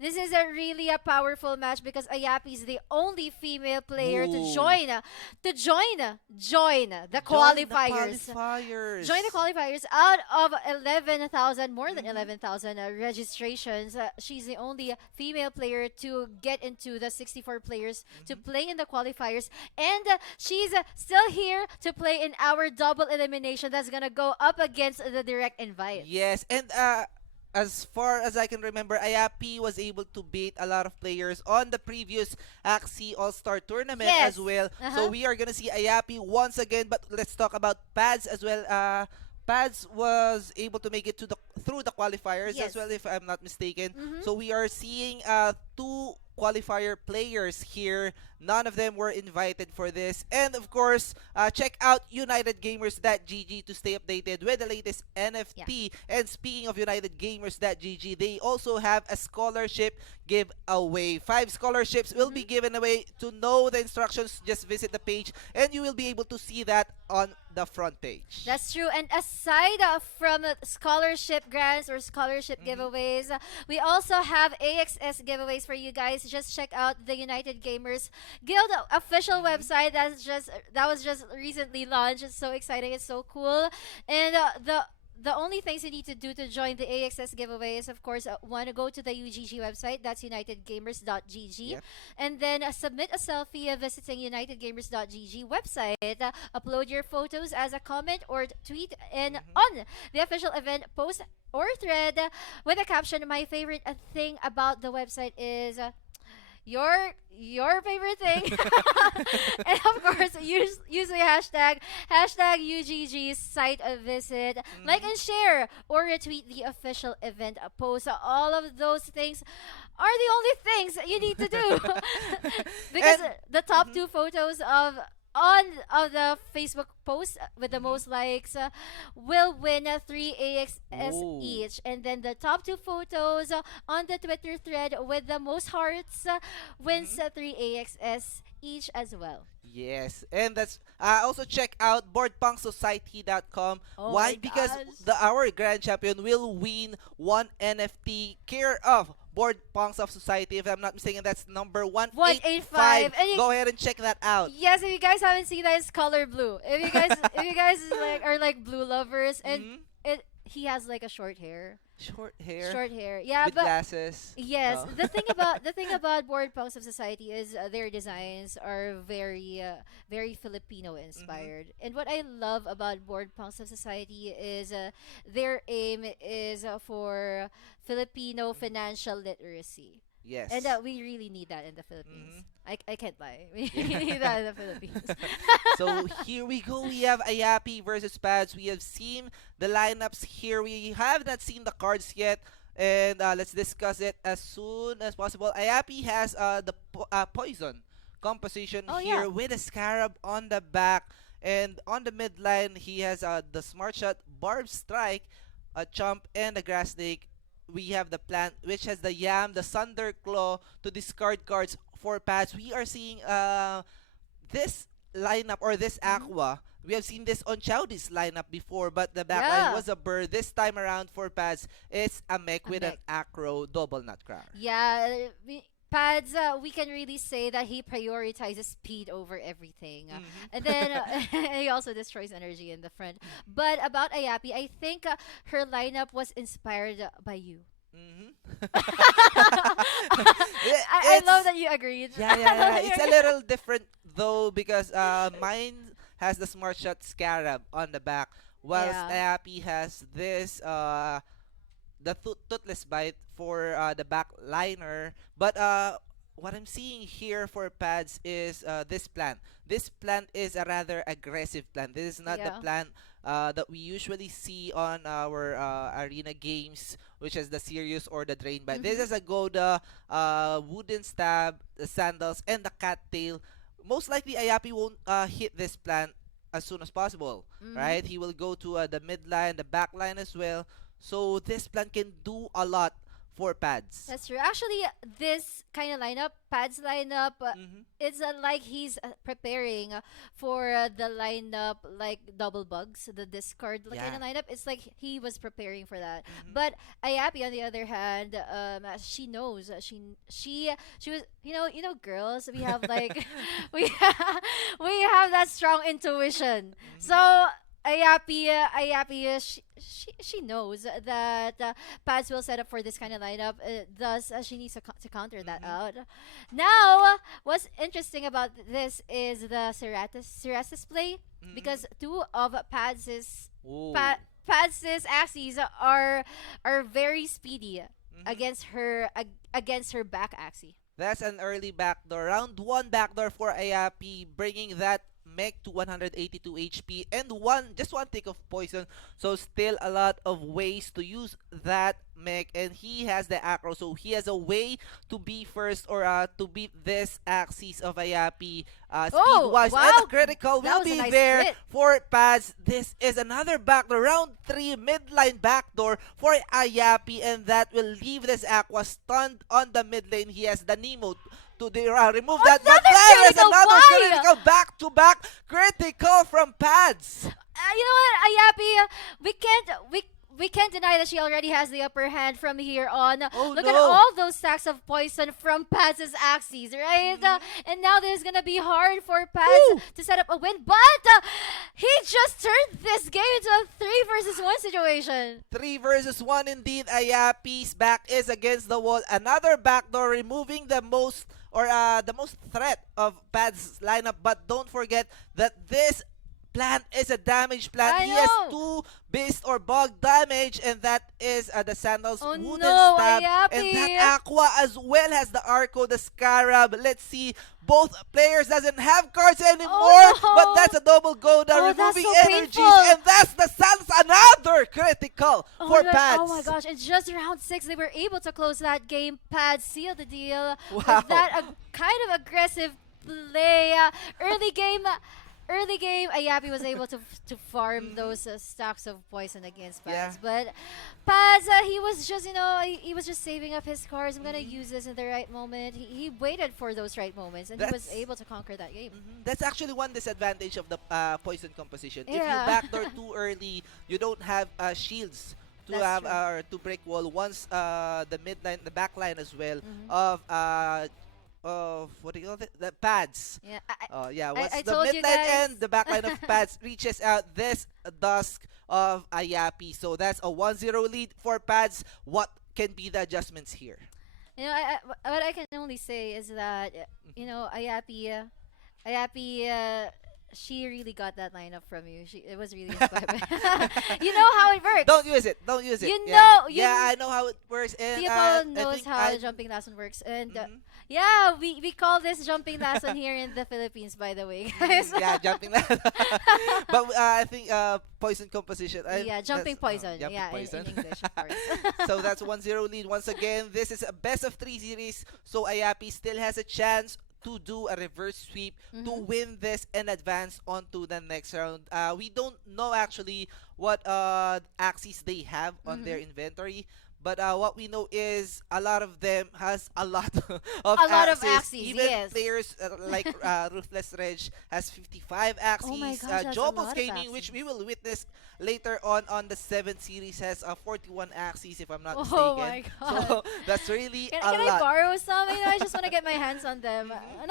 this is a really a powerful match because Ayappi is the only female player to Ooh. join the qualifiers. Join the qualifiers out of 11,000, more than 11,000 registrations. She's the only female player to get into the 64 players to play in the qualifiers. And she's still here to play in our double elimination that's going to go up against the direct invite. Yes, and as far as I can remember, Ayappi was able to beat a lot of players on the previous Axie All-Star Tournament Yes. as well. Uh-huh. So we are gonna see Ayappi once again, but let's talk about Pads as well. Pads was able to make it to through the qualifiers Yes. as well, if I'm not mistaken. Mhm. So we are seeing two qualifier players here. None of them were invited for this. And of course, check out UnitedGamers.gg to stay updated with the latest NFT. And speaking of UnitedGamers.gg, they also have a scholarship giveaway. 5 scholarships will be given away. To know the instructions, just visit the page and you will be able to see that on the front page. That's true. And aside from scholarship grants or scholarship giveaways, we also have AXS giveaways for you guys. Just check out the United Gamers Guild official website that was just recently launched. It's so exciting. It's so cool. And the only things you need to do to join the AXS giveaway is, of course, want to go to the UGG website. That's unitedgamers.gg. Yep. And then submit a selfie visiting unitedgamers.gg website. Upload your photos as a comment or tweet and on the official event post or thread with a caption. My favorite thing about the website is your favorite thing. And of course, use the hashtag UGG site visit. Like and share or retweet the official event post. All of those things are the only things you need to do. Because the top 2 photos of the Facebook post with the most likes will win 3 AXS Ooh. each. And then the top 2 photos on the Twitter thread with the most hearts wins 3 AXS each as well. Yes, and that's also check out boardpunksociety.com. Oh Why? my Because gosh. our grand champion will win 1 NFT care of Board Punks of Society. If I'm not mistaken, that's number 185. 185. And Go ahead and check that out. Yes, if you guys haven't seen that, it's color blue. If you guys are like blue lovers, and he has like a short hair. Short hair. Short hair. Yeah, with but glasses. yes, Oh. the thing about Board Punks of Society is their designs are very Filipino inspired. And what I love about Board Punks of Society is their aim is for Filipino financial literacy. Yes. And we really need that in the Philippines. I can't lie. We need that in the Philippines. So here we go. We have Ayappi versus Pads. We have seen the lineups here. We have not seen the cards yet. And let's discuss it as soon as possible. Ayappi has the poison composition Oh, here yeah. with a scarab on the back. And on the mid line, he has the smart shot, barb strike, a chump, and a grass snake. We have the plant, which has the yam, the thunder claw to discard cards for Pads. We are seeing this lineup or this aqua. We have seen this on Chowdy's lineup before, but the backline Yeah. was a bird. This time around for Pads, it's a mech A with an mech. acro double nutcracker. Yeah, Pads, we can really say that he prioritizes speed over everything. And then he also destroys energy in the front. But about Ayappi, I think her lineup was inspired by you. I love that you agreed. Yeah, yeah, yeah. It's a little different though because mine has the smart shot scarab on the back, whilst Yeah. Ayappi has this the toothless bite for the back liner. But what I'm seeing here for Pads is this plant. This plant is a rather aggressive plant. This is not the Yeah. plant that we usually see on our arena games, which is the Sirius or the Drain Bite. This is a Goda, wooden stab, the sandals, and the cattail. Most likely, Ayappi won't hit this plant as soon as possible, right? He will go to the mid line, the back line as well. So this plant can do a lot for Pads. That's true. Actually, this kind of lineup, Pad's lineup, it's like he's preparing for the lineup like double bugs, the discard kind of lineup. It's like he was preparing for that. But Ayappi, on the other hand, she knows she was girls, we have like we have that strong intuition. So Ayappi, she knows that Pads will set up for this kind of lineup. Thus, she needs to counter that out. Now, what's interesting about this is the Ceratus play because two of Pads's Ooh. Pads's Axies are very speedy against her back Axie. That's an early backdoor. Round 1 backdoor for Ayappi, bringing that mech to 182 HP and just one tick of poison. So still a lot of ways to use that mech, and he has the acro, so he has a way to be first or to beat this Axies of Ayappi speed-wise. Wow. And the critical That will was a be nice there crit. for Pads. This is another backdoor. Round 3 midline backdoor for Ayappi, and that will leave this Aqua stunned on the mid lane. He has the Nemo to remove that, but there is critical, another why? critical back-to-back critical from Pads. You know what, Ayappi, we can't deny that she already has the upper hand from here on. Oh, Look no. at all those stacks of poison from Pads' Axies, right? And now this is gonna be hard for Pads to set up a win, but he just turned this game into a 3 versus 1 situation. 3 versus 1 indeed. Ayappi's back is against the wall. Another backdoor, removing the most threat of Pad's lineup. But don't forget that this plant is a damage plant. I He has know. 2 beast or bug damage, and that is the sandals Oh wooden no, stab, Ayappi. and that aqua as well has the arco, the scarab. Let's see. Both players doesn't have cards anymore, Oh, no. but that's a double Goda, Oh, that's removing so energies, painful. and that's the Sans, another critical for Pads. Oh my gosh, in just round 6, they were able to close that game. Pads sealed the deal with Wow. that kind of aggressive play. Early game, Ayappi was able to farm those stacks of poison against Pads. Yeah. But Pads, he was just, he was just saving up his cards. I'm going to use this in the right moment. He waited for those right moments, and he was That's- able to conquer that game. That's actually one disadvantage of the poison composition. If you Yeah. backdoor too early, you don't have shields to That's have true. or to break wall. Once the midline, the backline as well of what do you call it? The Pads. Yeah, Yeah, I once the told you midline guys. and the backline of Pads reaches out, this dusk of Ayappi. So that's a 1-0 lead for Pads. What can be the adjustments here? What I can only say is that Ayappi she really got that lineup from you. It was really inspiring. You know how it works. Don't use it. Don't use it. You yeah. know- you yeah, kn- I know how it works. And People I knows think how the jumping lasso works, and Mhm. yeah, we call this jumping lasso here in the Philippines, by the way, guys. yeah, jumping that. But I think poison composition. Yeah, jumping poison. jumping Yeah, poison. in English, of course. So that's 1-0 lead. Once again, this is a best of 3 series. So Ayappi still has a chance to do a reverse sweep to win this and advance on to the next round. We don't know actually what Axies they have on their inventory. But what we know is a lot of them has a lot of A lot of Axies. Axies, Even yes. players like Ruthless Reg has 55 Axies. Oh my gosh, that's a Jobless lot of Gaming, which we will witness later on the 7th series, has 41 Axies, if I'm not mistaken. Oh my god. So that's really Can a I lot. borrow some? You know, I just want to get my hands on them. I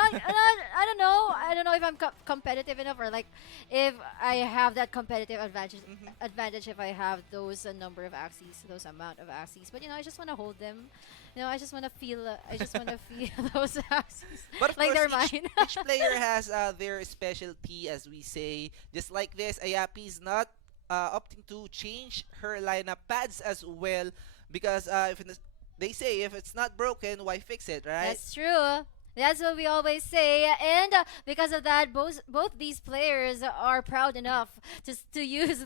don't know. I don't know if I'm competitive enough, or like if I have that competitive advantage if I have those number of Axies, those amount of Axies. But you know, I just want to hold them. You know, I just want to feel. I just want to feel those Axies. But of Like course, they're mine. each player has their specialty, as we say. Just like this, Ayappi is not opting to change her lineup pads as well, because they say if it's not broken, why fix it, right? That's true. That's what we always say, and because of that, both these players are proud enough to use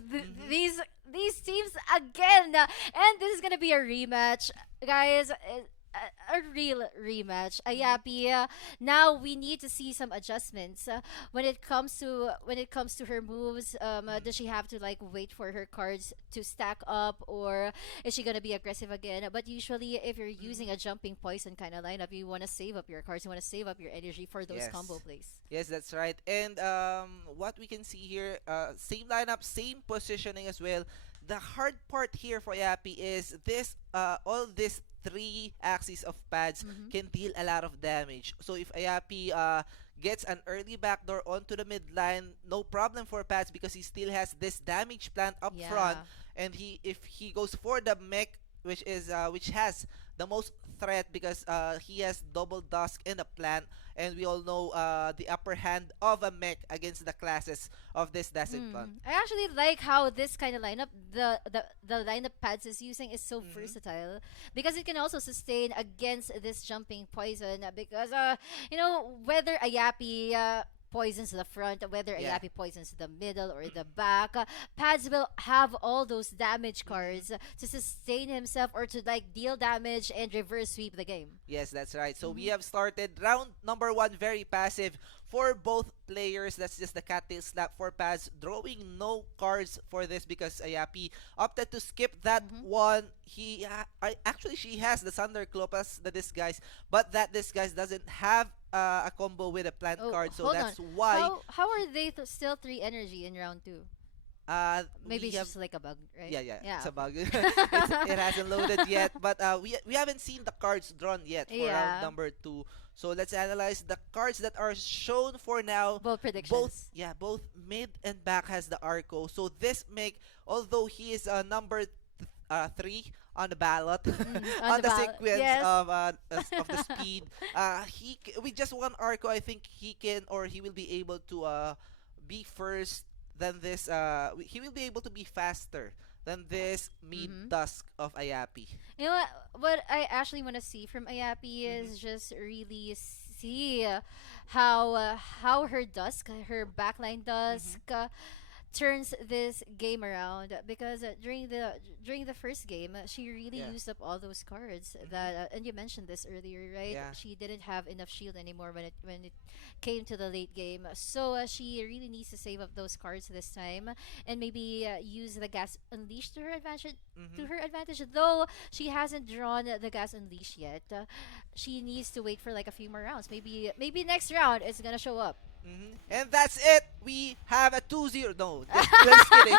these teams again, and this is gonna be a rematch, guys. A real rematch. Ayappi, now we need to see some adjustments when it comes to her moves. Does she have to like wait for her cards to stack up, or is she gonna be aggressive again? But usually, if you're using a jumping poison kind of lineup, you want to save up your cards. You want to save up your energy for those Yes. combo plays. Yes, that's right. And what we can see here, same lineup, same positioning as well. The hard part here for Ayappi is this all these 3 axes of pads can deal a lot of damage. So if Ayappi gets an early backdoor onto the mid line, no problem for pads because he still has this damage plant up Yeah. front. And if he goes for the mech, which has the most threat because he has double dusk in the plant, and we all know the upper hand of a mech against the classes of this Dazzling plant. I actually like how this kind of lineup, the lineup pads is using, is so versatile, because it can also sustain against this jumping poison, because you know, whether Ayappi poisons the front, whether Yeah. Ayappi poisons the middle or the back, pads will have all those damage cards to sustain himself, or to like deal damage and reverse sweep the game. Yes, that's right. So we have started round number 1 very passive for both players. That's just the cattail slap for pads, drawing no cards for this because Ayappi opted to skip that one. Actually, she has the Thunderclaw plus the disguise, but that disguise doesn't have a combo with a plant card, so hold that's on. why How are they still 3 energy in round 2? Maybe we it's have just like a bug, right? it's a bug. It hasn't loaded yet, but we haven't seen the cards drawn yet for round number 2. So let's analyze the cards that are shown for now. Bold predictions. Both mid and back has the Arco. So this make, although he is number 3 on the ballot, on the ballot, sequence yes. of the speed, with just one Arco, I think he can, or he will be able to be first than this. He will be able to be faster than this mid dusk of Ayappi. You know what I actually want to see from Ayappi is just really see how her dusk, her backline dusk, turns this game around, because during the first game, she really used up all those cards that and you mentioned this earlier, right? Yeah. She didn't have enough shield anymore when it came to the late game, so she really needs to save up those cards this time, and maybe use the gas unleashed to her advantage. Though she hasn't drawn the gas unleashed yet, she needs to wait for like a few more rounds. Maybe next round it's gonna show up. And that's it. We have a 2-0. No, just kidding.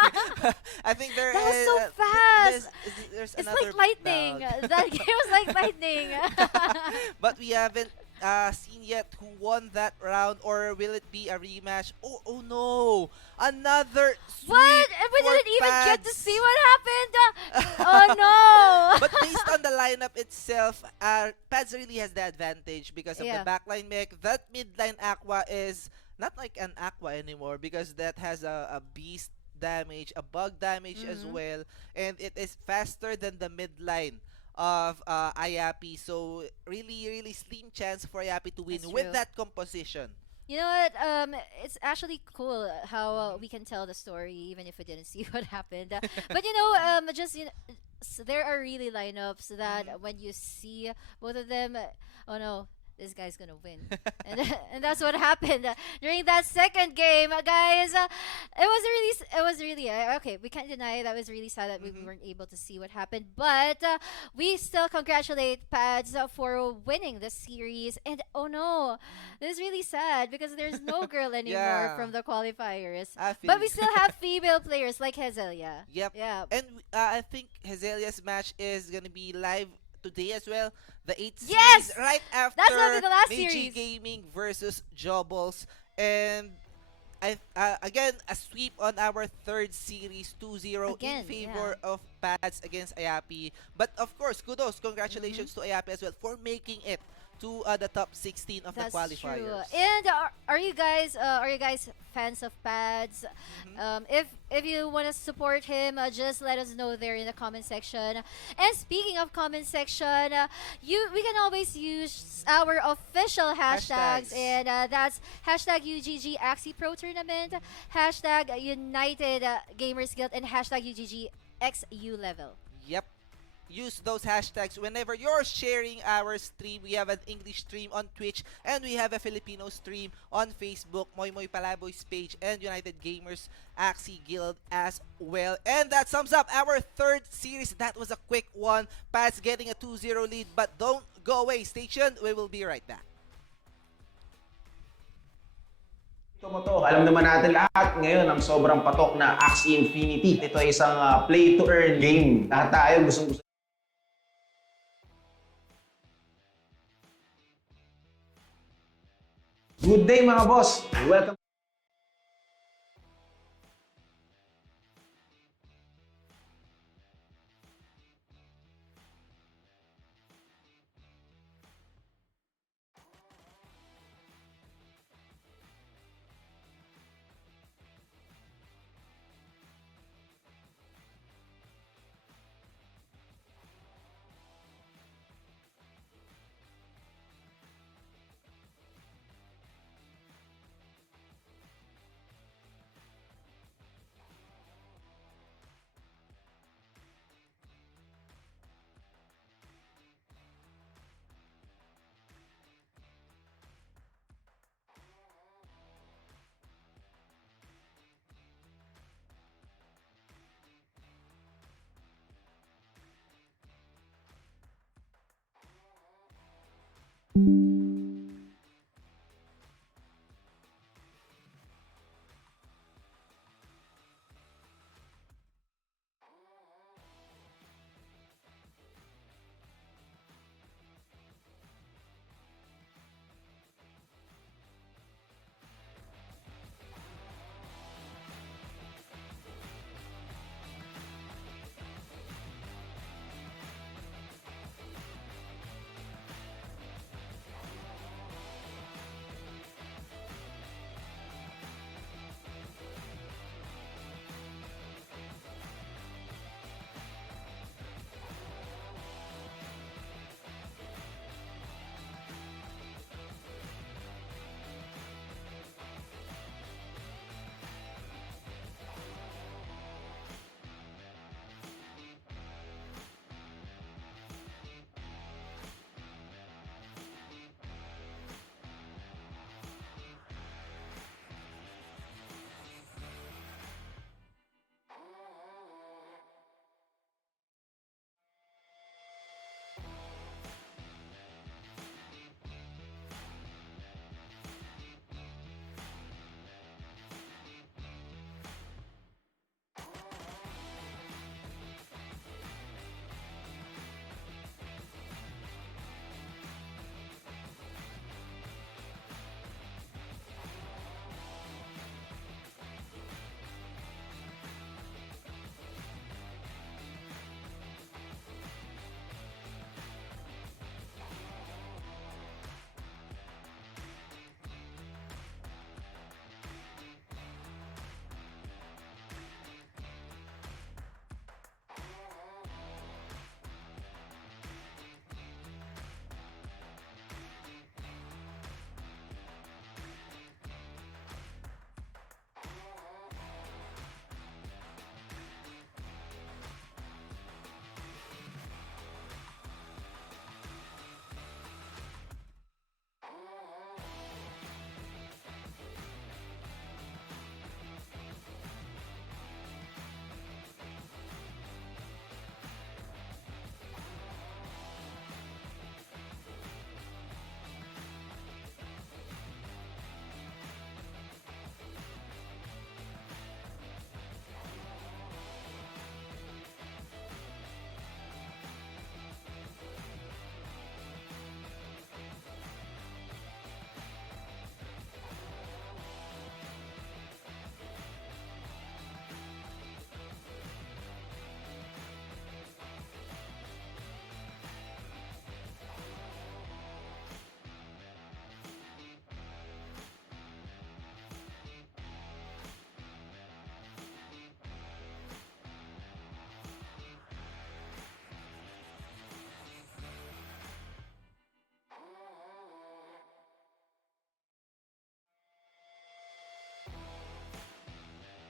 I think there That was is. so fast. There's It's another like lightning. round. That game was like lightning. But we haven't seen yet who won that round, or will it be a rematch? Oh no! Another sweep What? And we for didn't even get to Pads. see what happened. Oh no! But based on the lineup itself, Pads really has the advantage because of Yeah. the backline mech. That midline Aqua is not like an Aqua anymore, because that has a beast damage, a bug damage as Mhm. well, and it is faster than the midline of Ayappi. So really slim chance for Ayappi to win That's with true. that composition. You know what? It's actually cool how Mhm. we can tell the story even if we didn't see what happened. But just there are really lineups Mhm. that when you see both of them, oh no, this guy's gonna win, and and that's what happened during that second game, guys. It was really okay. We can't deny that it was really sad that we Mhm. weren't able to see what happened, but we still congratulate Pads for winning the series. And oh no, this is really sad because there's no girl anymore Yeah, from the qualifiers. I But feel we you. still have female players like Hazelia. Yep. Yeah, And I think Hazelia's match is gonna be live today as well. The 8th series yes, right that's gonna be after the last Meiji series. Gaming versus Jobless. And again, a sweep on our third series 2-0 in Again, yeah. favor of Pads against Ayappi. But of course, kudos, Mm-hmm. congratulations to Ayappi as well for making it to the top 16 of the That's true. qualifiers. And are you guys fans of Pads? Mhm. If you want to support him, just let us know there in the comment section. And speaking of comment section, we can always use our official hashtags, Hashtags. and that's hashtag UGG Axie Pro Tournament, hashtag United Gamers Guild, and hashtag UGG XU Level. Yep. Use those hashtags whenever you're sharing our stream. We have an English stream on Twitch, and we have a Filipino stream on Facebook, Moy Moy Palaboy's page, and United Gamers Axie Guild as well. And that sums up our third series. That was a quick one. Pats getting a 2-0 lead, but don't go away. Stay tuned. We will be right back. Ito mo to, alam naman natin lahat ngayon ang sobrang patok na Axie Infinity. Ito ay isang play to earn game. Lahat tayo gustong gusto. Good day mga boss! Welcome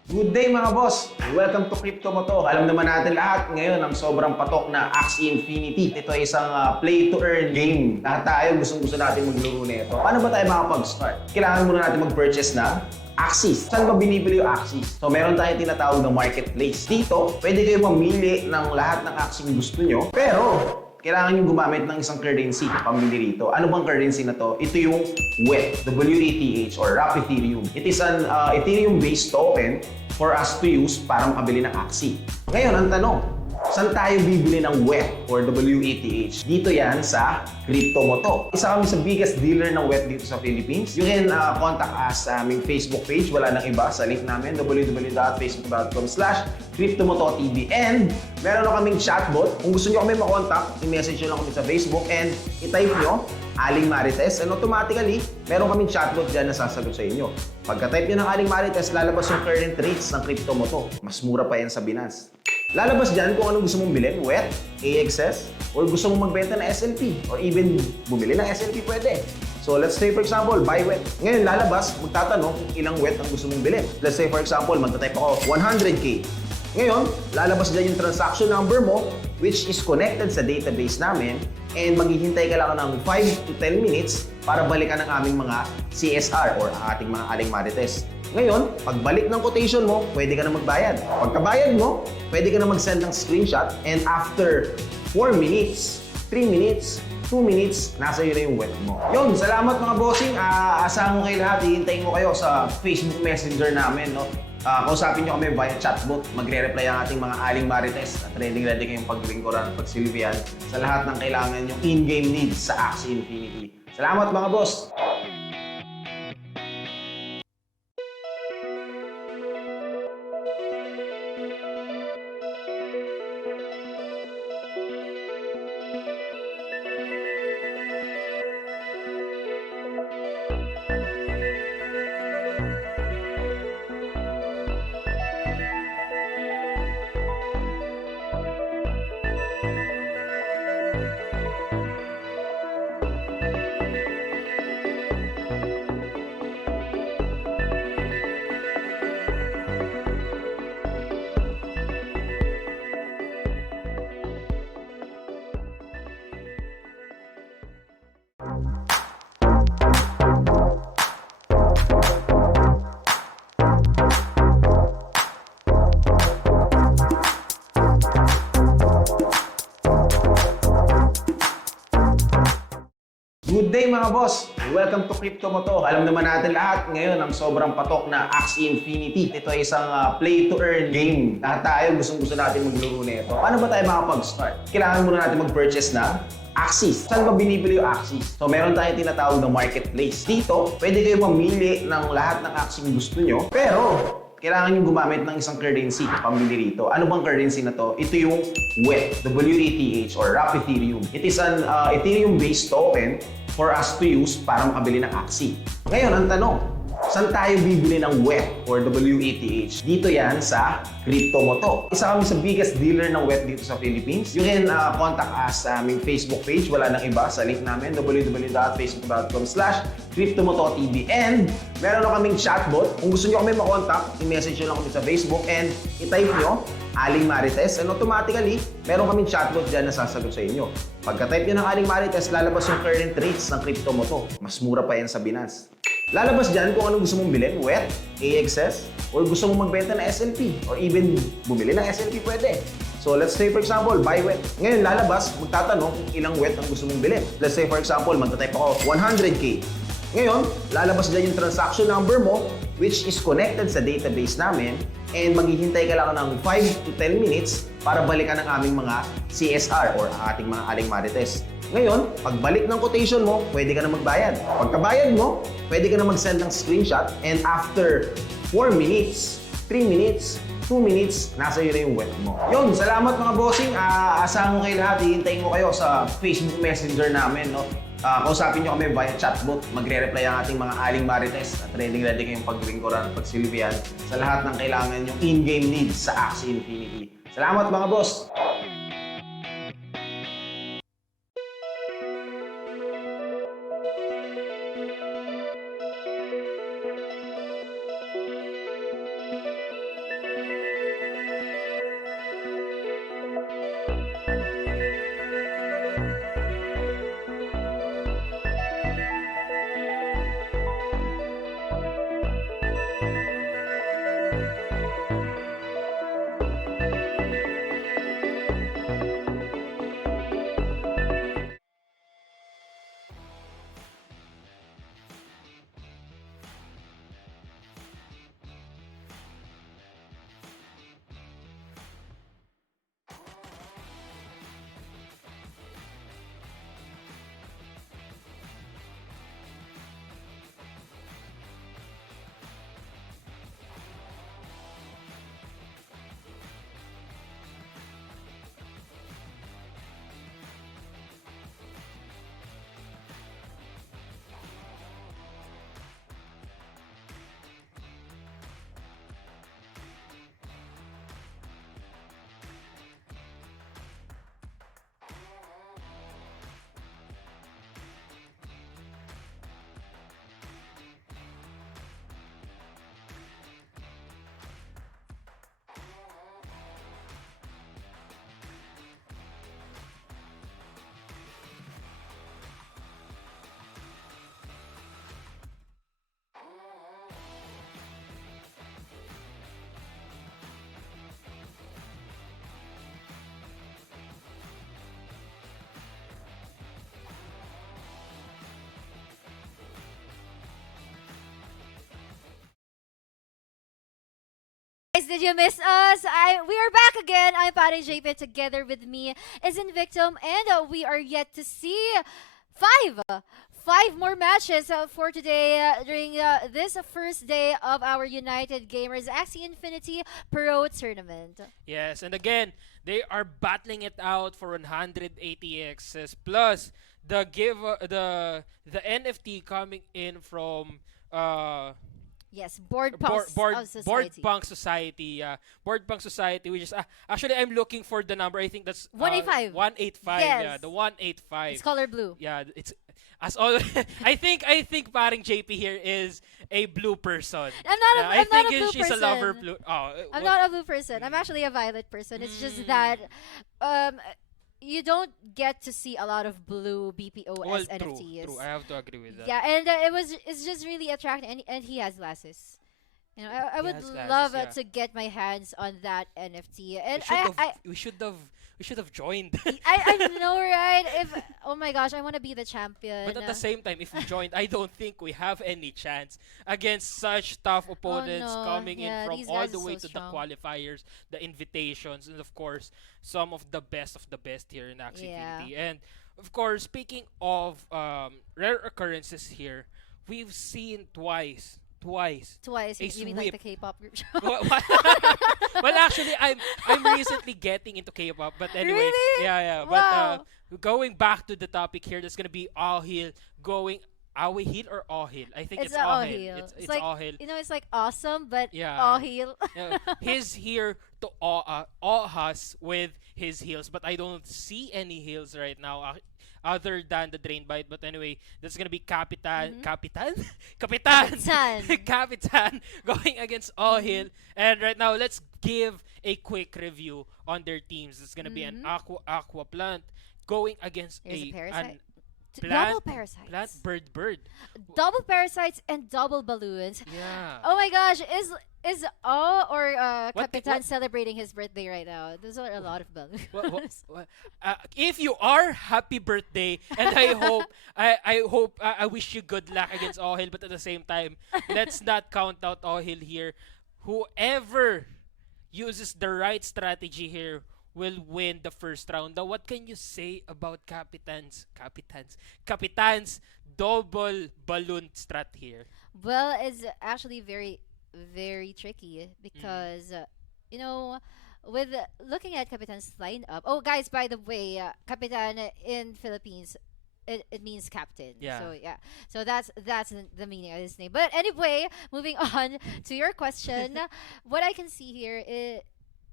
Good day mga boss! Welcome to Crypto Mo to. Alam naman natin lahat ngayon ang sobrang patok na Axie Infinity. Ito ay isang play-to-earn game. Lahat tayo gustong-gusto natin maglaro nito. Paano ba tayo makapag-start? Kailangan muna natin mag-purchase ng Axies. Saan ba binibili yung Axies? So meron tayong tinatawag na marketplace. Dito, pwede kayo mamili ng lahat ng Axie gusto nyo. Pero, kailangan nyo gumamit ng isang currency pamili rito. Ano bang currency na to? Ito yung WETH, W-E-T-H, or Wrap Ethereum. It is an Ethereum-based token for us to use para makabili ng Axie. Ngayon, ang tanong, saan tayo bibili ng WETH or WETH? Dito yan sa Crypto Mo to. Isa kami sa biggest dealer ng WETH dito sa Philippines. You can contact us sa aming Facebook page. Wala nang iba sa link namin, www.facebook.com/cryptomototv. And meron na kaming chatbot. Kung gusto nyo kami makontak, i-message nyo lang kami sa Facebook and i-type nyo Aling Marites, and automatically, meron kaming chatbot dyan na sasagot sa inyo. Pagka-type nyo ng Aling Marites, lalabas yung current rates ng Crypto Mo to. Mas mura pa yan sa Binance. Lalabas dyan kung anong gusto mong bilhin, WETH, AXS, or gusto mong magbenta ng SLP, or even bumili ng SLP pwede. So let's say for example, buy WETH. Ngayon lalabas, magtatanong kung ilang WETH ang gusto mong bilhin. Let's say for example, magta-type ako 100K. Ngayon, lalabas dyan yung transaction number mo, which is connected sa database namin, and maghihintay ka lang ng 5 to 10 minutes para balikan ang aming mga CSR or ating mga Aling Marites. Ngayon, pagbalik ng quotation mo, pwede ka na magbayad. Pagkabayad mo, pwede ka na mag-send ng screenshot, and after 4 minutes, 3 minutes, 2 minutes, nasa iyo na yung WETH mo. Yun, salamat mga bossing. Asahan ko kayo lahat. Hihintayin ko kayo sa Facebook Messenger namin. No? Kausapin nyo kami via chatbot. Magre-reply ang ating mga Aling Marites at ready kayong paglingkuran at pagsilbihan sa lahat ng kailangan yung in-game needs sa Axie Infinity. Salamat mga boss! Good day mga boss! Welcome to Crypto Mo to. Alam naman natin lahat ngayon ang sobrang patok na Axie Infinity. Ito ay isang play-to-earn game. Lahat tayo gustong-gusto natin maglaro nito. Paano ba tayo makapag-start? Kailangan muna natin mag-purchase ng Axies. Saan ba binibili yung Axies? So meron tayong tinatawag na marketplace. Dito, pwede kayo mamili ng lahat ng Axie gusto nyo. Pero, kailangan nyo gumamit ng isang currency pamili rito. Ano bang currency na to? Ito yung WETH, W-E-T-H, or Wrap Ethereum. It is an Ethereum-based token for us to use para makabili ng Axie. Ngayon, ang tanong, saan tayo bibili ng WETH or WETH? Dito yan sa Crypto Mo to. Isa kami sa biggest dealer ng WETH dito sa Philippines. You can contact us sa aming Facebook page. Wala nang iba sa link namin, www.facebook.com/cryptomototv. And meron na kaming chatbot. Kung gusto nyo kami makontak, i-message nyo lang kami sa Facebook and i-type nyo Aling Marites, and automatically, meron kaming chatbot dyan na sasagot sa inyo. Pagka-type nyo ng Aling Marites, lalabas yung current rates ng Crypto Mo to. Mas mura pa yan sa Binance. Lalabas dyan kung anong gusto mong bilhin, WETH, AXS, or gusto mong magbenta ng SLP, or even bumili ng SLP pwede. So let's say for example, buy WETH. Ngayon lalabas, magtatanong kung ilang WETH ang gusto mong bilhin. Let's say for example, magta-type ako 100K. Ngayon, lalabas dyan yung transaction number mo, which is connected sa database namin, and maghihintay ka lang ng 5 to 10 minutes para balikan ang aming mga CSR or ating mga Aling Marites. Ngayon, pagbalik ng quotation mo, pwede ka na magbayad. Pagkabayad mo, pwede ka na mag-send ng screenshot, and after 4 minutes, 3 minutes, 2 minutes, nasa iyo na yung WETH mo. Yun, salamat mga bossing. Asahan ko kayo lahat. Hihintayin ko kayo sa Facebook Messenger namin. No? Kausapin nyo kami via chatbot. Magre-reply ang ating mga Aling Marites at ready kayong paglingkuran at pagsilbihan sa lahat ng kailangan yung in-game needs sa Axie Infinity. Salamat mga boss! did you miss us? We are back again. I'm Patty JP. Together with me is Invictum, and we are yet to see five. Five more matches for today during this first day of our United Gamers Axie Infinity Pro Tournament. Yes, and again, they are battling it out for 180x's plus the NFT coming in from Yes, board punks of Board society. Punk Society. Board Punk Society, which is actually I'm looking for the number. I think that's 185. 185. Yes. Yeah, the 185. It's color blue. Yeah, it's as always. I think paring JP here is a blue person. I'm not a, Yeah, I I'm not think a blue she's person. a lover blue. Oh, I'm not a blue person. I'm actually a violet person. It's just that um you don't get to see a lot of blue BPOS well, NFTs. true. I have to agree with that. Yeah, and it's just really attracting, and he has glasses. You know, I He would has glasses, love yeah. to get my hands on that NFT, and We should have joined. I know, right? If oh my gosh, I want to be the champion. But at the same time, if we joined, I don't think we have any chance against such tough opponents no. coming Yeah, in from these all guys the are way so to strong. the qualifiers, the invitations, and of course, some of the best here in Axie Yeah. Infinity. And of course, speaking of rare occurrences here, we've seen twice. Twice. A You mean like the sweep. K-pop group? Well, well, actually, I'm recently getting into K-pop, but anyway, Really? yeah. Wow. But going back to the topic here, that's gonna be All Hill going Awe Hill or All Hill. I think it's all All Hill. heel. It's like All Hill. you know, it's like awesome, but Yeah. all heel. Yeah, he's here to awe us with his heels, but I don't see any heels right now. Other than the drain bite, but anyway, that's gonna be Capitan, Capitan, Capitan. Capitan going against All Hill. And right now, let's give a quick review on their teams. It's gonna be an Aqua Plant going against Here's a an parasite. plant, Double parasites. Bird. Double parasites and double balloons. Yeah. Oh my gosh, is all or What the- Capitan what- celebrating his birthday right now? Those are a lot of balloons. If you are, happy birthday, and I wish you good luck against All Hill, but at the same time, let's not count out All Hill here. Whoever uses the right strategy here will win the first round. Now, what can you say about Capitan's double balloon strat here? Well, it's actually very, very tricky because, you know, with looking at Capitan's lineup. Oh, guys, by the way, Capitan in Philippines, it means captain. Yeah. So yeah. So that's the meaning of his name. But anyway, moving on to your question, what I can see here is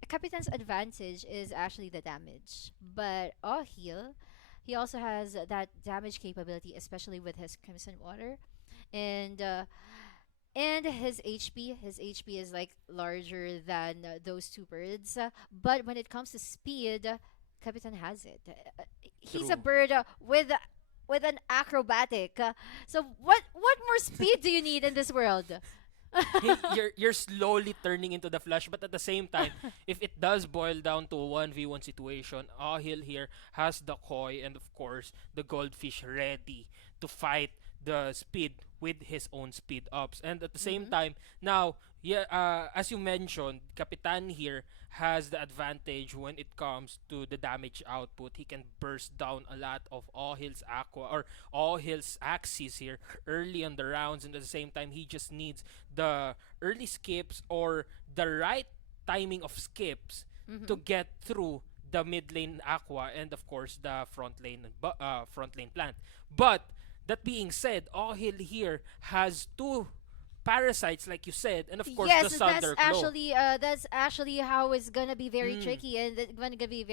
Capitan's advantage is actually the damage, but heal. He also has that damage capability, especially with his Crimson Water, and his HP. His HP is like larger than those two birds. But when it comes to speed, Capitan has it. He's a True. bird with an acrobatic. So what more speed do you need in this world? You're slowly turning into the Flash, but at the same time, if it does boil down to a 1v1 situation, Ahil here has the koi and of course the goldfish ready to fight the speed with his own speed ups. And at the same time, now, as you mentioned, Capitan here has the advantage when it comes to the damage output. He can burst down a lot of Ahil's Aqua or Ahil's Axies here early on the rounds, and at the same time, he just needs the early skips or the right timing of skips to get through the mid lane Aqua and of course the front lane plant. But that being said, Ahil here has two parasites, like you said, and of course the Yes, Thunder Glow. that's actually how it's gonna be very tricky, and it's gonna be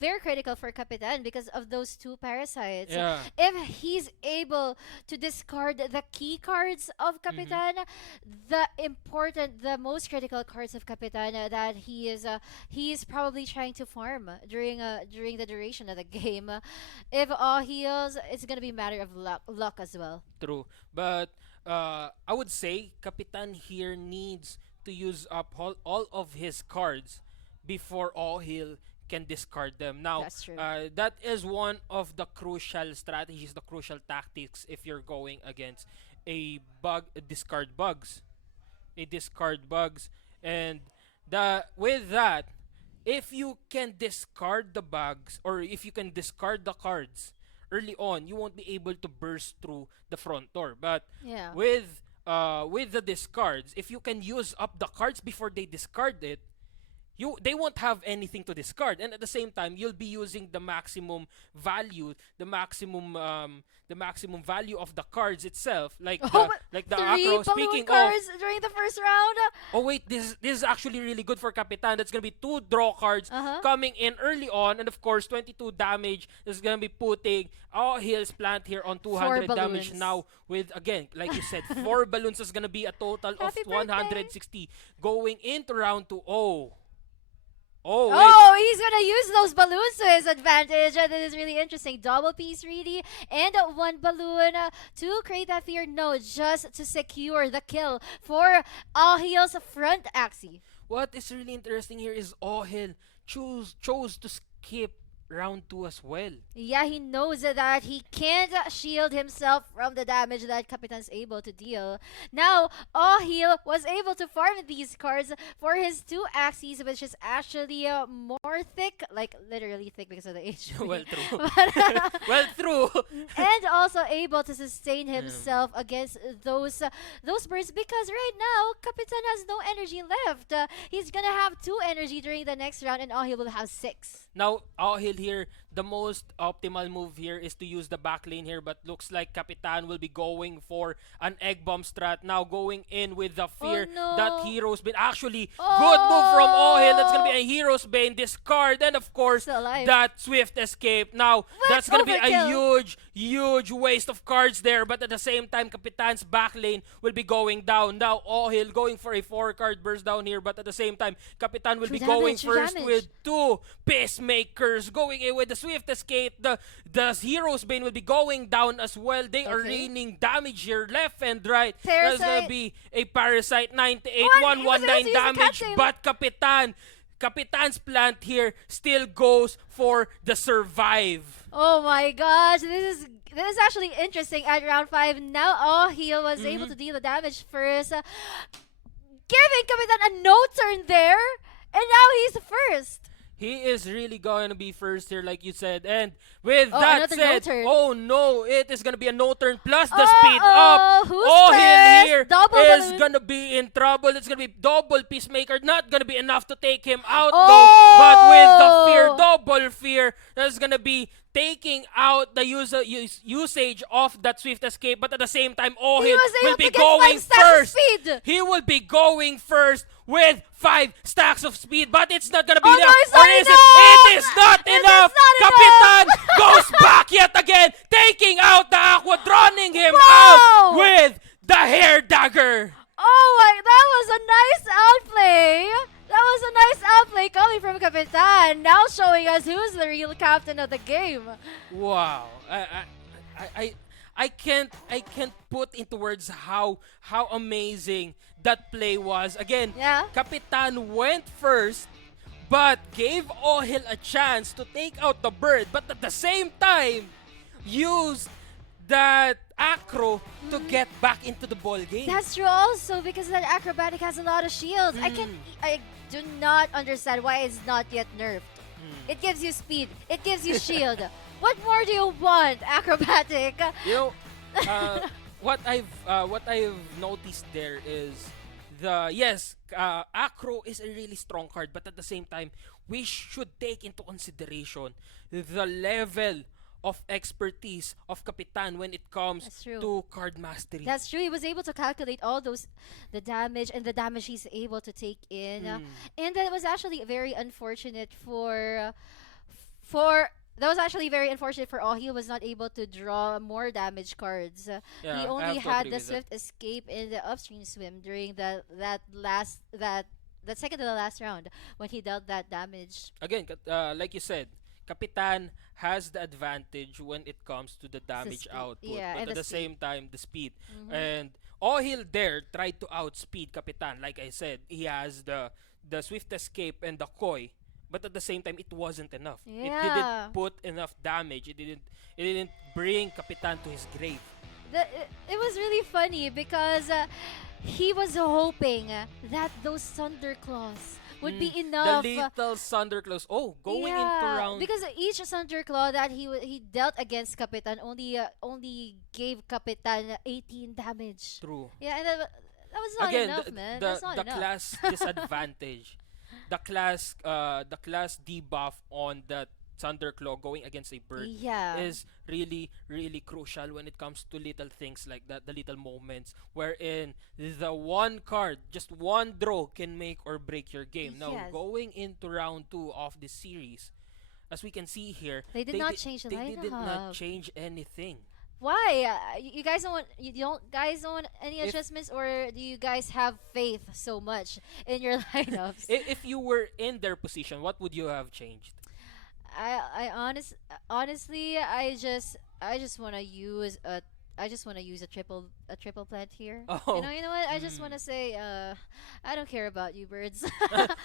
very critical for Capitan because of those two parasites. Yeah. If he's able to discard the key cards of Capitan, the most critical cards of Capitan that he is probably trying to farm during the duration of the game. If all heals, it's gonna be a matter of luck as well. True. But I would say Capitan here needs to use up all of his cards before Ahil can discard them. Now, That's true. that is one of the crucial strategies, the crucial tactics if you're going against a discard bugs. And with that, if you can discard the bags or if you can discard the cards early on, you won't be able to burst through the front door. But Yeah. with the discards, if you can use up the cards before they discard it, they won't have anything to discard, and at the same time you'll be using the maximum value, the maximum value of the cards itself, like Oh, like the three acro. balloon Speaking of, cards during the first round. oh wait, this is actually really good for Kapitan. That's gonna be 2 draw cards Uh-huh. coming in early on, and of course 22 damage is gonna be putting Hill's plant here on 200 damage balloons. now. With again, like you said, 4 balloons is gonna be a total of Happy birthday. 160 going into round 2. Oh, wait. Oh, he's gonna use those balloons to his advantage. That is really interesting. Double piece ready and one balloon to create that fear. No, just to secure the kill for Ahil's front Axie. What is really interesting here is Hill chose to skip round 2 as well. Yeah, he knows that he can't shield himself from the damage that Capitan's able to deal. Now, Ahil was able to farm these cards for his 2 Axies, which is actually more thick, like literally thick because of the HP. Well, true. But, Well, true. and also able to sustain himself against those birds, because right now Capitan has no energy left. He's gonna have 2 energy during the next round, and Ahil will have 6. Now, Hill here, the most optimal move here is to use the back lane here, but looks like Kapitan will be going for an egg bomb strat. Now going in with the fear no. that Hero's Bane. Actually, good move from Hill. That's gonna be a Hero's Bane discard, and of course Still alive. that swift escape. Now that's gonna be a Overkill. huge waste of cards there, but at the same time Kapitan's back lane will be going down. Now Hill going for a 4-card burst down here, but at the same time Kapitan will True be going damage, true first damage. with 2 Peacemakers going in with the swift escape. The Hero's Bane will be going down as well. They are Okay. raining damage here left and right. That's gonna Parasite. be a Parasite 98 What? He was able to 119 use the damage, captain. but Kapitan's plant here still goes for the survive. Oh my gosh, this is actually interesting at round 5. Now Ahil was able to deal the damage first, giving Capitan a no turn there, and now he's first. He is really going to be first here, like you said. And with Oh, that another said, no-turn. oh no, it is going to be a no-turn plus the speed up. Who's Hill first? here Double is balloon. going to be in trouble. It's going to be double Peacemaker. Not going to be enough to take him out Oh! though. But with the fear, double fear, that's going to be taking out the usage of that swift escape. But at the same time, He Hill was able will be to get going 5 stacks of first. speed. He will be going first with 5 stacks of speed, but it's not gonna be Oh, enough. no, it's Or not is enough! it? It is not It is enough. not Kapitan enough! goes back yet again, taking out the Aqua, drowning him Wow! out with the hair dagger. Oh my, that was a nice outplay. That was a nice outplay coming from Capitan. Now showing us who's the real captain of the game. Wow. I can't put into words how amazing that play was. Again, Yeah. Kapitan went first, but gave Hill a chance to take out the bird, but at the same time used that acro to get back into the ball game. That's true also, because that acrobatic has a lot of shields. I do not understand why it's not yet nerfed. It gives you speed. It gives you shield. What more do you want, acrobatic? You know, what I've noticed there is acro is a really strong card, but at the same time, we should take into consideration the level of expertise of Kapitan when it comes That's true. to card mastery. That's true. He was able to calculate all the damage he's able to take in, and that was actually very unfortunate for. That was actually very unfortunate for all. He was not able to draw more damage cards. Yeah, He I only have to had agree the with that. swift escape in the upstream swim during that second to the last round when he dealt that damage. Again, like you said, Kapitan has the advantage when it comes to the damage speed. output, Yeah, but and at the the same time, the speed. Mhm. And Hill there tried to outspeed Kapitan. Like I said, he has the swift escape and the koi, but at the same time, it wasn't enough. It Yeah. didn't put enough damage. It didn't bring Kapitan to his grave. It was really funny because he was hoping that those thunder claws would be The enough. little Thunderclaws. Oh, going into Yeah, round. because each Thunderclaw that he dealt against Kapitan only gave Kapitan 18 damage. True. Yeah, and that was not Again, enough, man. the That's not the enough. class disadvantage, the class debuff on that Thunderclaw going against a bird Yeah. is really really crucial when it comes to little things like that, the little moments wherein the one card, just one draw can make or break your game. Now Yes. going into round 2 of this series, as we can see here, They did not change the they did not lineup. change anything. Why? You guys don't want any If- adjustments, or do you guys have faith so much in your lineups? If you were in their position, what would you have changed? Honestly, I just want to use a triple plant here. Oh. You know what? I just Mm. want to say I don't care about you birds.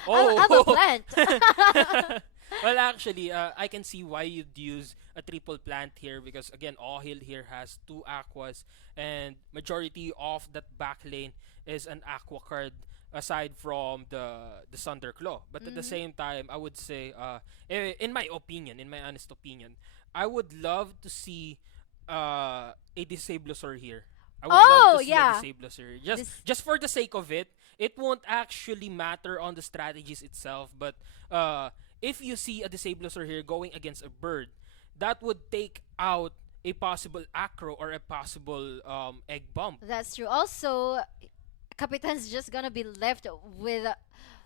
Oh. I'm a plant. Well, actually, I can see why you'd use a triple plant here because again, All-Hill here has 2 aquas and majority of that back lane is an aqua card aside from the Thunderclaw. But at the Mhm. same time, I would say, in my opinion, in my honest opinion, I would love to see a Disablosaur here. I would love Oh, to see yeah. a Disablosaur. Just This- just for the sake of it. It won't actually matter on the strategies itself, but if you see a Disablosaur here going against a bird, that would take out a possible acro or a possible egg bump. That's true. Also, Kapitan's just gonna be left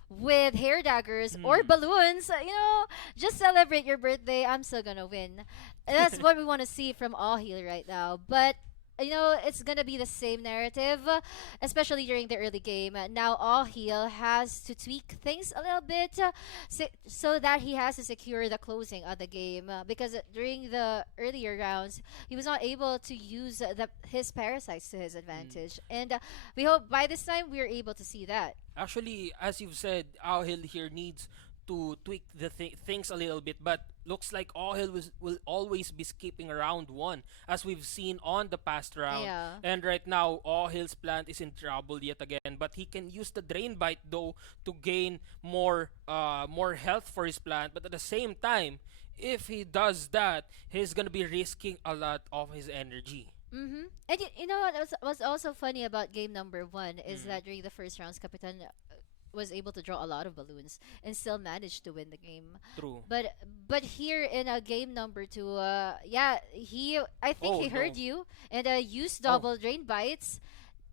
with hair daggers or Hmm. balloons. Just celebrate your birthday. I'm still gonna win. And that's what we want to see from All Heal right now. But it's gonna be the same narrative, especially during the early game. Now All Heal has to tweak things a little bit, so that he has to secure the closing of the game. Because during the earlier rounds, he was not able to use his parasites to his advantage, and we hope by this time we're able to see that. Actually, as you've said, Auhill here needs to tweak the things a little bit, but looks like Auhill will always be skipping round 1, as we've seen on the past round. Yeah. And right now, Auhill's plant is in trouble yet again, but he can use the Drain Bite though to gain more health for his plant. But at the same time, if he does that, he's gonna be risking a lot of his energy. Mm-hmm. And you know what was also funny about game number 1 is that during the first rounds, Capitan was able to draw a lot of balloons and still managed to win the game. True. But here in game number 2, I think Oh, he heard no. you and used double drain bites.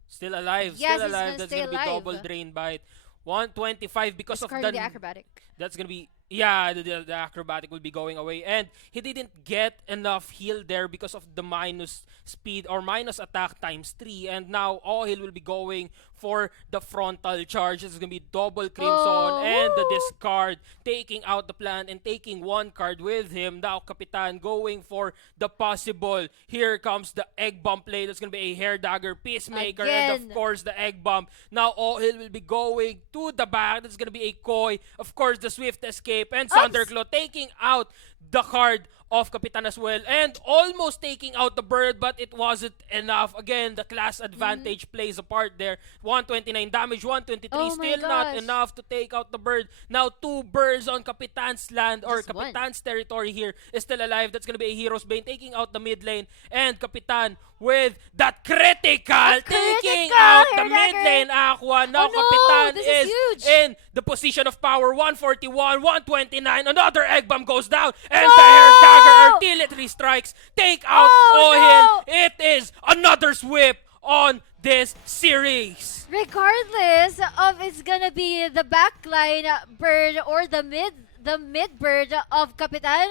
Still alive, Yes, still he's alive. gonna That's stay gonna be alive. double Drain Bite. 125 because of Discarding the the acrobatic. that's gonna be, yeah, the acrobatic will be going away, and he didn't get enough heal there because of the minus speed or minus attack times 3, and now all heal will be going for the frontal charge. It's gonna be double Crimson and the woo! discard, taking out the plant and taking one card with him. Now Capitan going for the possible, here comes the egg bump play. That's gonna be a hair dagger peacemaker and of Again. course the egg bump. Now all heal will be going to the back. That's gonna be a koi, of course the swift escape, and Thunderclaw taking out the card of Capitan as well, and almost taking out the bird, but it wasn't enough. Again, the class advantage plays a part there. 129 damage, 123, Oh my still not gosh. enough to take out the bird. Now 2 birds on Capitan's land, or Just one. Capitan's territory here is still alive. That's gonna be a Hero's Bane, taking out the mid lane, and Capitan with that critical, taking critical out the hair mid dagger. lane Aqua. Now Oh no, Capitan this is huge. in the position of power. 141, 129, another egg bomb goes down, and the hair dagger artillery strikes take out Oh, Ohil. It is another sweep on this series. Regardless of it's gonna be the backline bird or the mid bird of Capitan,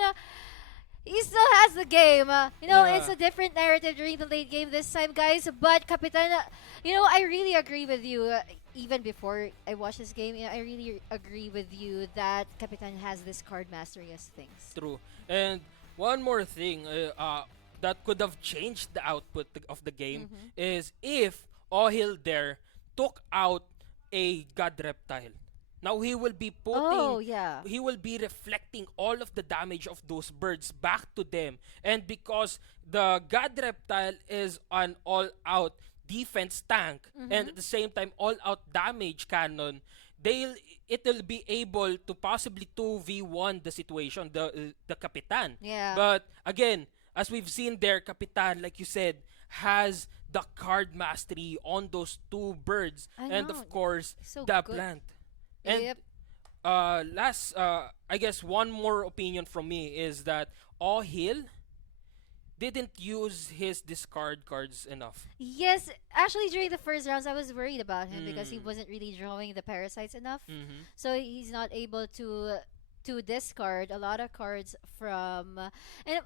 he still has the game. Yeah. It's a different narrative during the late game this time, guys. But Capitan, I really agree with you. Even before I watched this game, I really agree with you that Capitan has this card mastery as things. True. And one more thing that could have changed the output of the game is if Ohil there took out a God Reptile. Now he will be putting, Oh, yeah. he will be reflecting all of the damage of those birds back to them. And because the God Reptile is an all-out defense tank and at the same time all-out damage cannon, it will be able to possibly 2v1 the situation, the Kapitan. Yeah. But again, as we've seen there, Kapitan, like you said, has the card mastery on those two birds, I and know. of course So the good. plant. And Yep. last, I guess one more opinion from me is that Hill didn't use his discard cards enough. Yes, actually during the first rounds I was worried about him because he Mm. wasn't really drawing the parasites enough. Mm-hmm. So he's not able to discard a lot of cards from and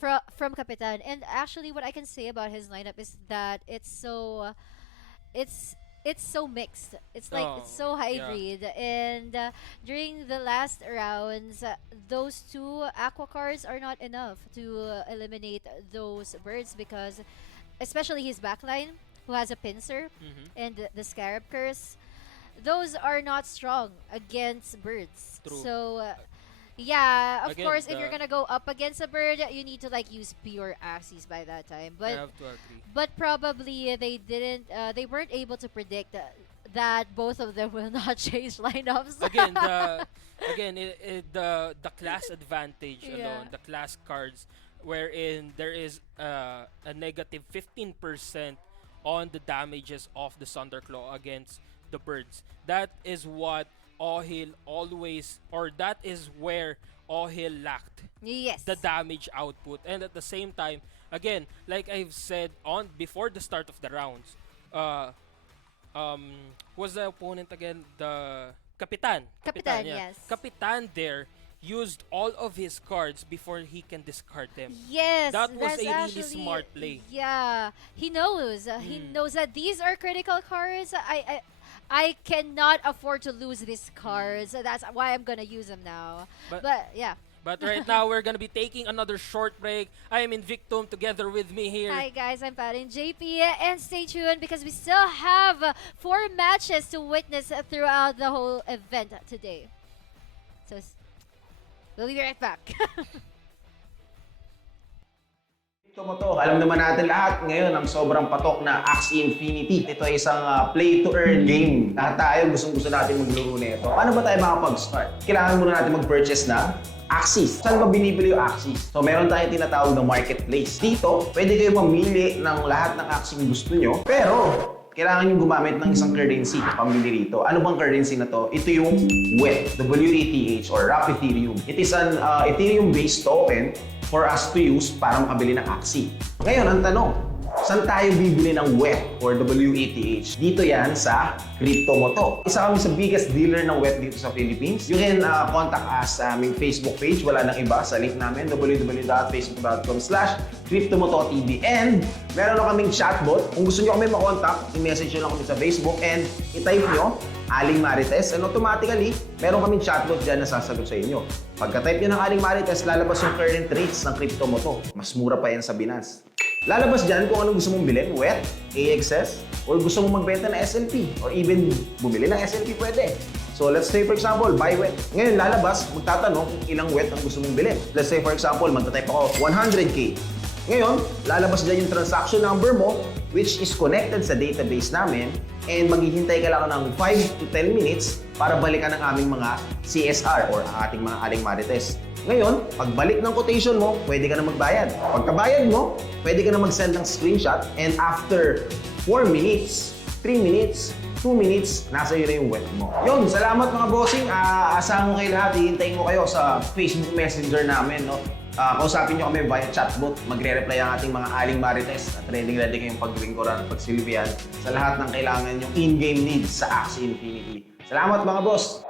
from Kapitan. And actually what I can say about his lineup is that it's it's so mixed. It's like it's so Oh, yeah. hybrid. And during the last rounds, those two aqua cards are not enough to eliminate those birds because, especially his backline, who has a pincer Mm-hmm. and the scarab curse, those are not strong against birds. True. So. Yeah, of Again, course, if you're the- gonna go up against a bird, you need to like use pure Axies by that time. I But have to agree. but probably they didn't they weren't able to predict that both of them will not change lineups. The class advantage Yeah. alone, the class cards, wherein there is a negative 15% on the damages of the Thunderclaw against the birds. That is what Ohil always, or that is where Ohil lacked Yes. the damage output. And at the same time, again, like I've said on before the start of the rounds, who was the opponent again? The Kapitan. Kapitan, yeah. yes. Kapitan there used all of his cards before he can discard them. Yes, That was that's a really actually, smart play. Yeah, he knows. He Mm. knows that these are critical cards. I cannot afford to lose these cards. That's why I'm gonna use them now. But yeah. But right now, we're gonna be taking another short break. I am Invictum together with me here. Hi guys, I'm Pat and JP, and stay tuned because we still have 4 matches to witness throughout the whole event today. So we'll be right back. Ito mo to, alam naman natin lahat ngayon ang sobrang patok na Axie Infinity. Ito ay isang play-to-earn game. Lahat tayo gustong-gusto natin maglaro nito. Paano ba tayo makapag-start? Kailangan muna natin mag-purchase ng Axies. Saan ba binibili yung Axies? So meron tayong tinatawag na marketplace. Dito, pwede kayo mamili ng lahat ng Axie gusto nyo. Pero, kailangan nyo gumamit ng isang currency pambili rito. Ano bang currency na to? Ito yung WETH, WETH or Wrap Ethereum. It is an Ethereum-based token for us to use para makabili ng Axie. Ngayon, ang tanong, saan tayo bibili ng WETH or WETH? Dito yan sa crypto mo to. Isa kami sa biggest dealer ng WETH dito sa Philippines. You can contact us sa aming Facebook page. Wala nang iba sa link namin, www.facebook.com/cryptomototv. And meron na kaming chatbot. Kung gusto nyo kami makontak, i-message nyo lang kami sa Facebook and i-type nyo Aling Marites, and automatically, meron kaming chatbot dyan na sasagot sa inyo. Pagka-type nyo ng Aling Marites, lalabas yung current rates ng crypto mo to. Mas mura pa yan sa Binance. Lalabas dyan kung anong gusto mong bilhin, WETH, AXS, or gusto mong magbenta ng SLP, or even bumili ng SLP pwede. So let's say for example, buy WETH. Ngayon lalabas, magtatanong kung ilang WETH ang gusto mong bilhin. Let's say for example, magta-type ako 100K. Ngayon, lalabas dyan yung transaction number mo, which is connected sa database namin, and maghihintay ka lang ng 5 to 10 minutes para balikan ang aming mga CSR or ang ating mga Aling Marites. Ngayon, pagbalik ng quotation mo, pwede ka na magbayad. Pagkabayad mo, pwede ka na mag-send ng screenshot, and after 4 minutes, 3 minutes, 2 minutes, nasa iyo na yung WETH mo. Yun, salamat mga bossing. Asahan ko kayo lahat. Hihintayin ko kayo sa Facebook Messenger namin. No? Kausapin nyo kami via chatbot. Magre-reply ang ating mga Aling Marites at ready kayong paglingkuran at pagsilbihan sa lahat ng kailangan yung in-game needs sa Axie Infinity. Salamat mga boss!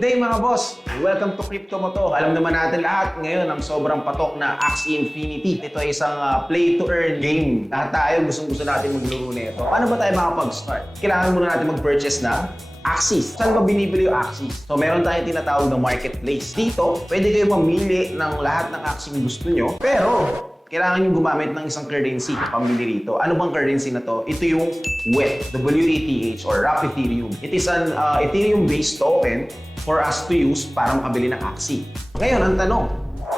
Good day mga boss! Welcome to Crypto Mo to. Alam naman natin lahat ngayon ang sobrang patok na Axie Infinity. Ito ay isang play-to-earn game. Lahat tayo gustong-gusto natin maglaro nito. Paano ba tayo makapag-start? Kailangan muna natin mag-purchase ng Axies. Saan ba binibili yung Axies? So meron tayong tinatawag na marketplace. Dito, pwede kayo mamili ng lahat ng Axie na gusto nyo. Pero, kailangan nyo gumamit ng isang currency pambili rito. Ano bang currency na to? Ito yung WETH, WETH or Wrap Ethereum. It is an Ethereum-based token for us to use para makabili ng Axie. Ngayon, ang tanong,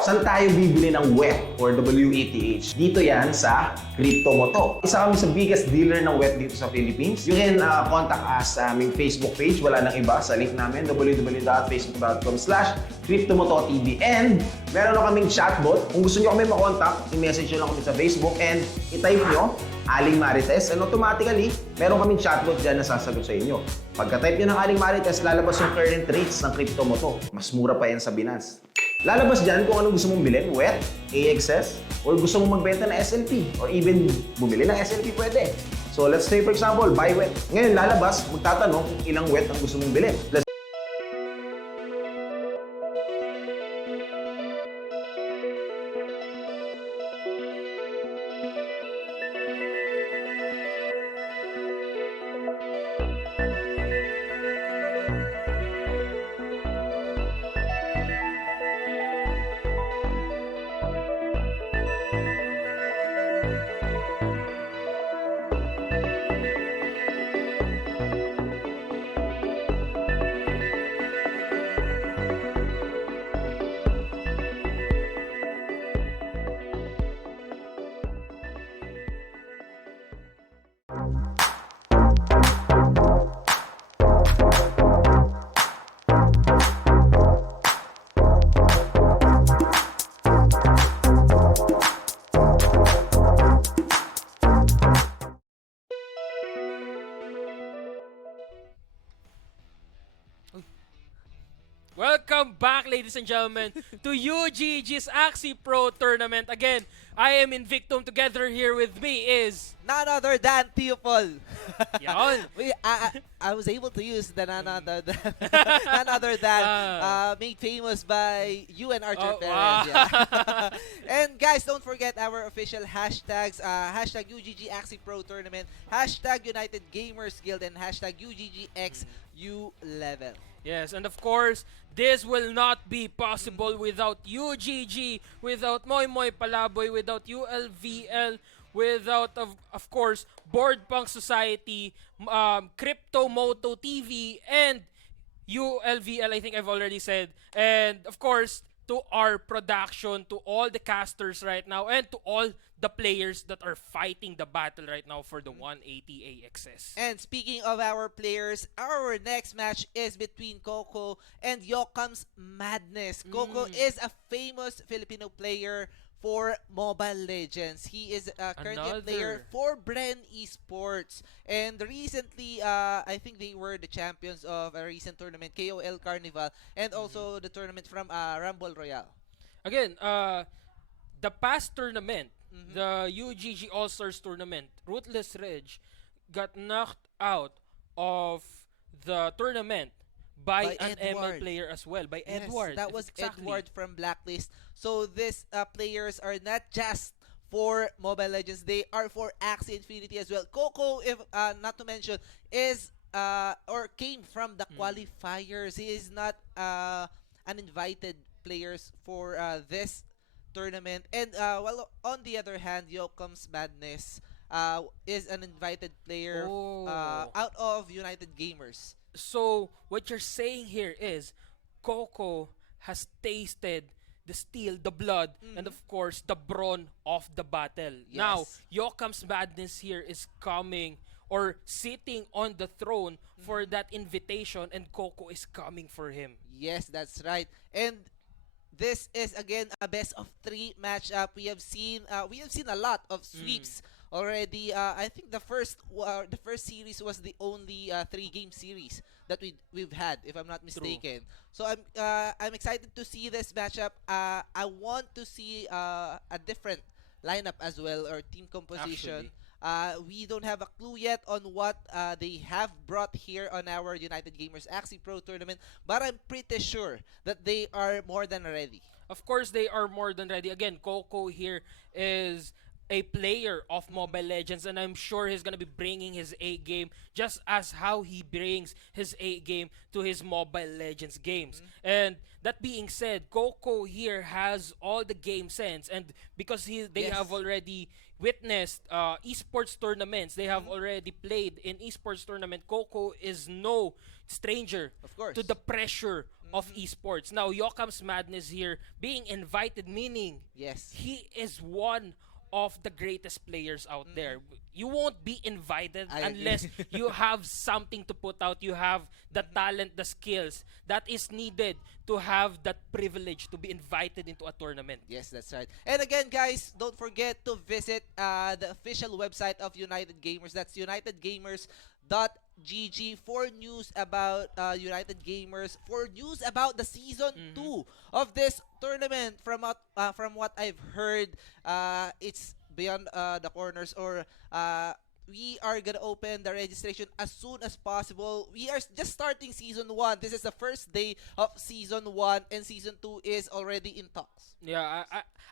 saan tayo bibili ng WETH or WETH? Dito yan sa Crypto Mo to. Isa kami sa biggest dealer ng WETH dito sa Philippines. You can contact us sa aming Facebook page. Wala nang iba sa link namin, www.facebook.com/CryptoMotoTV. And meron na kaming chatbot. Kung gusto nyo kami makontak, i-message nyo lang kami sa Facebook and i-type nyo Aling Marites, and automatically, meron kaming chatbot dyan na sasagot sa inyo. Pagka-type nyo ng Aling Marites, lalabas yung current rates ng Crypto Mo to. Mas mura pa yan sa Binance. Lalabas dyan kung anong gusto mong bilhin, WETH, AXS, or gusto mong magbenta ng SLP, or even bumili ng SLP pwede. So let's say for example, buy WETH. Ngayon lalabas, magtatanong kung ilang WETH ang gusto mong bilhin. Welcome back, ladies and gentlemen, to UGG's Axie Pro Tournament. Again, I am Invictum. Together here with me is... None other than Theopol. Yon. I was able to use the none other than made famous by you and Archer Perez. Wow. Yeah. And guys, don't forget our official hashtags. Hashtag UGG Axie Pro Tournament, hashtag United Gamers Guild, and hashtag UGGX U-Level. Yes, and of course, this will not be possible without UGG, without Moy Moy Palaboy, without ULVL, without, of course, Board Punk Society, Crypto Moto TV, and ULVL, I think I've already said. And of course, to our production, to all the casters right now, and to all the players that are fighting the battle right now for the 180 AXS. And speaking of our players, our next match is between Coco and Yokam's Madness. Coco is a famous Filipino player for Mobile Legends. He is currently a player for Bren Esports. And recently, I think they were the champions of a recent tournament, KOL Carnival, and also the tournament from Rumble Royale. Again, the past tournament, the UGG All-Stars tournament, Ruthless Reg got knocked out of the tournament by an Edward. ML player as well, by Yes, Edward. that was Exactly. Edward from Blacklist. So these players are not just for Mobile Legends, they are for Axie Infinity as well. Coco, if not to mention, is or came from the qualifiers. He is not an invited players for this tournament. And well, on the other hand, Yokam's Madness is an invited player out of United Gamers. So, what you're saying here is, Coco has tasted the steel, the blood, and of course, the brawn of the battle. Yes. Now, Yokam's Madness here is coming or sitting on the throne for that invitation, and Coco is coming for him. Yes, that's right. And this is again a best of 3 matchup. We have seen a lot of sweeps already. I think the first series was the only 3-game series that we've had, if I'm not mistaken. So I'm excited to see this matchup. I want to see a different lineup as well, or team composition. We don't have a clue yet on what they have brought here on our United Gamers Axie Pro Tournament, but I'm pretty sure that they are more than ready. Of course, they are more than ready. Again, Coco here is a player of Mobile Legends, and I'm sure he's gonna be bringing his A game just as how he brings his A game to his Mobile Legends games. And that being said, Coco here has all the game sense, and because they Yes. have already witnessed esports tournaments, they have already played in esports tournament. Coco is no stranger Of course. to the pressure of esports. Now, Yokam's Madness here being invited, meaning Yes. he is one of the greatest players out there. You won't be invited I agree. unless you have something to put out. You have the talent, the skills that is needed to have that privilege to be invited into a tournament. Yes, that's right. And again, guys, don't forget to visit the official website of United Gamers. That's unitedgamers.gg for news about United Gamers, for news about the season 2 of this tournament. From what I've heard, it's beyond the corners, or we are gonna open the registration as soon as possible. We are just starting season 1. This is the first day of season 1, and season 2 is already in talks. Yeah,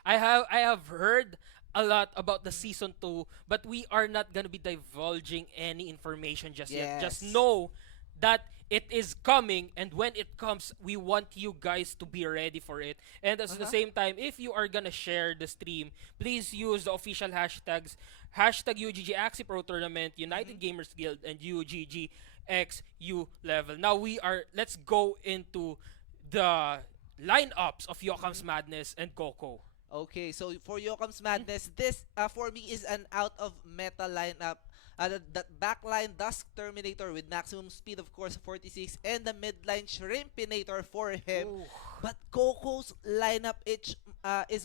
I have heard a lot about the season 2, but we are not gonna be divulging any information just yet. Just Yes. know that it is coming, and when it comes, we want you guys to be ready for it. And at the same time, if you are gonna share the stream, please use the official hashtags #UGG Axie Pro Tournament, United Gamers Guild, and UGG XU level. Now let's go into the lineups of Yokam's Madness and Coco. Okay, so for Yokam's Madness, this for me is an out of meta lineup. That backline Dusk Terminator with maximum speed, of course, 46, and the midline Shrimpinator for him. Ooh. But Coco's lineup is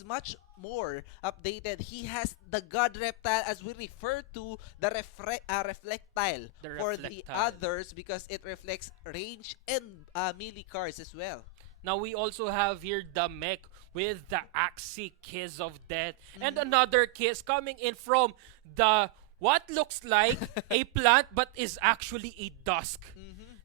much more updated. He has the God Reptile, as we refer to the Reflectile The for the Reflectile. others, because it reflects range and melee cards as well. Now we also have here the mech with the Axie Kiss of Death, and another kiss coming in from the what looks like a plant but is actually a dusk.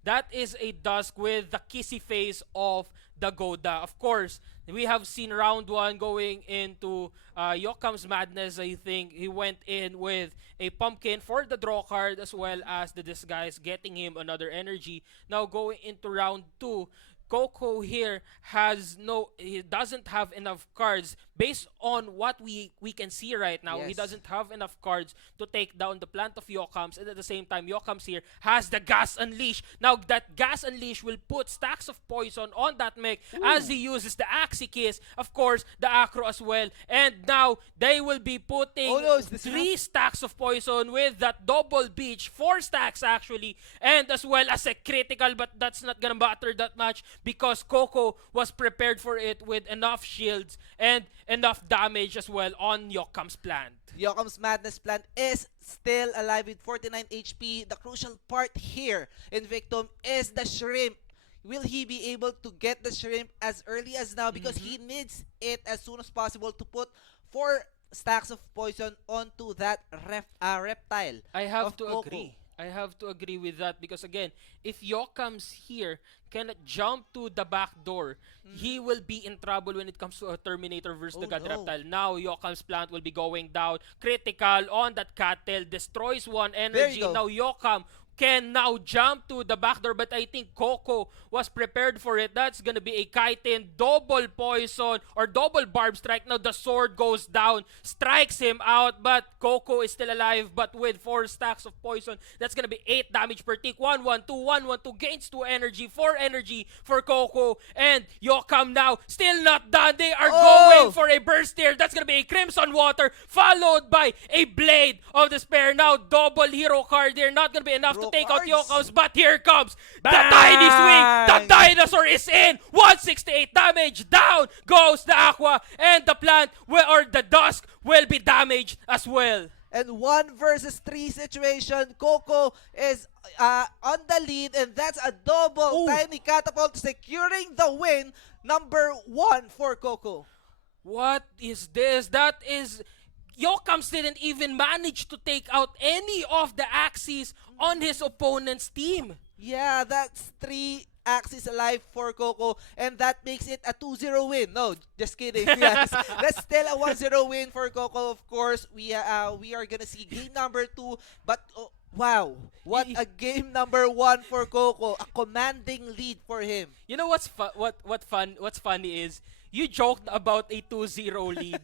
That is a dusk with the kissy face of the Goda. Of course, we have seen round 1 going into Yokam's Madness. I think he went in with a pumpkin for the draw card as well as the disguise, getting him another energy. Now going into round 2, Coco here he doesn't have enough cards based on what we can see right now. He Yes. doesn't have enough cards to take down the plant of Yokam's, and at the same time, Yokam's here has the Gas Unleash. Now that Gas Unleash will put stacks of poison on that mech as he uses the Axie Kiss, of course, the Acro as well, and now they will be putting Oh no, is this 3 stacks of poison with that double beach, 4 stacks actually, and as well as a critical, but that's not gonna matter that much because Coco was prepared for it with enough shields and enough damage as well on Yokam's plant. Yokam's Madness plant is still alive with 49 HP. The crucial part here in Victim is the shrimp. Will he be able to get the shrimp as early as now? Because he needs it as soon as possible to put 4 stacks of poison onto that reptile. I have of to Coco. agree. I have to agree with that because again, if Yokam's here cannot jump to the back door, he will be in trouble when it comes to a Terminator versus the Oh, God no. Reptile. Now Yokam's plant will be going down. Critical on that cattle, destroys 1 There energy. you go. Now Yokam can now jump to the back door, but I think Coco was prepared for it. That's gonna be a chitin, double poison or double barb strike. Now the sword goes down, strikes him out, but Coco is still alive, but with 4 stacks of poison, that's gonna be 8 damage per tick. 1-1-2, 1-1-2, gains 2 energy, 4 energy for Coco, and Yokam now still not done. They are going for a burst here. That's gonna be a Crimson Water, followed by a Blade of Despair. Now double hero card here, not gonna be enough to Hero take out cards. Yokam's, but here comes the Tiny Swing. The dinosaur is in. 168 damage. Down goes the Aqua, and the plant or the Dusk will be damaged as well. And 1 versus 3 situation. Coco is on the lead, and that's a double tiny catapult securing the win. Number 1 for Coco. What is this? That is Yokams didn't even manage to take out any of the Axies on his opponent's team. Yeah, that's 3 Axis alive for Coco, and that makes it a 2-0 win. No, just kidding. Yes, that's still a 1-0 win for Coco. Of course, we are gonna see game number 2, but wow, what a game number 1 for Coco, a commanding lead for him. You know what's what's funny is you joked about a 2-0 lead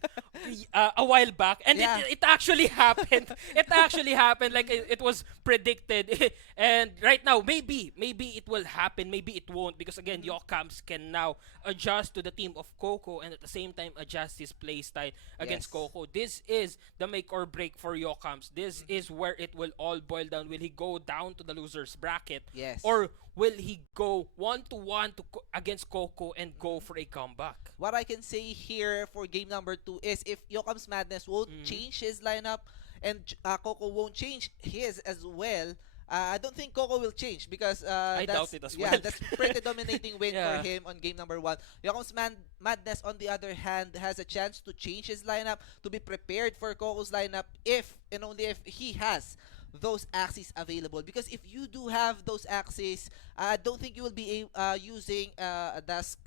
a while back, and Yeah. it actually happened. It actually happened, like it was predicted. And right now, maybe it will happen, maybe it won't, because again, Yokams can now adjust to the team of Coco and at the same time adjust his play style against Yes. Coco. This is the make or break for Yokams. This is where it will all boil down. Will he go down to the loser's bracket? Yes. Or will he go 1-1 against Coco and go for a comeback? What I can say here for game number 2 is if Yokam's Madness won't change his lineup and Coco won't change his as well, I don't think Coco will change because I that's, doubt it as yeah, well. that's pretty dominating win Yeah. for him on game number 1. Yokam's Madness, on the other hand, has a chance to change his lineup, to be prepared for Coco's lineup if and only if he has those Axies available. Because if you do have those Axies, I don't think you will be using a Dusk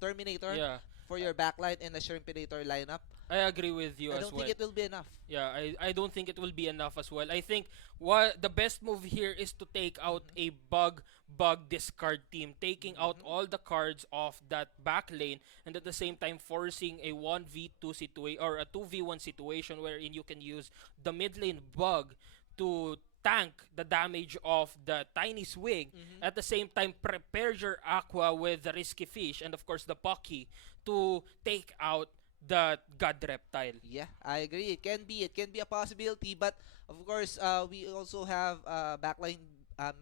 Terminator Yeah, for your backline and a Shrimpinator lineup. I agree with you I as don't well. think it will be enough. Yeah, I don't think it will be enough as well. I think what the best move here is to take out a bug discard team, taking out all the cards of that back lane, and at the same time forcing a 1v2 situation or a 2v1 situation wherein you can use the mid lane bug to tank the damage of the tiny swing. At the same time, prepare your aqua with the risky fish and of course the Pocky to take out the god reptile. Yeah, I agree. It can be a possibility, but of course, we also have backline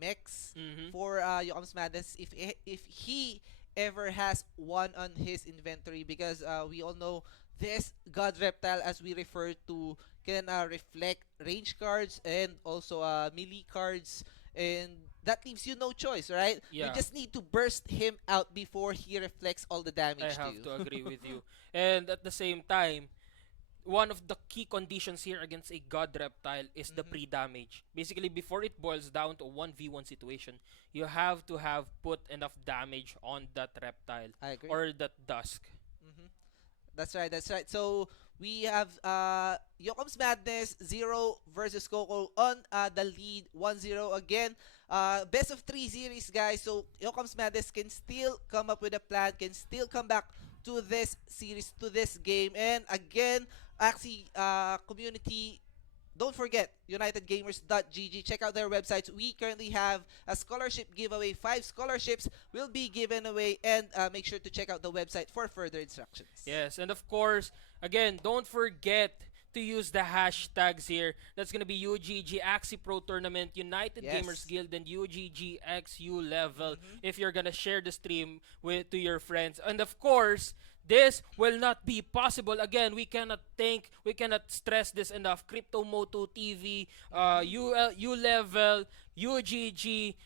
mechs Mhm. for Yokam's Madness if he ever has one on his inventory, because we all know this god reptile, as we refer to, can reflect range cards and also melee cards, and that leaves you no choice, right? You Yeah. just need to burst him out before he reflects all the I damage to have you. to agree with you. And at the same time, one of the key conditions here against a god reptile is the pre-damage. Basically, before it boils down to a 1v1 situation, you have to have put enough damage on that reptile I agree. or that dusk. Mhm. That's right, that's right. So we have Yokam's Madness 0 versus Coco on the lead 1-0 again. Best of 3 series, guys. So Yokam's Madness can still come up with a plan, can still come back to this series, to this game. And again, Axie community, don't forget unitedgamers.gg. Check out their websites. We currently have a scholarship giveaway. 5 scholarships will be given away, and make sure to check out the website for further instructions. Yes, and of course, again, don't forget to use the hashtags here. That's gonna be UGG Axie Pro Tournament, United Yes. Gamers Guild, and UGG XU Level if you're gonna share the stream with to your friends. And of course, this will not be possible. Again, we cannot stress this enough. Crypto Moto TV, U Level, UGG,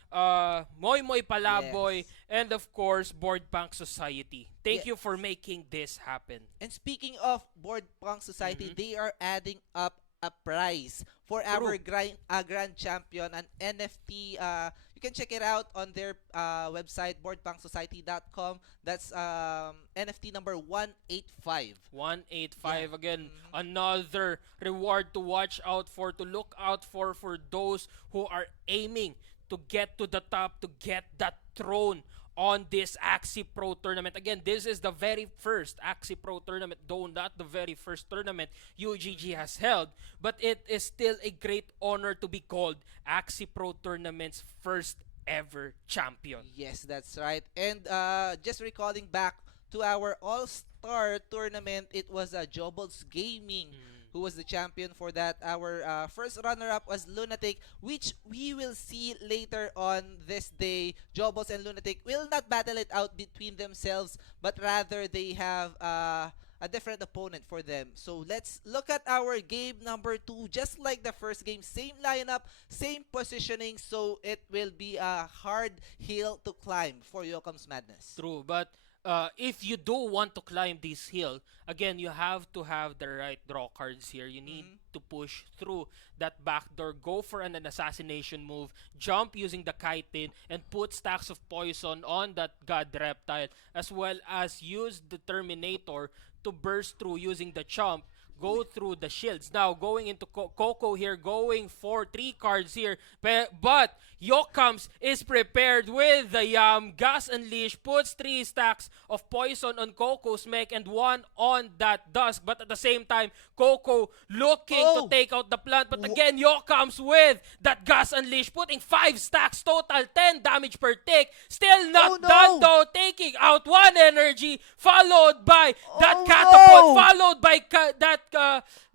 Moy Moy Palaboy, Yes. and of course, Board Bank Society. Thank Yeah. you for making this happen. And speaking of Board Punk Society, they are adding up a prize for our grand champion, an NFT. You can check it out on their website, boardpunksociety.com. That's NFT number 185. 185 again, another reward to watch out for, to look out for those who are aiming to get to the top, to get that throne on this Axie Pro Tournament. Again, this is the very first Axie Pro Tournament, though not the very first tournament UGG has held, but it is still a great honor to be called Axie Pro Tournament's first ever champion. Yes, that's right. And just recalling back to our All-Star tournament, it was Jobless Gaming who was the champion for that. Our first runner-up was Lunatic, which we will see later on this day. Jobless and Lunatic will not battle it out between themselves, but rather they have a different opponent for them. So let's look at our game number 2. Just like the first game, same lineup, same positioning, so it will be a hard hill to climb for Yokam's Madness. True, but if you do want to climb this hill, again, you have to have the right draw cards here. You need to push through that back door, go for an assassination move, jump using the chitin, and put stacks of poison on that god reptile, as well as use the Terminator to burst through using the chomp. Go through the shields. Now, going into Coco here, going for 3 cards here. But Yokams is prepared with the Gas Unleash. Puts 3 stacks of poison on Coco's mech and 1 on that Dusk. But at the same time, Coco looking to take out the plant. But again, Yokams with that Gas Unleash. Putting 5 stacks total, 10 damage per tick. Still not done though. Taking out 1 energy. Followed by that catapult. Followed by that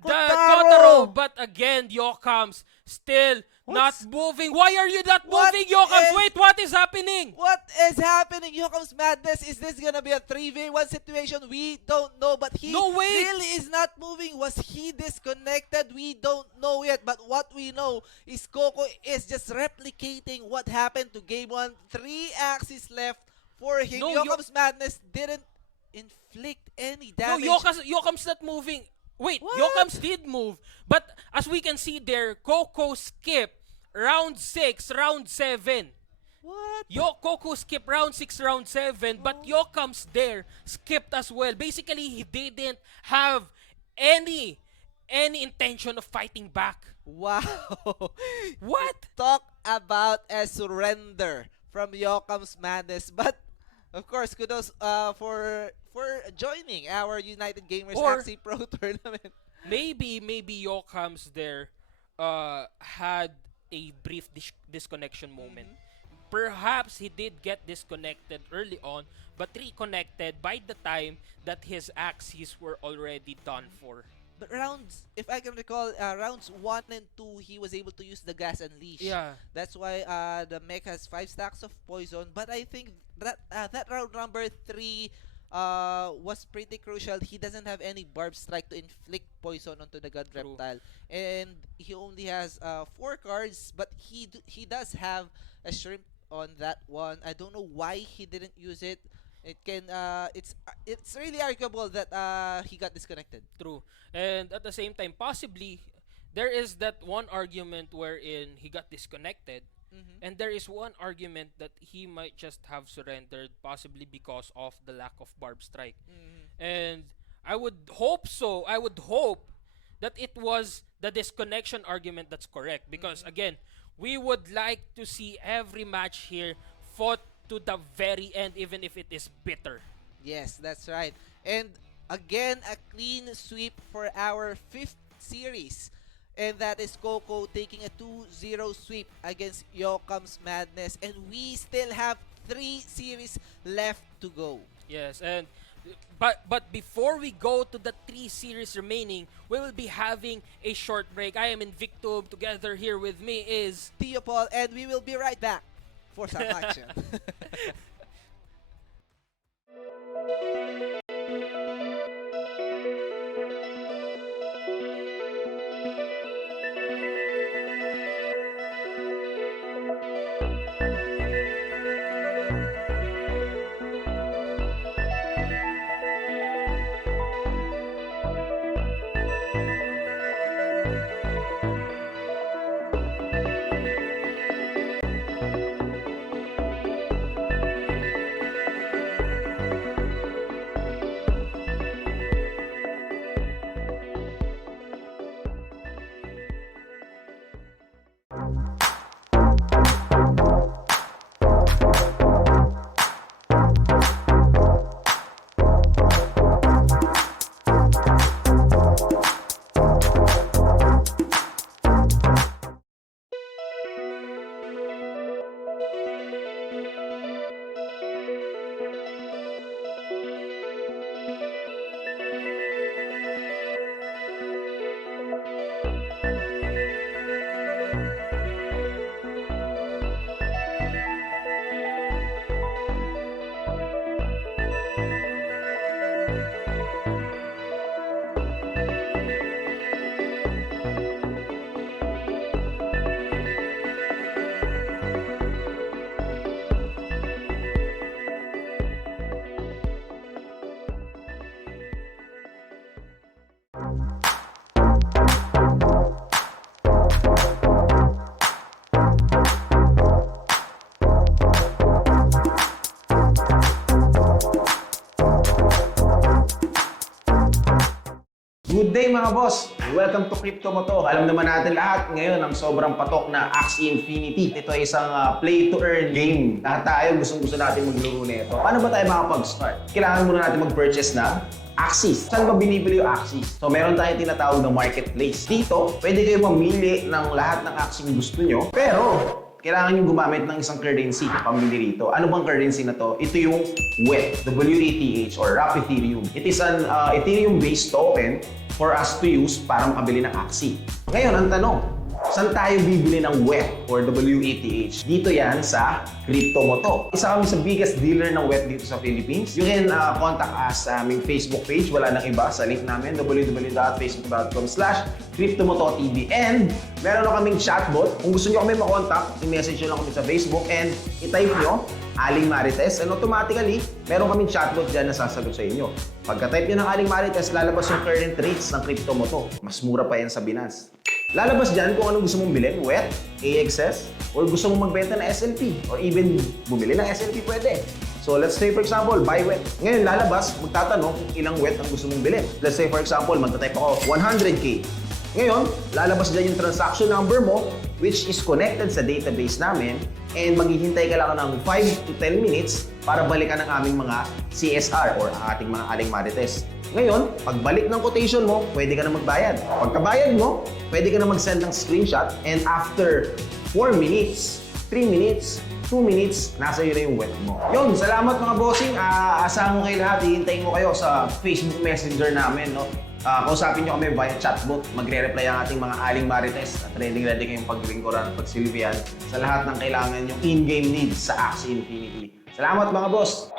Kotaro. But again, Yokams still not moving. Why are you not moving, Yokams? Wait, what is happening? What is happening? Yokam's madness. Is this gonna be a 3v1 situation? We don't know, but he really is not moving. Was he disconnected? We don't know yet, but what we know is Coco is just replicating what happened to game 1. 3 Axies left for him. Yokam's madness didn't inflict any damage. No, Yokam's not moving. Wait, Yokams did move. But as we can see there, Coco skipped round 6, round 7. What? Coco skipped round 6, round 7. But Yokams there skipped as well. Basically, he didn't have any intention of fighting back. Wow. What? Talk about a surrender from Yokam's madness. But of course, kudos for joining our United Gamers Axie Pro Tournament. Maybe Yokams there had a brief disconnection moment. Perhaps he did get disconnected early on, but reconnected by the time that his Axies were already done for. But rounds, if I can recall, rounds 1 and 2, he was able to use the Gas Unleash. Yeah. That's why the mech has 5 stacks of poison. But I think that that round number 3 was pretty crucial. He doesn't have any Barb Strike to inflict poison onto the God Reptile. And he only has 4 cards, but he does have a Shrimp on that one. I don't know why he didn't use it. It can it's really arguable that he got disconnected. True. And at the same time, possibly there is that one argument wherein he got disconnected, and there is one argument that he might just have surrendered, possibly because of the lack of Barb Strike. And I would hope so. I would hope that it was the disconnection argument that's correct, because again, we would like to see every match here fought to the very end, even if it is bitter. Yes, that's right. And again, a clean sweep for our 5th series. And that is Coco taking a 2-0 sweep against Yokam's Madness. And we still have 3 series left to go. Yes, and but before we go to the 3 series remaining, we will be having a short break. I am Invictum. Together here with me is Tio Paul, and we will be right back for some action. Good day mga boss! Welcome to Crypto Mo to. Alam naman natin lahat ngayon ang sobrang patok na Axie Infinity. Ito ay isang play-to-earn game. Lahat tayo gustong-gusto natin maglaro nito. Paano ba tayo makapag-start? Kailangan muna natin mag-purchase na Axies. Saan ba binibili yung Axies? So meron tayong tinatawag na marketplace. Dito, pwede kayo mamili ng lahat ng Axie gusto nyo. Pero, kailangan nyo gumamit ng isang currency pamili rito. Ano bang currency na to? Ito yung WETH, W-E-T-H, or Wrap Ethereum. It is an Ethereum-based token for us to use para makabili ng Axie. Ngayon, ang tanong, saan tayo bibili ng WETH or WETH? Dito yan sa Crypto Mo to. Isa kami sa biggest dealer ng WETH dito sa Philippines. You can contact us sa aming Facebook page. Wala nang iba sa link namin, www.facebook.com/CryptoMotoTV. And meron na kaming chatbot. Kung gusto nyo kami makontak, i-message nyo lang kami sa Facebook and i-type nyo Aling Marites, and automatically, meron kaming chatbot dyan na sasagot sa inyo. Pagka-type nyo ng Aling Marites, lalabas yung current rates ng Crypto Mo to. Mas mura pa yan sa Binance. Lalabas dyan kung ano gusto mong bilhin, WETH, AXS, or gusto mong magbenta na SLP, or even bumili ng SLP pwede. So let's say for example, buy WETH. Ngayon lalabas, magtatanong kung ilang WETH ang gusto mong bilhin. Let's say for example, magta-type ako 100K. Ngayon, lalabas dyan yung transaction number mo, which is connected sa database namin, and maghihintay ka lang ng 5 to 10 minutes para balikan ang aming mga CSR or ang ating mga Aling Marites. Ngayon, pagbalik ng quotation mo, pwede ka na magbayad. Pagkabayad mo, pwede ka na mag-send ng screenshot, and after 4 minutes, 3 minutes, 2 minutes, nasa iyo na yung WETH mo. Yun, salamat mga bossing. Asahan ko kayo lahat. Hihintayin ko kayo sa Facebook Messenger namin. No? Kausapin nyo kami via chatbot. Magre-reply ang ating mga Aling Marites at ready kayong paglingkuran at pagsilbihan sa lahat ng kailangan yung in-game needs sa Axie Infinity. Salamat mga boss!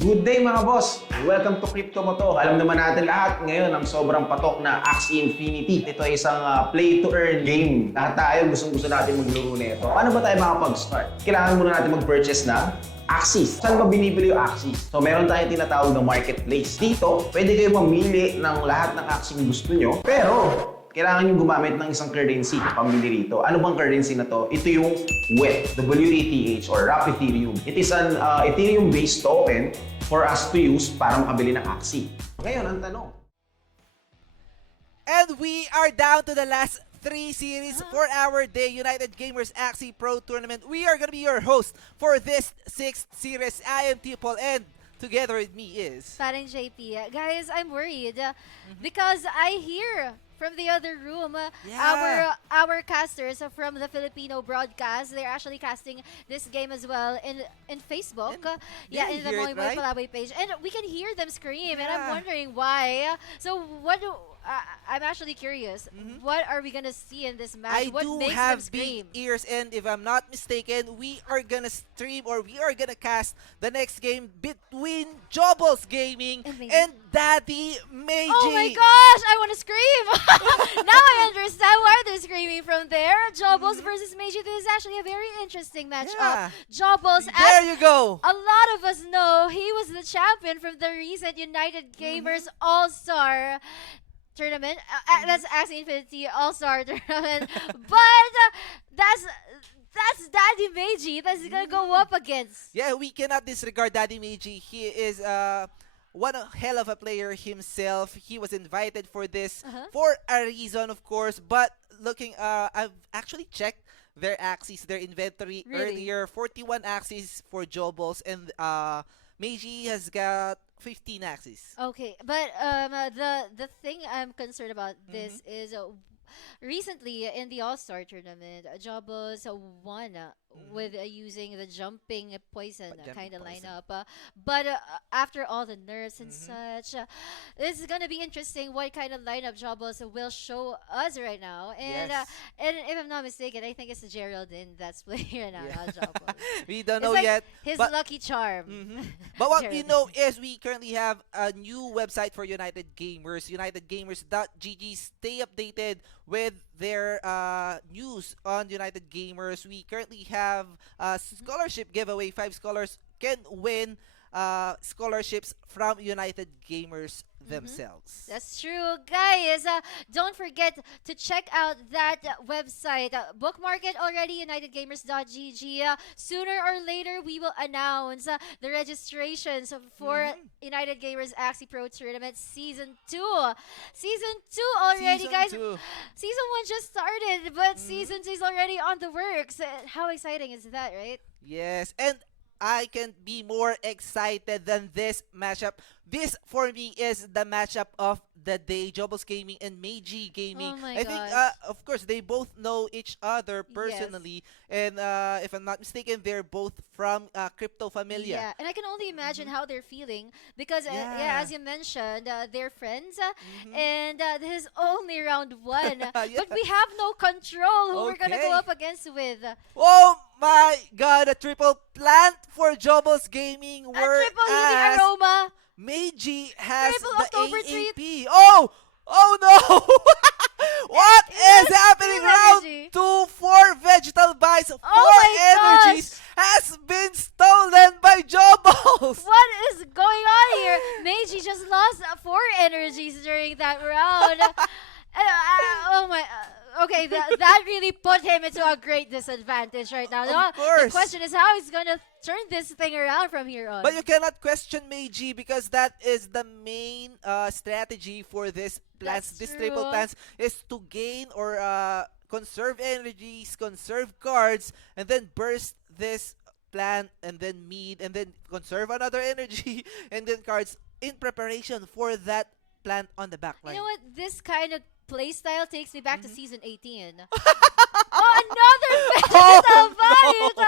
Good day mga boss! Welcome to Crypto Mo to. Alam naman natin lahat ngayon ang sobrang patok na Axie Infinity. Ito ay isang play-to-earn game. Lahat tayo gustong-gusto natin maglaro nito. Paano ba tayo makapag-start? Kailangan muna natin mag-purchase na Axies. Saan ba binibili yung Axies? So meron tayong tinatawag na marketplace. Dito, pwede kayo mamili ng lahat ng Axie gusto nyo. Pero, kailangan nyo gumamit ng isang currency pamili rito. Ano bang currency na to? Ito yung WETH, W-E-T-H, or Wrap Ethereum. It is an Ethereum-based token for us to use para makabili ng Axie. Ngayon, ang tanong. And we are down to the last 3 series for our day United Gamers Axie Pro Tournament. We are gonna be your host for this 6th series. I am Tipol, and together with me is... Parang JP. Guys, I'm worried because I hear from the other room, our casters from the Filipino broadcast, they're actually casting this game as well in Facebook. In the Moy Moy Palaboy page. And we can hear them scream, and I'm wondering why. So I'm actually curious. Mhm. What are we gonna see in this match? I What do makes them have scream? big ears, and if I'm not mistaken, we are gonna stream or we are gonna cast the next game between Jobless Gaming And Meiji? and Daddy Meiji. Oh my gosh, I want to scream! Now I understand why they're screaming from there. Jobless versus Meiji. This is actually a very interesting matchup. Yeah. Jobless, There as you go. a lot of us know, he was the champion from the recent United Gamers All-Star tournament. That's Axie Infinity All-Star tournament. But that's Daddy Meiji that's gonna go up against. Yeah, we cannot disregard Daddy Meiji. He is one hell of a player himself. He was invited for this for a reason, of course. But looking, I've actually checked their Axies, their inventory Really? earlier. 41 Axies for Jobless, and Meiji has got 15 Axies. Okay, but the thing I'm concerned about this is recently in the All-Star tournament, Jobless won with using the jumping poison Jumping kind of poison. lineup. But after all the nerfs and such, this is gonna be interesting. What kind of lineup Jobless will show us right now? And Yes. and if I'm not mistaken, I think it's Gerald that's playing right now, not Jobless. We don't It's know like yet. his but- lucky charm. But what we Gerald. know is we currently have a new website for United Gamers, unitedgamers.gg. Stay updated with their news on United Gamers. We currently have a scholarship giveaway. 5 scholars can win scholarships from United Gamers themselves. That's true, guys. Don't forget to check out that website. Bookmark it already, unitedgamers.gg. Sooner or later, we will announce the registrations for United Gamers Axie Pro Tournament Season 2. Season 2 already, Season guys. 2. Season 1 just started, but Season 2 is already on the works. How exciting is that, right? Yes, and I can't be more excited than this matchup. This, for me, is the matchup of the day. Jobless Gaming and Meiji Gaming. Oh my I think, gosh. of course, they both know each other personally. And if I'm not mistaken, they're both from Crypto Familia. Yeah, and I can only imagine how they're feeling because, yeah, Yeah. as you mentioned, they're friends, and this is only round 1. Yeah. But we have no control who we're gonna go Okay. up against with. Oh my god, a triple plant for Jobless Gaming. A triple healing Whereas aroma. Meiji has Triple the October treat. AAP. Oh no! What is happening? Team Round energy. 2, 4 vegetal bites, 4 my energies has been stolen by Jobless. What is going on here? Meiji just lost 4 energies during that round. Oh my. Okay, that really put him into a great disadvantage right now. Of The course. question is how he's gonna turn this thing around from here on. But you cannot question Meiji because that is the main strategy for this plants. That's This triple true. plants is to gain or conserve energies, conserve cards, and then burst this plant and then mead and then conserve another energy and then cards in preparation for that plant on the back line. You know what? This kind of playstyle takes me back to season 18. Another vegetal bite!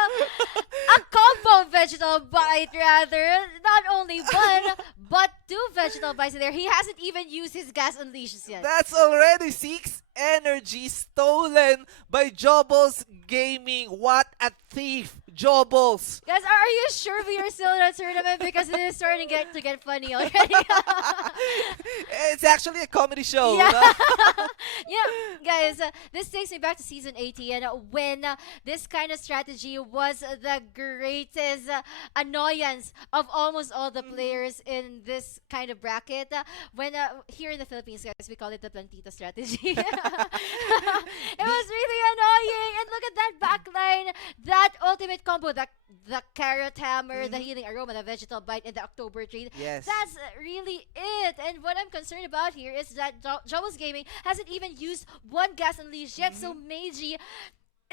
A combo vegetal bite, rather. Not only one, but 2 vegetal bites in there. He hasn't even used his gas unleashes yet. That's already 6 energy stolen by Jobless Gaming. What a thief, Jobless. Guys, are you sure we are still in a tournament? Because it is starting to get funny already. It's actually a comedy show. Yeah. no? Yeah, guys, this takes me back to season 18 when this kind of strategy was the greatest annoyance of almost all the players in this kind of bracket. When here in the Philippines, guys, we call it the plantita strategy. It was really annoying. And look at that backline, that ultimate combo, the carrot hammer, the healing aroma, the vegetal bite, and the October treat. Yes. That's really it. And what I'm concerned about here is that Jobless Gaming hasn't even used 1 gas unleash yet. So Meiji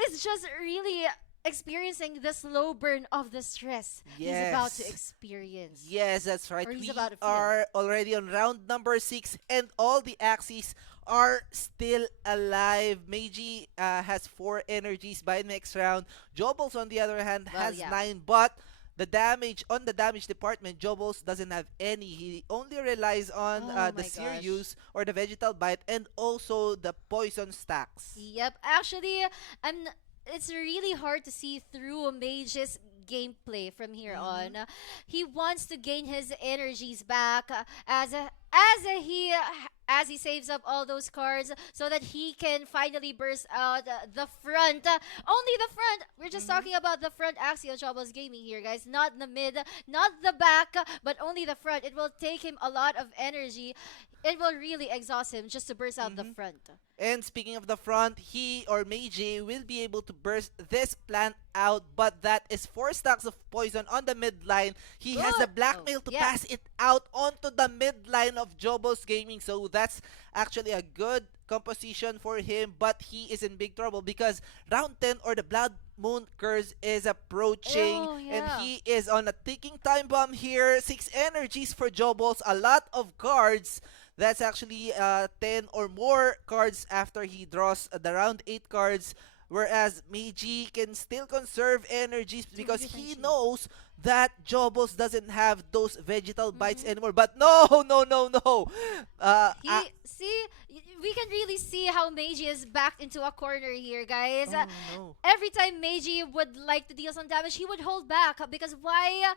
is just really experiencing the slow burn of the stress he's about to Yes. experience. Yes, that's right. Or he's We about to feel. are already on round number 6 and all the Axies are still alive. Meiji has 4 energies by next round. Jobless, on the other hand, Well, has yeah. 9, but the damage department, Jobless doesn't have any. He only relies on Oh the my Serious or the Vegetal Bite and also the Poison stacks. Yep. Actually, it's really hard to see through Meiji's gameplay from here on. He wants to gain his energies back as he saves up all those cards so that he can finally burst out the front. Only the front. We're just talking about the front Axie of Jobless Gaming here, guys. Not the mid, not the back, but only the front. It will take him a lot of energy. It will really exhaust him just to burst out the front. And speaking of the front, he or Meiji will be able to burst this plant out, but that is 4 stacks of poison on the mid line. He has the blackmail to pass it out onto the mid line of Jobless Gaming, so that's actually a good composition for him, but he is in big trouble because round 10 or the Blood Moon Curse is approaching, and he is on a ticking time bomb here. 6 energies for Jobless, a lot of cards. That's actually 10 or more cards after he draws the round 8 cards. Whereas Meiji can still conserve energies because he knows that Jobless doesn't have those Vegetal Bites anymore. But no. We can really see how Meiji is backed into a corner here, guys. No. Every time Meiji would like to deal some damage, he would hold back because why?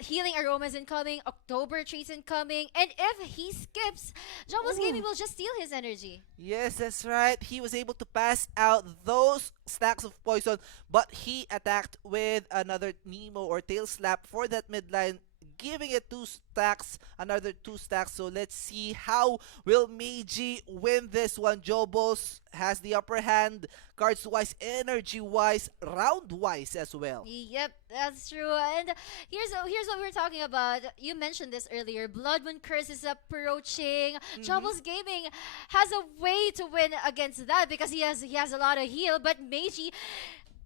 Healing Aroma is incoming, October Treats incoming, and if he skips, Jobless Gaming will just steal his energy. Yes, that's right. He was able to pass out those stacks of poison, but he attacked with another Nemo or Tail Slap for that midline, giving it 2 stacks, another 2 stacks. So let's see how will Meiji win this one. Jobless has the upper hand, cards wise, energy wise, round wise as well. Yep, that's true. And here's what we're talking about. You mentioned this earlier. Blood Moon Curse is approaching. Jobless Gaming has a way to win against that because he has a lot of heal, but Meiji,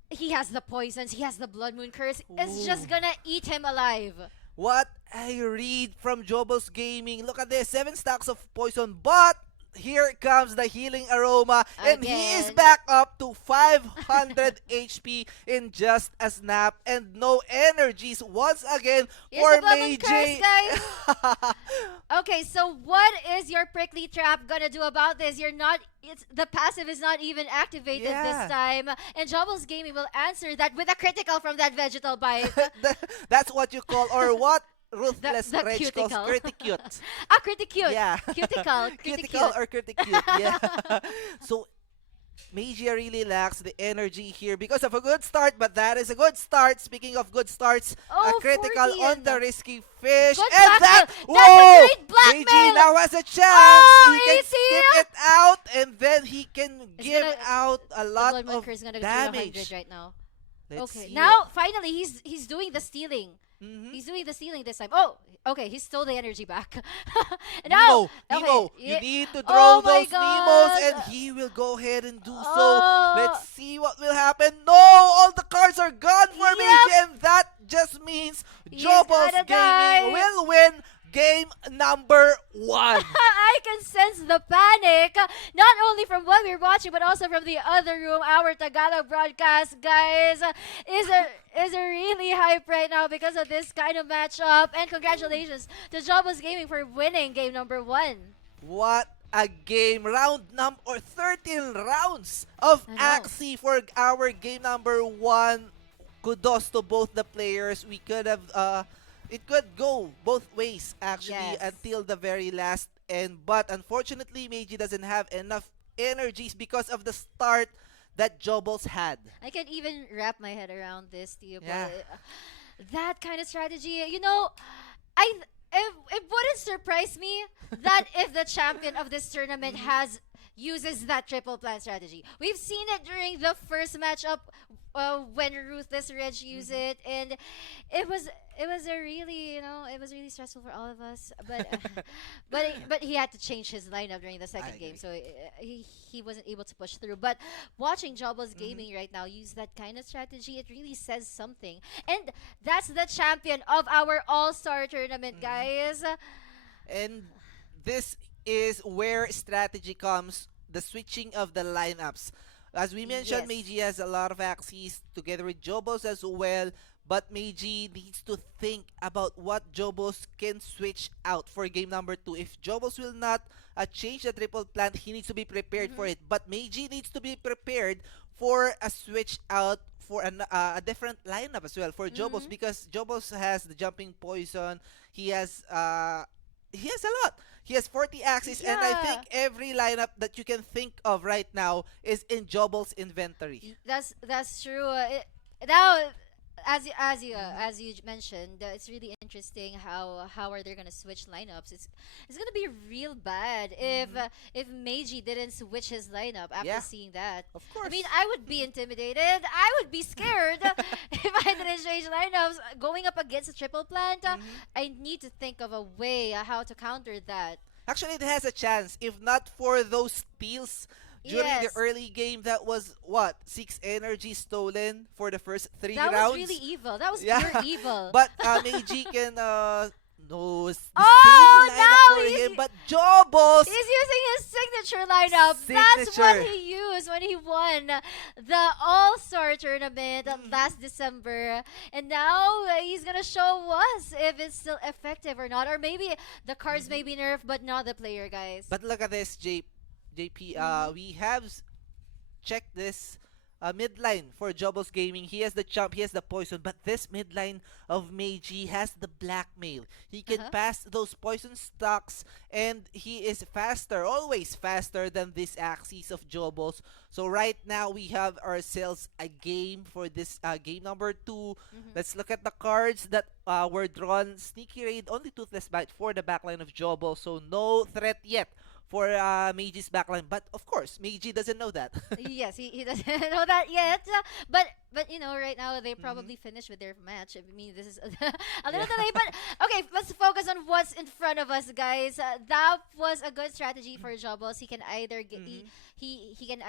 he has the poisons, he has the Blood Moon Curse. It's just gonna eat him alive. What I read from Jobless Gaming. Look at this, 7 stacks of poison, but here comes the Healing Aroma, and he is back up to 500 HP in just a snap, and no energies once again for Meiji. Curse, guys. Okay, so what is your prickly trap gonna do about this? The passive is not even activated this time, and Jobless Gaming will answer that with a critical from that Vegetal Bite. That's what you call, or what Ruthless the Reg calls criticute. Criticute. Yeah. Cuticle. Critical or criticute. Yeah. So Meiji really lacks the energy here because of a good start, but that is a good start. Speaking of good starts, a critical 14. on the Risky Fish. Good And blackmail. that, That's a great Meiji blackmail. now has a chance. He can easy. skip it out, and then he can give gonna- out a lot Blood Moon of Curse is gonna go to 100 damage. right now. Let's Okay, see now finally he's doing the stealing. Mhm. He's doing the stealing this time. Oh, okay, he stole the energy back. Now, Nemo, okay, you need to draw Oh my those Nemos, and God. he will go ahead and do so. Oh. Let's see what will happen. No, all the cards are gone for Meiji, and that just means Jobless gonna die. Gaming will win game number 1. I can sense the panic, not only from what we're watching, but also from the other room. Our Tagalog broadcast, guys, is really hype right now because of this kind of matchup. And congratulations to Jobless Gaming for winning game number 1. What a game. Round number or 13 rounds of I know. Axie for our game number 1. Kudos to both the players. We could have it could go both ways actually until the very last end, but unfortunately Meiji doesn't have enough energies because of the start that Jobless had. I can't even wrap my head around this, Tio. Yeah. That kind of strategy, it wouldn't surprise me that if the champion of this tournament uses that triple plan strategy. We've seen it during the first matchup when Ruthless Reg used it, and it was a really it was really stressful for all of us. But but he had to change his lineup during the second game, so he wasn't able to push through. But watching Jobless Gaming right now use that kind of strategy, it really says something. And that's the champion of our All-Star tournament, guys. And this is where strategy comes, the switching of the lineups. As we mentioned, Meiji has a lot of Axies together with Jobless as well, but Meiji needs to think about what Jobless can switch out for game number 2. If Jobless will not change the triple plant, he needs to be prepared for it. But Meiji needs to be prepared for a switch out for a different lineup as well for Jobless, because Jobless has the jumping poison. He has a lot. He has 40 Axies, and I think every lineup that you can think of right now is in Jobless' inventory. That's true. Now, as you mentioned, it's really interesting how are they gonna switch lineups. It's gonna be real bad if Meiji didn't switch his lineup after seeing that. Of course. I mean, I would be intimidated. I would be scared if I didn't change lineups. Going up against a triple plant, I need to think of a way how to counter that. Actually, it has a chance. If not for those steals during the early game, that was what, 6 energy stolen for the first 3 rounds. That was really evil. That was pure evil. But Meiji can knows the Oh, same lineup now for he's- him, but Jobless. He's using his signature lineup. That's what he used when he won the All-Star tournament last December. And now he's gonna show us if it's still effective or not. Or maybe the cards may be nerfed, but not the player, guys. But look at this, JP. We have checked this midline for Jobless Gaming. He has the jump, he has the poison, but this midline of Meiji has the blackmail. He can pass those poison stocks, and he is faster, always faster than these Axies of Jobless. So right now we have ourselves a game for this game number 2. Let's look at the cards that were drawn. Sneaky Raid, only Toothless Bite for the backline of Jobless, so no threat yet for Meiji's backline. But of course, Meiji doesn't know that. Yes, he doesn't know that yet. But you know, right now they probably finished with their match. I mean, this is a little delay. But okay, let's focus on what's in front of us, guys. That was a good strategy for Jobless. He can either get he can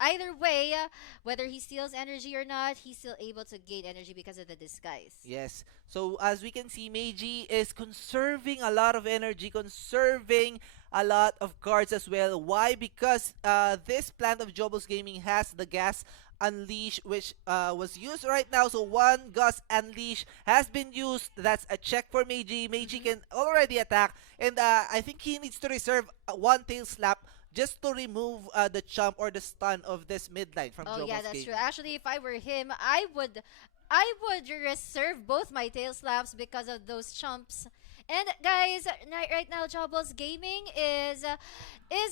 either way, whether he steals energy or not, he's still able to gain energy because of the disguise. Yes. So as we can see, Meiji is conserving a lot of energy, conserving a lot of cards as well. Why? Because this plant of Jobless Gaming has the gas unleash, which was used right now. So one gas unleash has been used. That's a check for Meiji. Meiji can already attack, and I think he needs to reserve one tail slap just to remove the chump or the stun of this midline from Jobless Yeah, that's Gaming. true. Actually, if I were him, I would reserve both my tail slaps because of those chumps. And guys, right now Jobless Gaming is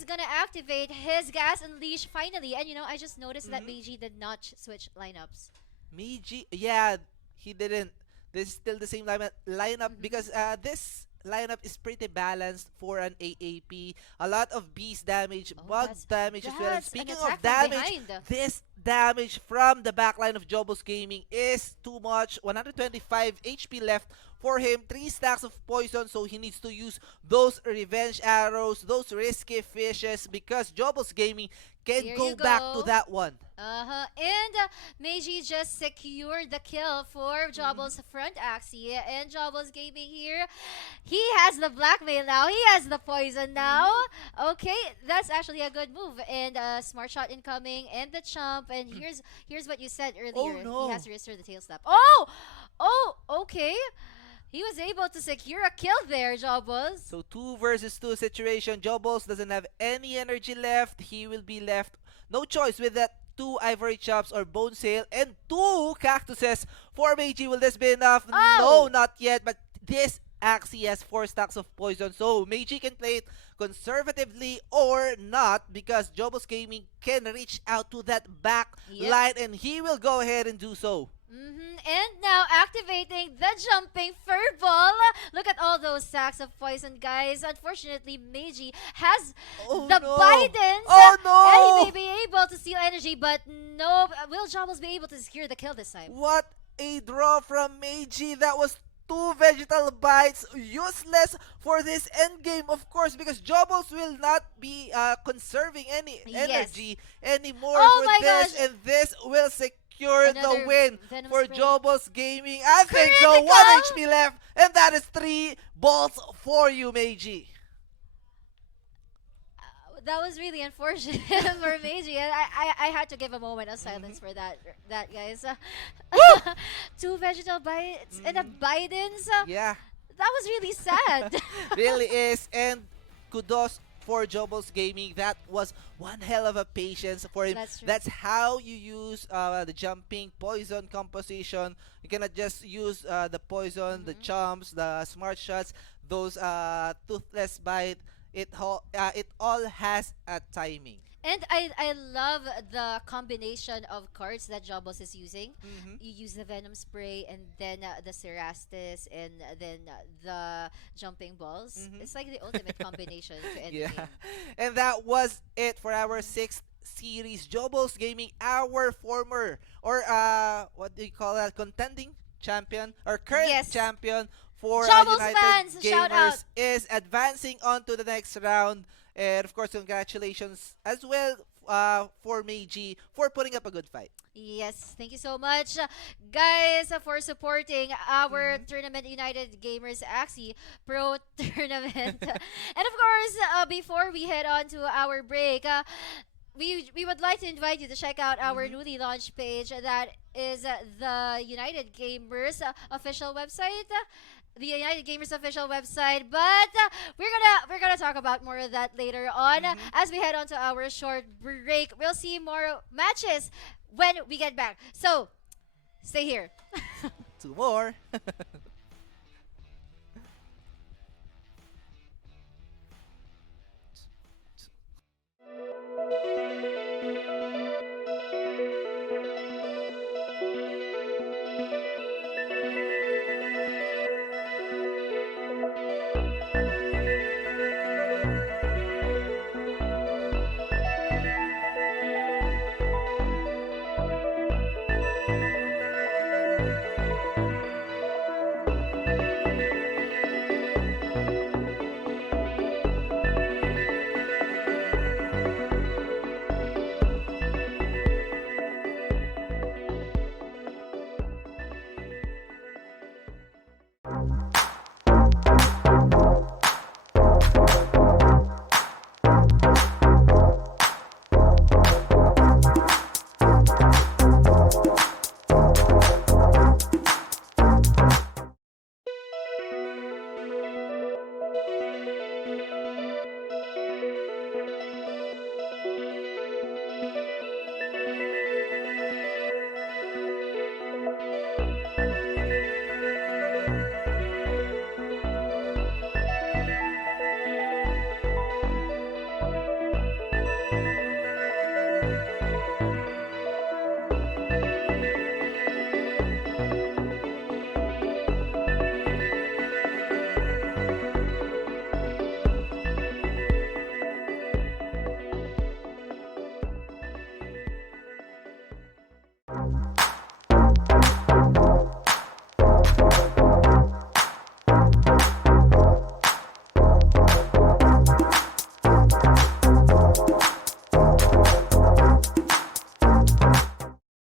gonna activate his gas unleash finally. And you know, I just noticed that Meiji did not switch lineups. Meiji, yeah, he didn't. This is still the same lineup because this lineup is pretty balanced for an AAP. A lot of beast damage, bug damage as well. And That's an speaking attack of from damage, behind. this damage from the backline of Jobless Gaming is too much. 125 HP left for him. 3 stacks of poison, so he needs to use those revenge arrows, those risky fishes, because Jobless Gaming can Here go you back go. to that one. And Meiji just secured the kill for Jobless front Axie. And Jobless Gaming here, he has the blackmail now. He has the poison now. Okay, that's actually a good move. And smart shot incoming, and the chump. And here's what you said earlier. Oh, no. He has to restore the tail slap. Okay. He was able to secure a kill there, Jobless. So 2 versus 2 situation. Jobless doesn't have any energy left. He will be left no choice with that 2 ivory chops or bone sail and 2 cactuses for Meiji. Will this be enough? No, not yet. But this Axie has 4 stacks of poison, so Meiji can play it conservatively or not, because Jobless Gaming can reach out to that back line, and he will go ahead and do so. And now activating the jumping furball. Look at all those stacks of poison, guys. Unfortunately, Meiji has the Bidens. Oh no! And he may be able to steal energy, but no. Will Jobless be able to secure the kill this time? What a draw from Meiji. That was 2 vegetal bites, useless for this end game, of course, because Jobless will not be conserving any energy anymore for this, and this will secure the win for Jobless Gaming. I think so. 1 HP left, and that is 3 bolts for you, Meiji. that was really unfortunate for Meiji. And I had to give a moment of silence for that, guys. 2 vegetal bites and a Biden's. Yeah, That was really sad. really is. And kudos for Jobless Gaming. That was one hell of a patience for him. That's true. That's how you use the jumping poison composition. You cannot just use the poison, the chumps, the smart shots, those toothless bite. It all has a timing. And I love the combination of cards that Jobless is using. Mhm. You use the Venom Spray and then the Cerastus and then the Jumping Balls. Mhm. It's like the ultimate combination to end the Yeah. game. And that was it for our 6th series. Jobless Gaming, our former, or what do you call that, contending champion, or current Yes. champion for Jobless United fans, shout out. Gamers, is advancing on to the next round. And of course, congratulations as well for Meiji for putting up a good fight. Yes, thank you so much, guys, for supporting our tournament, United Gamers Axie Pro Tournament. And of course, before we head on to our break, we would like to invite you to check out our newly launched page. That is the United Gamers official website. The United Gamers official website, but we're gonna talk about more of that later on as we head on to our short break. We'll see more matches when we get back. So stay here. 2 more.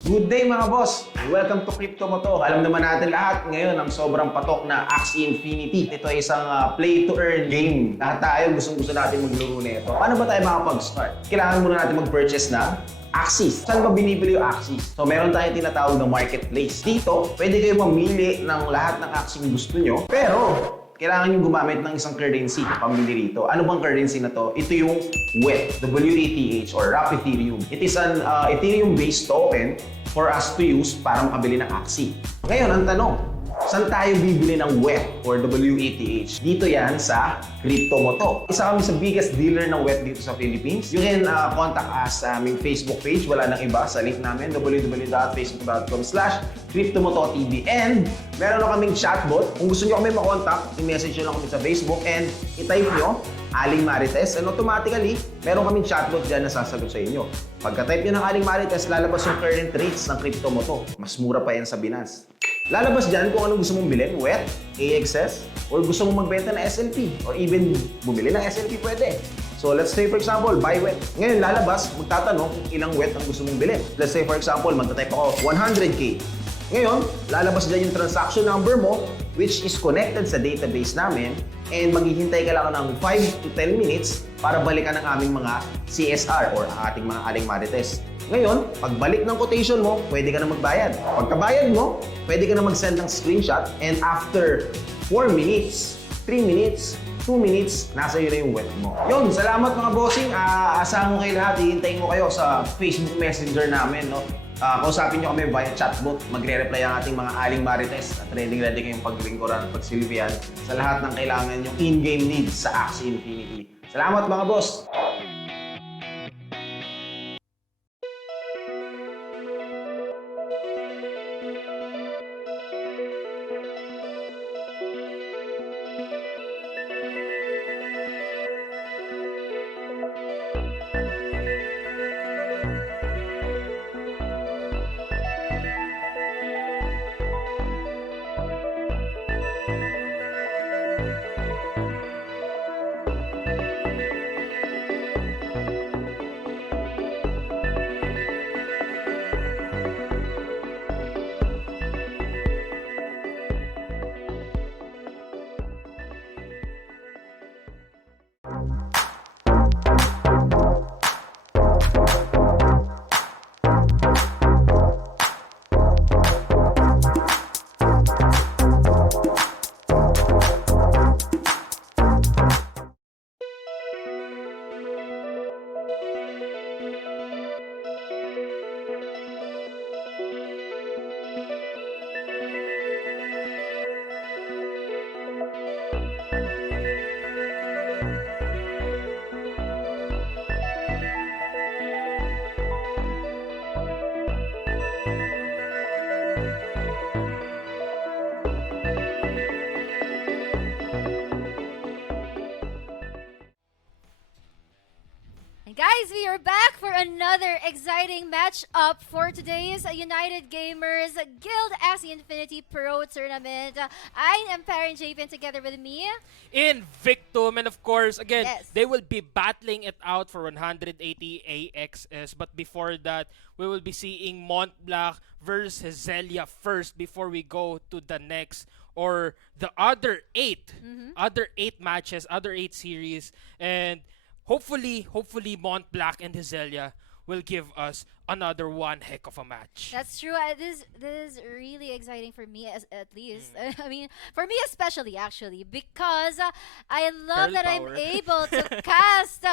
Good day mga boss! Welcome to Crypto Moto. Alam naman natin lahat ngayon ang sobrang patok na Axie Infinity. Ito ay isang play-to-earn game. Lahat tayo gustong-gusto natin maglaro nito. Paano ba tayo makapag-start? Kailangan muna natin mag-purchase ng Axies. Saan ba binibili yung Axies? So meron tayong tinatawag na marketplace. Dito, pwede kayo mamili ng lahat ng Axie na gusto nyo. Pero, kailangan nyo gumamit ng isang currency pamili rito. Ano bang currency na to? Ito yung WETH, W-E-T-H, or Wrap Ethereum. It is an Ethereum-based token for us to use para makabili ng Axie. Ngayon, ang tanong, saan tayo bibili ng WETH or WETH? Dito yan sa Crypto Moto. Isa kami sa biggest dealer ng WETH dito sa Philippines. You can contact us sa aming Facebook page. Wala nang iba sa link namin, www.facebook.com/CryptoMotoTV. And meron na kaming chatbot. Kung gusto nyo kami makontak, i-message nyo lang kami sa Facebook and i-type nyo Aling Marites, and automatically, meron kaming chatbot dyan na sasagot sa inyo. Pagka-type nyo ng Aling Marites, lalabas yung current rates ng Crypto Moto. Mas mura pa yan sa Binance. Lalabas dyan kung anong gusto mong bilhin, WETH, AXS, or gusto mong magbenta ng SLP, or even bumili ng SLP pwede. So let's say for example, buy WETH. Ngayon lalabas, magtatanong kung ilang WETH ang gusto mong bilhin. Let's say for example, magta-type ako 100K. Ngayon, lalabas dyan yung transaction number mo, which is connected sa database namin, and maghihintay ka lang ng 5 to 10 minutes para balikan ang aming mga CSR or ating mga aling marites. Ngayon, pagbalik ng quotation mo, pwede ka na magbayad. Pagkabayad mo, pwede ka na mag-send ng screenshot, and after 4 minutes, 3 minutes, 2 minutes, nasa iyo na yung web mo. Yun, salamat mga bossing. Asahan ko kayo lahat. Hihintayin ko kayo sa Facebook Messenger namin. No? Kausapin nyo kami via chatbot. Magre-reply ang ating mga aling marites at ready kayong paglingkuran at pagsilbihan sa lahat ng kailangan yung in-game needs sa Axie Infinity. Salamat mga boss! Guys, we are back for another exciting matchup for today's United Gamers Guild Axie Infinity Pro Tournament. I am Parent Javen together with me. Invictum, and of course, again, Yes. they will be battling it out for 180 AXS. But before that, we will be seeing Montblanc versus Zelia first before we go to the next or the other eight matches, other 8 series, and hopefully Montblanc and Zelia will give us another one heck of a match. That's true. This is really exciting for me, at least. I mean, for me especially, actually, because I love Girl that power. I'm able to cast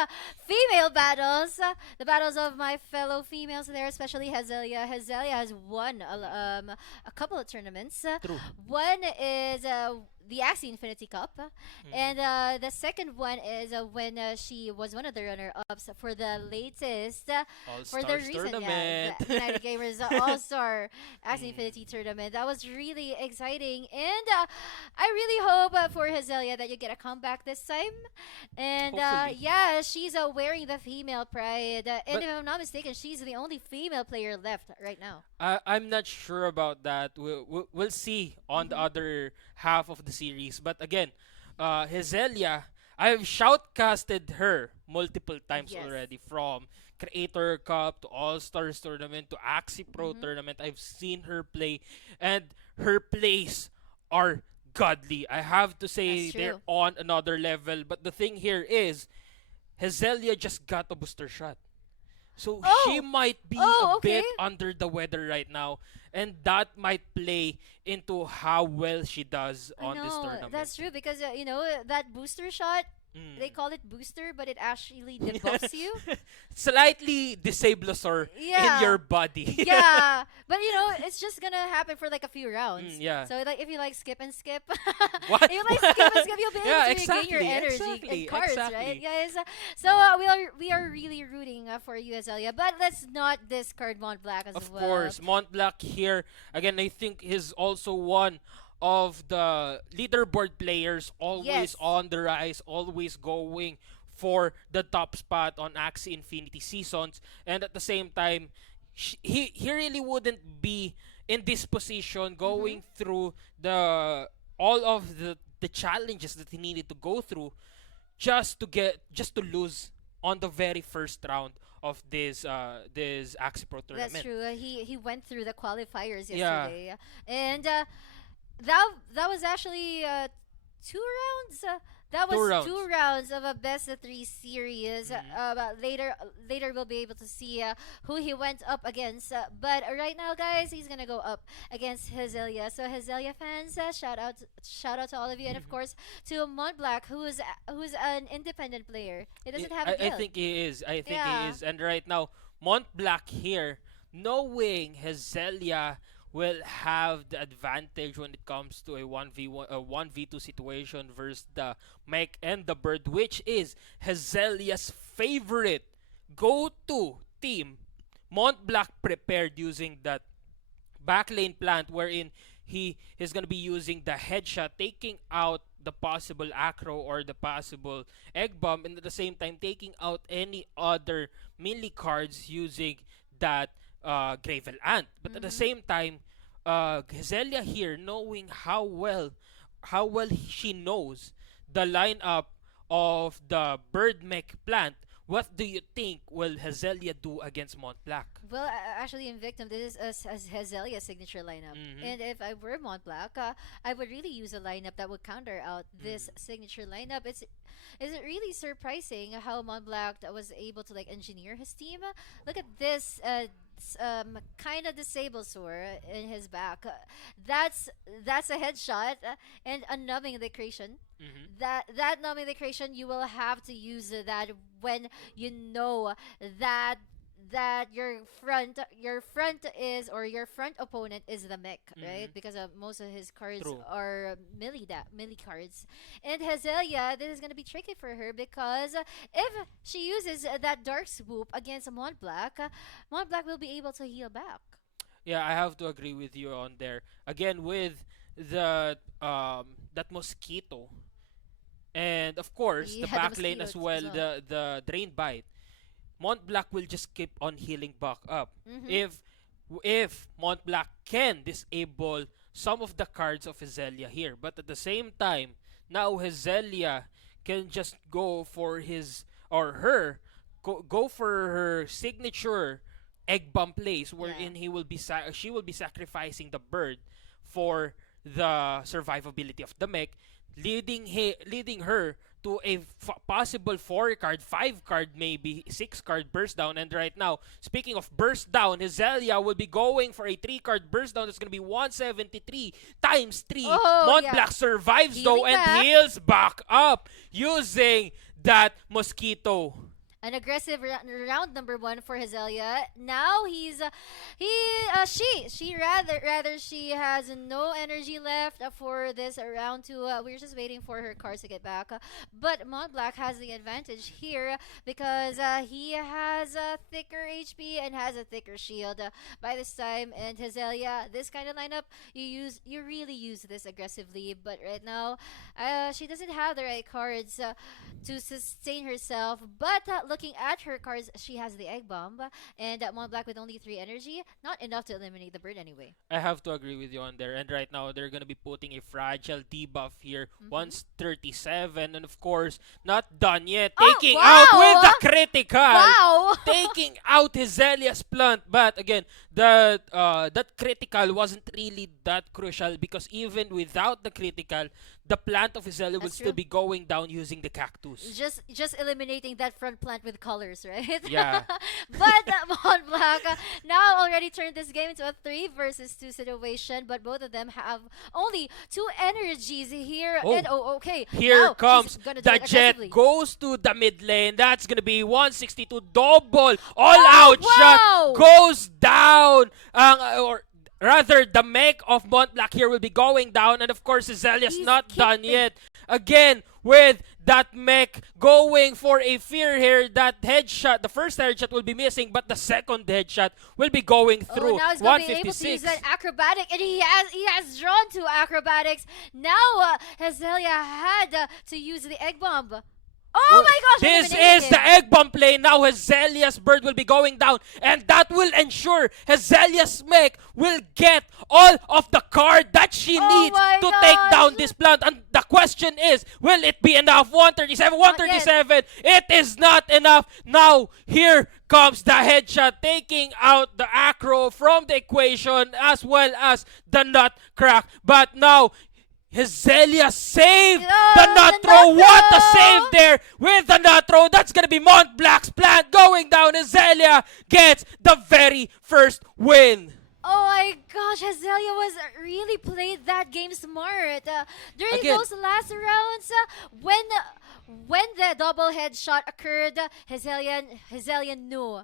female battles, the battles of my fellow females there, especially Hazelia. Hazelia has won a couple of tournaments. True. One is the Axie Infinity Cup, and the second one is when she was one of the runner-ups for the latest, for the All-Stars recent tournament. the United Gamers All-Star Axie Infinity Tournament. That was really exciting, and I really hope for Hazelia that you get a comeback this time. And Hopefully. yeah, she's wearing the female pride, and But- if I'm not mistaken, she's the only female player left right now. I'm not sure about that. We'll see on the other half of the series. But again, Hazelia, I've shoutcasted her multiple times Yes. already, from Creator Cup to All-Stars Tournament to Axie Pro Tournament. I've seen her play, and her plays are godly. I have to say That's they're true. on another level. But the thing here is, Hazelia just got a booster shot. So she Oh! might be Oh, a bit okay. under the weather right now, and that might play into how well she does I on this know, tournament. that's true, because that booster shot, Mm. they call it booster, but it actually debuffs you. Slightly disablosaur in Yeah. your body. Yeah, but it's just gonna happen for like a few rounds. Yeah. So like if you like skip and skip, What? if you like skip and skip, you'll be able Yeah, to regain your exactly, energy exactly, and cards, exactly. right, guys? So we are really rooting for you, Azelia. But let's not discard Montblanc as Of well. course, Montblanc here, again, I think he's also one of the leaderboard players, always Yes. on the rise, always going for the top spot on Axie Infinity seasons. And at the same time, he really wouldn't be in this position going through all of the challenges that he needed to go through just to lose on the very first round of this Axie Pro tournament. That's true. He went through the qualifiers Yeah. yesterday, and that was actually 2 rounds. That was 2 rounds. 2 rounds of a best of 3 series. But later we'll be able to see who he went up against. But right now, guys, he's gonna go up against Hazelia. So Hazelia fans, shout out to all of you, and of course to Montblanc, who's an independent player. He doesn't have a I guild. think he is. I think Yeah. he is. And right now, Montblanc here, knowing Hazelia will have the advantage when it comes to a 1v1 1v2 situation versus the mech and the bird, which is Hazelia's favorite go-to team. Montblanc prepared using that backlane plant wherein he is going to be using the headshot, taking out the possible acro or the possible egg bomb, and at the same time taking out any other melee cards using that Gravel Ant. But at the same time, Hazelia here, knowing how well she knows the lineup of the bird mech plant, what do you think will Hazelia do against Montblanc? Well, actually, in Victim, this is a Hazelia's signature lineup. And if I were Montblanc, I would really use a lineup that would counter out this signature lineup. Is it really surprising how Montblanc was able to like engineer his team? Look at this. Kind of disabled sword in his back. That's a headshot and a numbing creation. That numbing creation, you will have to use that when you know that your front is, or your front opponent is the mech, right? Because most of his cards True. are melee cards. And Hazelia, this is gonna be tricky for her because if she uses that dark swoop against Montblanc, Montblanc will be able to heal back. Yeah, I have to agree with you on there. Again, with the that mosquito, and of course Yeah, the the back lane as mosquito well, as well. the drain bite. Montblanc will just keep on healing back up. If Montblanc can disable some of the cards of Hazelia here, but at the same time, now Hazelia can just go for his or her go for her signature egg bomb plays, wherein he will be she will be sacrificing the bird for the survivability of the mech, leading her to a possible 4-card, 5-card, maybe 6-card burst down. And right now, speaking of burst down, Hazelia will be going for a 3-card burst down. That's going to be 173 times 3. Oh, Montblanc yeah. survives though Healing and back. heals back up using that mosquito. An aggressive round number 1 for Hazelia. Now she has no energy left for this round 2. We're just waiting for her cards to get back. But Montblanc has the advantage here because he has a thicker HP and has a thicker shield by this time. And Hazelia, this kind of lineup, you really use this aggressively. But right now, she doesn't have the right cards to sustain herself. But looking at her cards, she has the egg bomb, and Montblanc with only 3 energy, not enough to eliminate the bird anyway. I have to agree with you on there. And right now, they're going to be putting a fragile debuff here. 137. And of course, not done yet. Oh, Taking wow! out with the critical. Wow! Taking out Hazelia's plant. But again, that critical wasn't really that crucial because even without the critical, the plant of Hazelia would That's still true. be going down using the cactus. Just eliminating that front plant with colors, right? Yeah. But Montblanc now already turned this game into a 3 versus 2 situation, but both of them have only 2 energies here. Oh. And okay, Here now comes she's gonna do the it jet, aggressively. goes to the mid lane. That's going to be 162 double. All Oh, out wow! shot goes down. Or rather, the mech of Montblanc here will be going down. And of course, Hazelia's He's not done keeping- yet. Again, with that mech going for a fear here, that headshot, the first headshot will be missing, but the second headshot will be going through. Oh, now he's going to be able to use 156. that acrobatic, and he has drawn 2 acrobatics. Now Hazelia had to use the egg bomb. Oh my gosh! This eliminated is the him. egg bomb play. Now Hazelia's bird will be going down, and that will ensure Hazelia's mech will get all of the card that she Oh needs my to take down gosh. this plant. And the question is, will it be enough? 137, 137. It is not enough. Now, here comes the headshot, taking out the acro from the equation as well as the nutcrack. But now, Hezelia saved Oh, the the nutro. What a nutro! save there with the nutro. That's going to be Mont Black's plant going down. Hezelia gets the very first win. Oh my gosh, Hezelia was really played that game smart. During Again. those last rounds, when the double headshot occurred, Hezelia knew.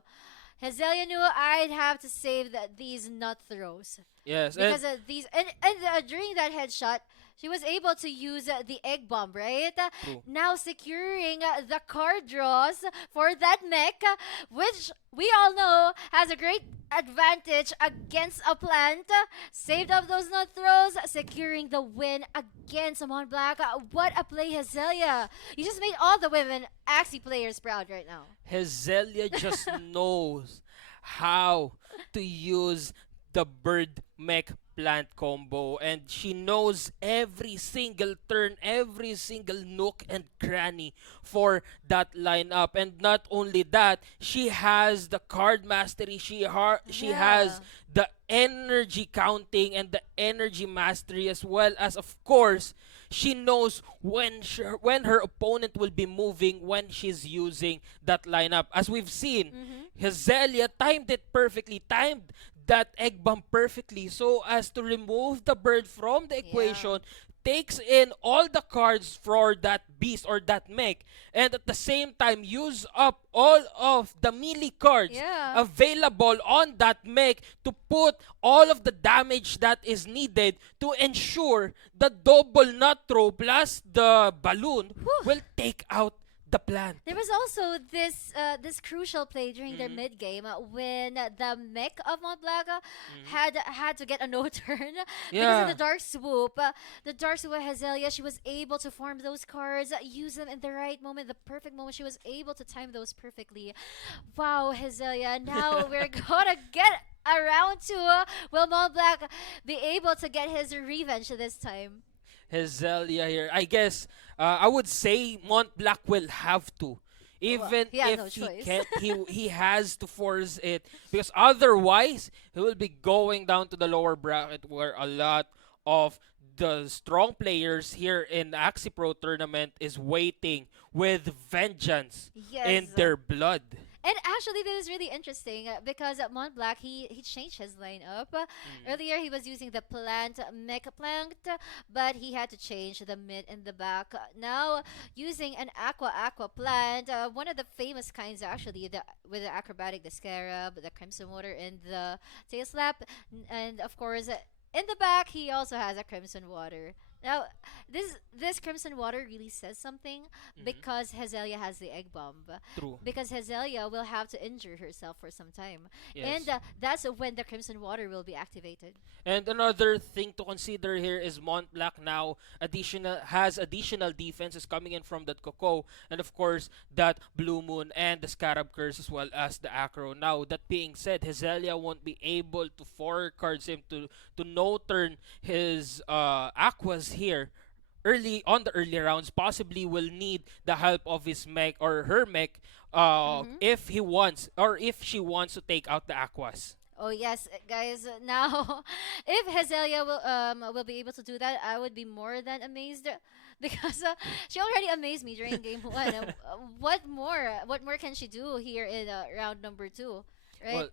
Hezelia knew I'd have to save these nut throws. Yes, Because these and during that headshot, she was able to use the egg bomb, right? True. Now securing the card draws for that mech, which we all know has a great advantage against a plant. Saved up those nut throws, securing the win against Mont Black. What a play, Hezelia! You just made all the women Axie players proud right now. Hezelia just knows how to use the bird mech plant combo, and she knows every single turn, every single nook and cranny for that lineup. And not only that, she has the card mastery, she has the energy counting and the energy mastery, as well as, of course, she knows when her opponent will be moving when she's using that lineup. As we've seen, Hezelia timed it perfectly, timed that egg bomb perfectly so as to remove the bird from the equation, takes in all the cards for that beast or that mech, and at the same time use up all of the melee cards available on that mech to put all of the damage that is needed to ensure the double nut throw plus the balloon will take out the plan. There was also this crucial play during their mid game when the mech of Mont Black had to get a no turn because of the dark swoop. The dark swoop of Hezelia, she was able to farm those cards, use them in the right moment, the perfect moment. She was able to time those perfectly. Wow, Hezelia! Now we're gonna get around to will Mont Black be able to get his revenge this time? Hezelia here. I guess I would say Mont Black will have to. Even he has if no he choice. can't, he has to force it, because otherwise he will be going down to the lower bracket where a lot of the strong players here in Axie Pro Tournament is waiting with vengeance in their blood. And actually, this is really interesting because Mont Black, he changed his lineup. Earlier, he was using the plant mech plant, but he had to change the mid and the back. Now, using an aqua plant, one of the famous kinds actually, with the acrobatic, the scarab, the crimson water, and the tail slap, and of course, in the back, he also has a crimson water. Now, this crimson water really says something because Hezelia has the egg bomb. True. Because Hezelia will have to injure herself for some time. Yes. And that's when the crimson water will be activated. And another thing to consider here is Mont Black now has additional defenses coming in from that Coco, and of course that Blue Moon and the Scarab Curse, as well as the Acro. Now, that being said, Hezelia won't be able to forward cards him to no turn his Aquas here early on the early rounds. Possibly will need the help of his mech or her mech if he wants or if she wants to take out the Aquas. Oh yes, guys. Now, if Hezelia will be able to do that, I would be more than amazed because she already amazed me during game one. What more? What more can she do here in round number 2? Right? Well,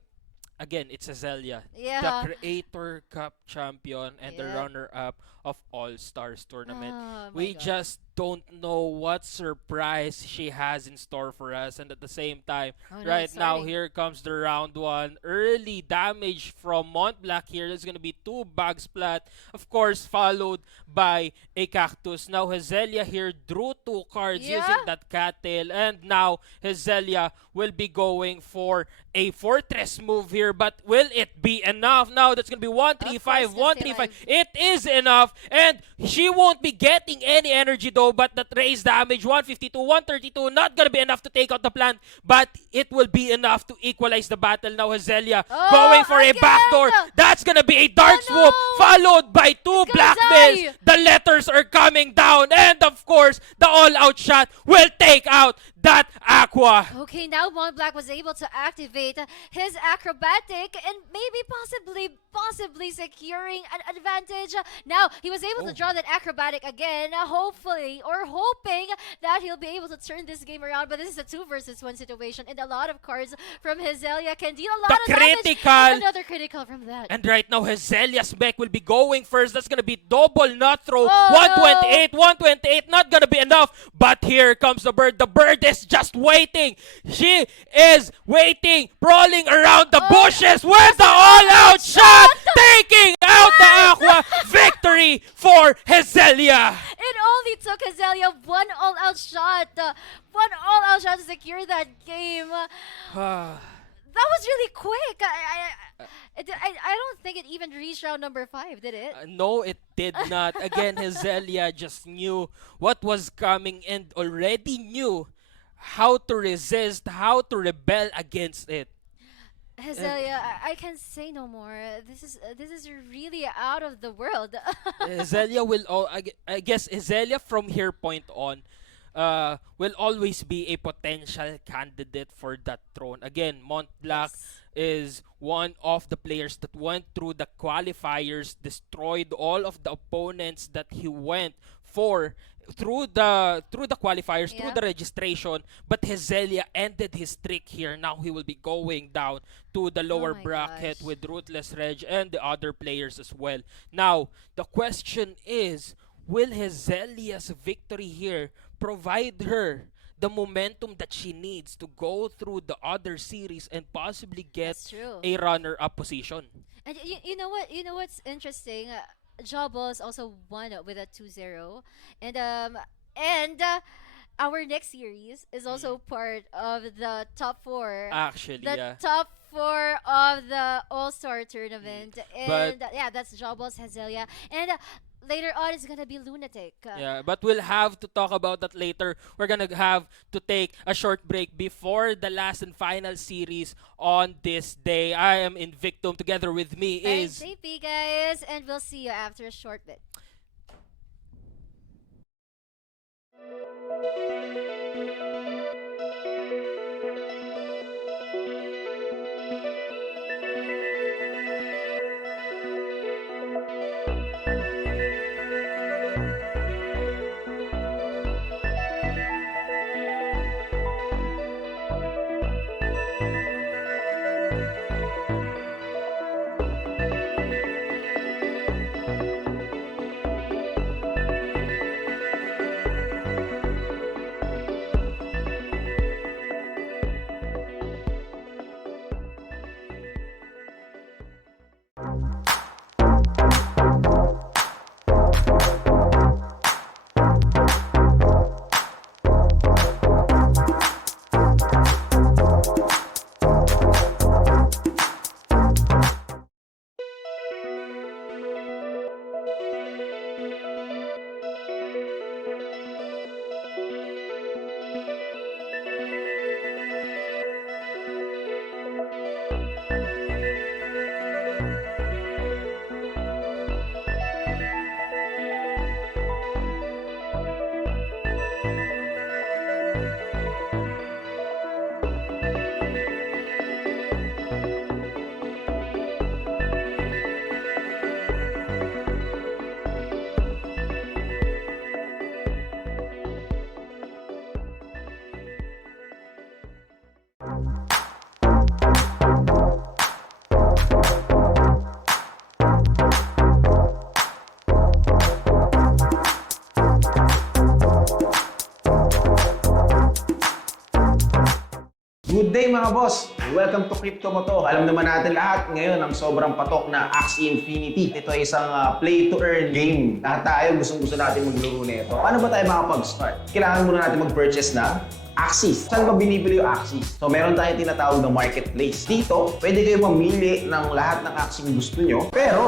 again, it's Hezelia, Yeah. the Creator Cup champion and the runner-up of All Stars tournament. Oh, my We God. just don't know what surprise she has in store for us. And at the same time, Oh, no, right it's now, starting. here comes the round 1. Early damage from Mont Black here. There's going to be 2 bags flat. Of course, followed by a cactus. Now, Hezelia here drew 2 cards using that cattle. And now, Hezelia will be going for a fortress move here. But will it be enough? Now, that's going to be 135, Of course, 135. It is enough. And she won't be getting any energy though. Moto, but that raise damage, 152, 132, not gonna be enough to take out the plant, but it will be enough to equalize the battle. Now Hezelia going for a again! backdoor. That's gonna be a dart Oh, no! swoop, followed by two He's gonna blackmails. die! The letters are coming down, and of course, the all-out shot will take out that Aqua. Okay, now Mon Black was able to activate his acrobatic and maybe possibly securing an advantage. Now, he was able to draw that acrobatic again, hopefully, or hoping that he'll be able to turn this game around. But this is a 2 versus 1 situation, and a lot of cards from Hezelia can deal a lot The of damage. critical. And another critical from that. And right now, Hezelia's mech will be going first. That's gonna be double nut throw. Oh, 128, 128, not gonna be enough. But here comes the bird. The bird is just waiting. She is waiting, crawling around the bushes with the all-out shot, taking out the Aqua. Victory for Hezelia. It only took Hezelia one all-out shot. One all-out shot to secure that game. That was really quick. I don't think it even reached round number 5, did it? No, it did not. Again, Hezelia just knew what was coming and already knew how to resist, how to rebel against it. Hezelia, I can say no more. This is really out of the world. Hezelia will, I guess Hezelia from here point on will always be a potential candidate for that throne. Again, Montblanc is one of the players that went through the qualifiers, destroyed all of the opponents that he went for through the qualifiers, through the registration. But Hezelia ended his streak here. Now he will be going down to the lower bracket with Ruthless Reg and the other players as well. Now, the question is, will Hezelia's victory here provide her the momentum that she needs to go through the other series and possibly get a runner-up position? And you know what? You know what's interesting? Jobless also won with a 2-0, and our next series is also part of the top 4. Actually, the top 4 of the All-Star tournament, and yeah, that's Jobless, Hezelia, and later on it's gonna be Lunatic. Yeah, but we'll have to talk about that later. We're gonna have to take a short break before the last and final series on this day. I am Invictum. Together with me is JP, guys, and we'll see you after a short bit. Good day mga boss! Welcome to Crypto Moto. Alam naman natin lahat ngayon ang sobrang patok na Axie Infinity. Ito ay isang play-to-earn game. Lahat tayo gustong-gusto natin maglaro nito. Paano ba tayo makapag-start? Kailangan muna natin mag-purchase ng Axies. Saan ba binibili yung Axies? So meron tayong tinatawag na marketplace. Dito, pwede kayo mamili ng lahat ng Axie gusto nyo. Pero,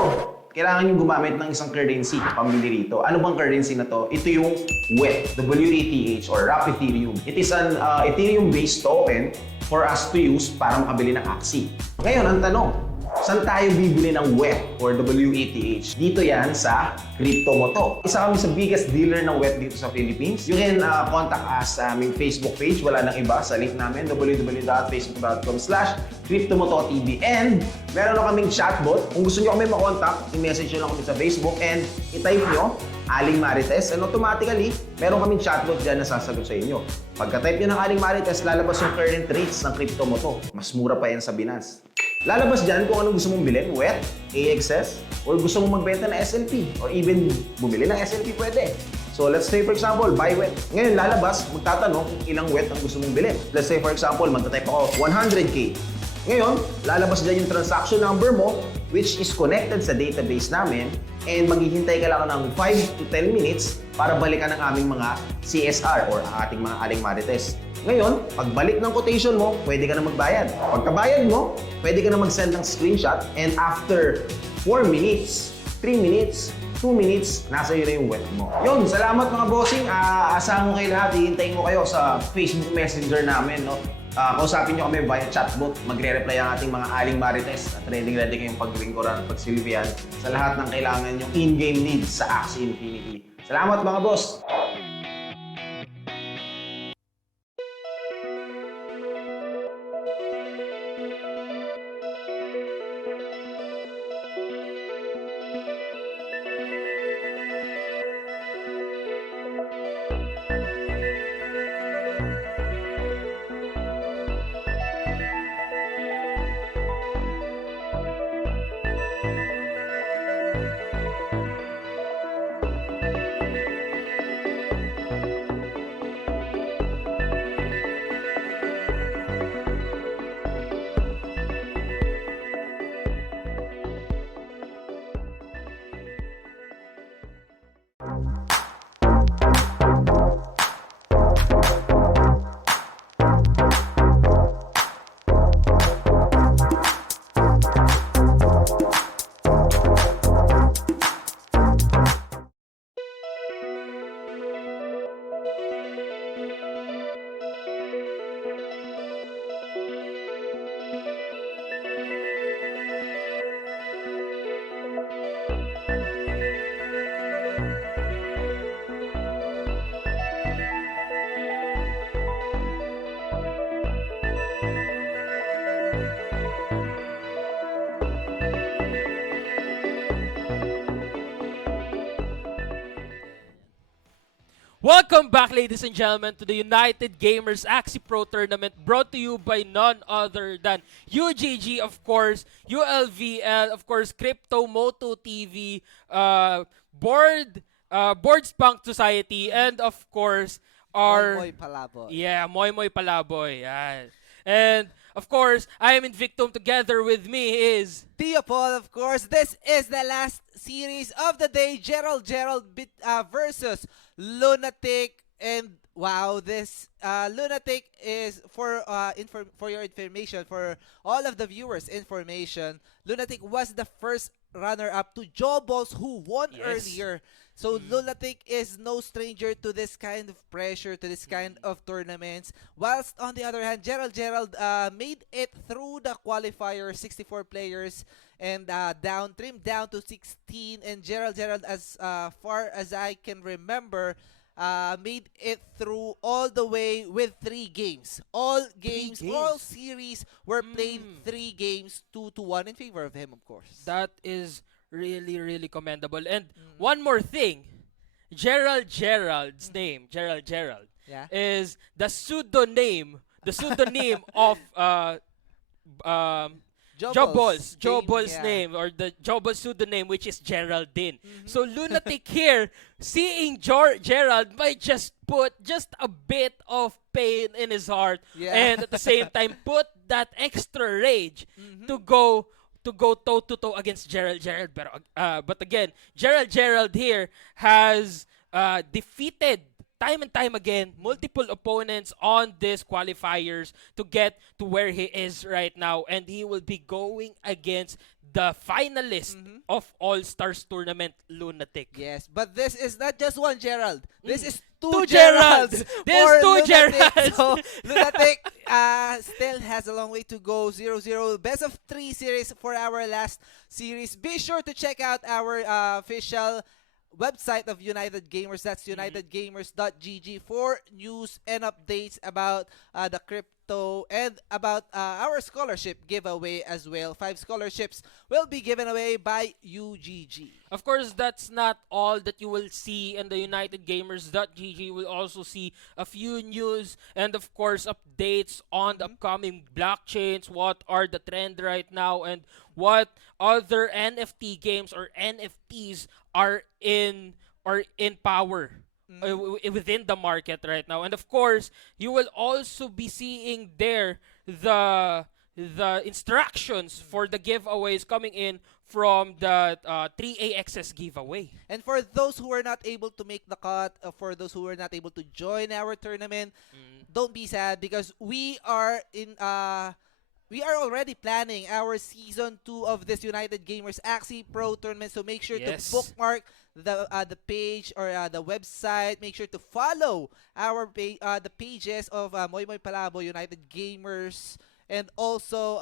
kailangan nyo gumamit ng isang currency pambili rito. Ano bang currency na to? Ito yung WETH, WETH or Wrap Ethereum. It is an Ethereum-based token for us to use para makabili ng Axie. Ngayon, ang tanong, saan tayo bibili ng WETH or WETH? Dito yan sa crypto mo to. Isa kami sa biggest dealer ng WETH dito sa Philippines. You can contact us sa aming Facebook page. Wala nang iba sa link namin, www.facebook.com/cryptomototv. And meron na kaming chatbot. Kung gusto nyo kami makontak, i-message nyo lang kami sa Facebook and i-type nyo Aling Marites, and automatically, meron kaming chatbot dyan na sasagot sa inyo. Pagka-type nyo ng Aling Marites, lalabas yung current rates ng crypto mo to. Mas mura pa yan sa Binance. Lalabas dyan kung anong gusto mong bilhin, WETH, AXS, or gusto mong magbenta ng SLP, or even bumili ng SLP pwede. So let's say for example, buy WETH. Ngayon lalabas, magtatanong kung ilang WETH ang gusto mong bilhin. Let's say for example, magta-type ako 100K. Ngayon, lalabas dyan yung transaction number mo, which is connected sa database namin, and maghihintay ka lang ng 5 to 10 minutes para balikan ang aming mga CSR or ating mga Aling Marites. Ngayon, pagbalik ng quotation mo, pwede ka na magbayad. Pagkabayad mo, pwede ka na mag-send ng screenshot, and after 4 minutes, 3 minutes, 2 minutes, nasa iyo na yung WETH mo. Yun, salamat mga bossing. Asahan ko kayo lahat. Hihintayin ko kayo sa Facebook Messenger namin. No? Kausapin nyo kami via chatbot. Magre-reply ang ating mga Aling Marites at ready kayong pag-ringkoran at pag-silbihan sa lahat ng kailangan nyong in-game needs sa Axie Infinity. Salamat mga boss! Welcome back, ladies and gentlemen, to the United Gamers Axie Pro Tournament, brought to you by none other than UGG, of course, ULVL, of course, Crypto Moto TV, Boards Punk Society, and of course, our Moy Palaboy. yeah, Moy Palaboy. Yeah. And of course, I am Invictum. Together with me is Tio Paul, of course. This is the last series of the day. Gerald versus Lunatic. And wow, this Lunatic is for your information, for all of the viewers' information. Lunatic was the first runner-up to Jobless, who won earlier. So Lunatic is no stranger to this kind of pressure, to this kind of tournaments. Whilst on the other hand, Gerald made it through the qualifier, 64 players, and trimmed down to 16. And Gerald, as far as I can remember, made it through all the way with 3 games. All series were played 3 games, 2-1 in favor of him, of course. that is really commendable. And one more thing, Gerald's name, Gerald, Yeah. is the pseudonym of Jobless Yeah. name, or the Jobless pseudonym, which is Geraldine. So Lunatic here, seeing Gerald, might just put just a bit of pain in his heart, Yeah. and at the same time put that extra rage to go toe-to-toe against Gerald. But again, Gerald here has defeated time and time again multiple opponents on these qualifiers to get to where he is right now, and he will be going against the finalist of All Stars Tournament, Lunatic. Yes, but this is not just one Gerald. This is two Two Geralds. Geralds. There's for two Lunatic. Geralds. So Lunatic still has a long way to go. 0-0. Best of 3 series for our last series. Be sure to check out our official website of United Gamers. That's unitedgamers.gg for news and updates about the crypto and about our scholarship giveaway as well. 5 scholarships will be given away by UGG. Of course, that's not all that you will see in the unitedgamers.gg. You will also see a few news and, of course, updates on the upcoming blockchains, what are the trend right now, and what other NFT games or NFTs are in power within the market right now. And, of course, you will also be seeing there the instructions for the giveaways coming in from the 3AXS giveaway. And for those who are not able to make the cut, for those who are not able to join our tournament, don't be sad because we are already planning our season 2 of this United Gamers Axie Pro Tournament. So make sure to bookmark the page or the website. Make sure to follow our the pages of Moy Moy Palabo, United Gamers, and also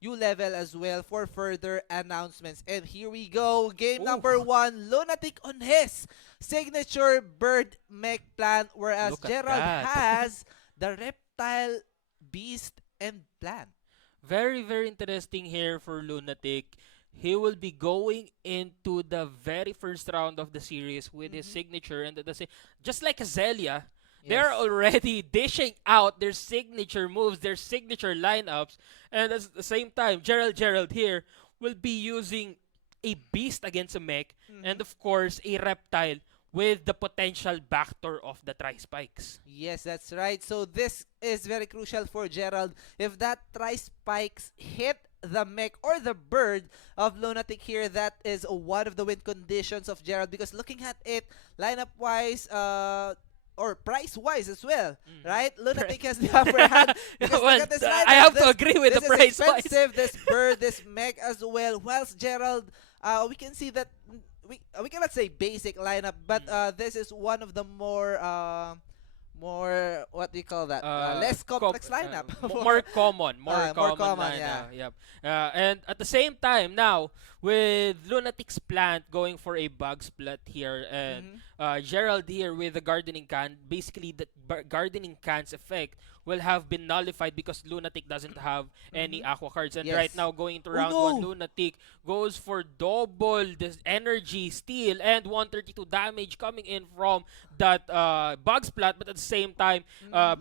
U-Level as well for further announcements. And here we go. Game number 1. Lunatic on his signature bird mech plan, whereas Gerald has the reptile beast and plant. Very, very interesting here for Lunatic. He will be going into the very first round of the series with his signature, and just like Azalea, they're already dishing out their signature moves, their signature lineups, and at the same time, Gerald here will be using a beast against a mech, and of course, a reptile with the potential backdoor of the tri-spikes. Yes, that's right. So this is very crucial for Gerald. If that tri-spikes hit the mech or the bird of Lunatic here, that is one of the win conditions of Gerald, because looking at it lineup-wise, or price-wise as well, right? Lunatic has the upper hand. Because Well, look at this lineup. I have to agree with the this price is expensive, this bird, this mech as well. Whilst Gerald, we can see that we cannot say basic lineup, but this is one of the more what do you call that? Less complex lineup. More common. More more common common, lineup. Yep. And at the same time, now, with Lunatic's plant going for a bug splat here, and Gerald here with the gardening can, basically the gardening can's effect will have been nullified because Lunatic doesn't have any aqua cards. And right now, going into round 1, Lunatic goes for double this energy steal and 132 damage coming in from that bug splat. But at the same time,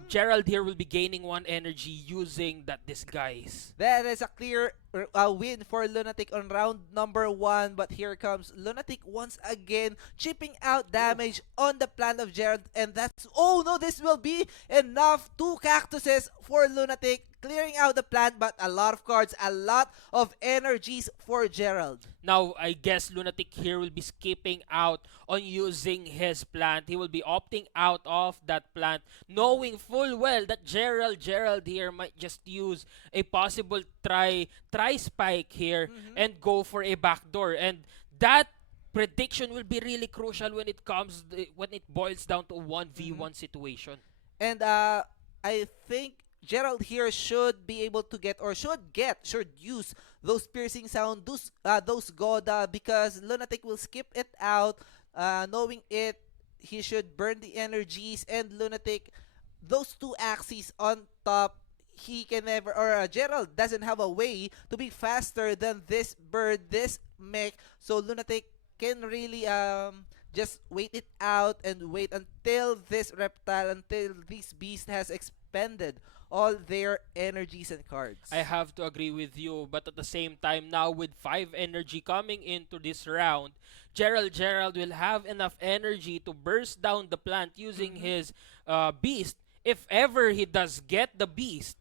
Gerald here will be gaining 1 energy using that disguise. That is a clear win for Lunatic on round number 1. But here comes Lunatic once again, chipping out damage on the plant of Gerald. And that's, oh no, this will be enough. 2 cactuses for Lunatic, clearing out the plant, but a lot of cards, a lot of energies for Gerald. Now, I guess Lunatic here will be skipping out on using his plant. He will be opting out of that plant, knowing full well that Gerald here might just use a possible tri-spike here and go for a backdoor. And that prediction will be really crucial when it boils down to a 1v1 situation. And I think Gerald here should be able to get, or should use those piercing sound, those Goda, because Lunatic will skip it out, knowing it. He should burn the energies, and Lunatic, those 2 Axies on top, he can never, or Gerald doesn't have a way to be faster than this bird, this mech. So Lunatic can really just wait it out and wait until this reptile, until this beast has expended all their energies and cards. I have to agree with you, but at the same time, now with 5 energy coming into this round, Gerald will have enough energy to burst down the plant using his beast, if ever he does get the beast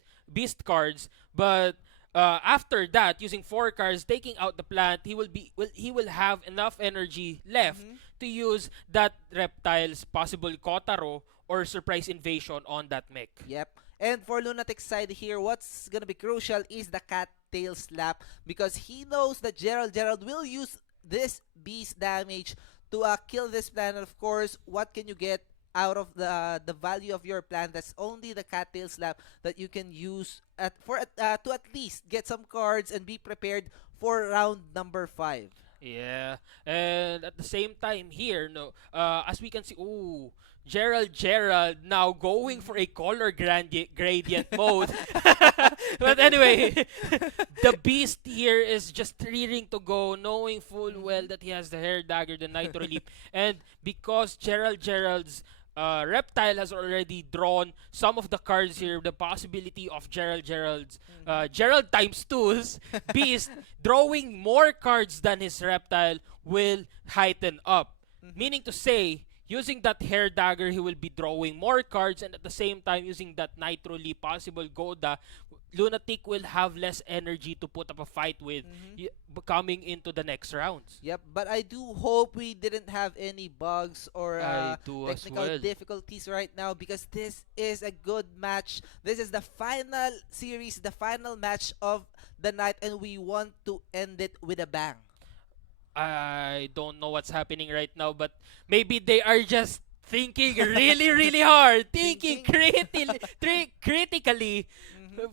cards. But after that, using 4 cards, taking out the plant, he will have enough energy left to use that reptile's possible Kotaro or surprise invasion on that mech. Yep. And for Lunatic's side here, what's gonna be crucial is the cat tail slap because he knows that Gerald will use this beast damage to kill this plan. And of course, what can you get out of the value of your plan? That's only the cattail slap that you can use to at least get some cards and be prepared for round number 5. Yeah, and at the same time here, no, as we can see, ooh, Gerald now going for a color gradient mode. But anyway, the beast here is just rearing to go, knowing full well that he has the hair dagger, the nitro leap, and because Gerald's Reptile has already drawn some of the cards here, the possibility of Gerald's Gerald times 2's Beast drawing more cards than his Reptile will heighten up. Meaning to say, using that hair dagger, he will be drawing more cards, and at the same time, using that Nitro Leap, possible Goda, Lunatic will have less energy to put up a fight with coming into the next rounds. Yep, but I do hope we didn't have any bugs or I do as technical well. difficulties right now because this is a good match. This is the final series, the final match of the night, and we want to end it with a bang. I don't know what's happening right now, but maybe they are just thinking really hard, thinking critically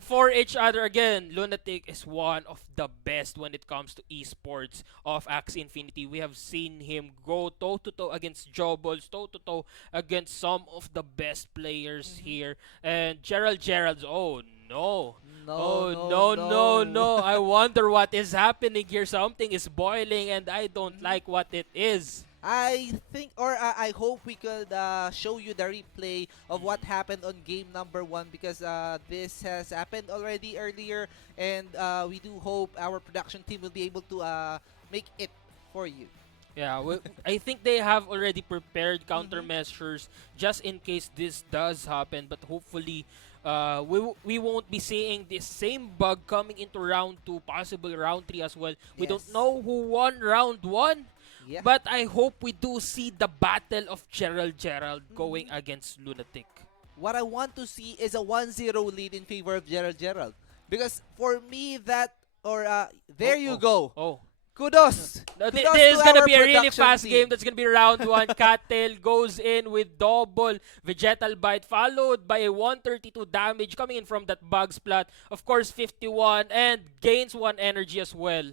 for each other. Again, Lunatic is one of the best when it comes to esports of Axie Infinity. We have seen him go toe-to-toe against Jobless, toe-to-toe against some of the best players here. And Gerald's, oh no. No. I wonder what is happening here. Something is boiling and I don't like what it is. I think, or I hope we could show you the replay of what happened on game number 1 because this has happened already earlier, and we do hope our production team will be able to make it for you. Yeah, I think they have already prepared countermeasures just in case this does happen, but hopefully we won't be seeing this same bug coming into round 2, possible round 3 as well. We don't know who won round 1. Yeah. But I hope we do see the battle of Gerald going against Lunatic. What I want to see is a 1-0 lead in favor of Gerald. Because for me that, or there you go. Oh. Kudos. No, Kudos this is to going to our be a really production fast team. game. That's going to be round 1. Cattail goes in with double Vegetal Bite, followed by a 132 damage coming in from that bug splat. Of course, 51, and gains 1 energy as well.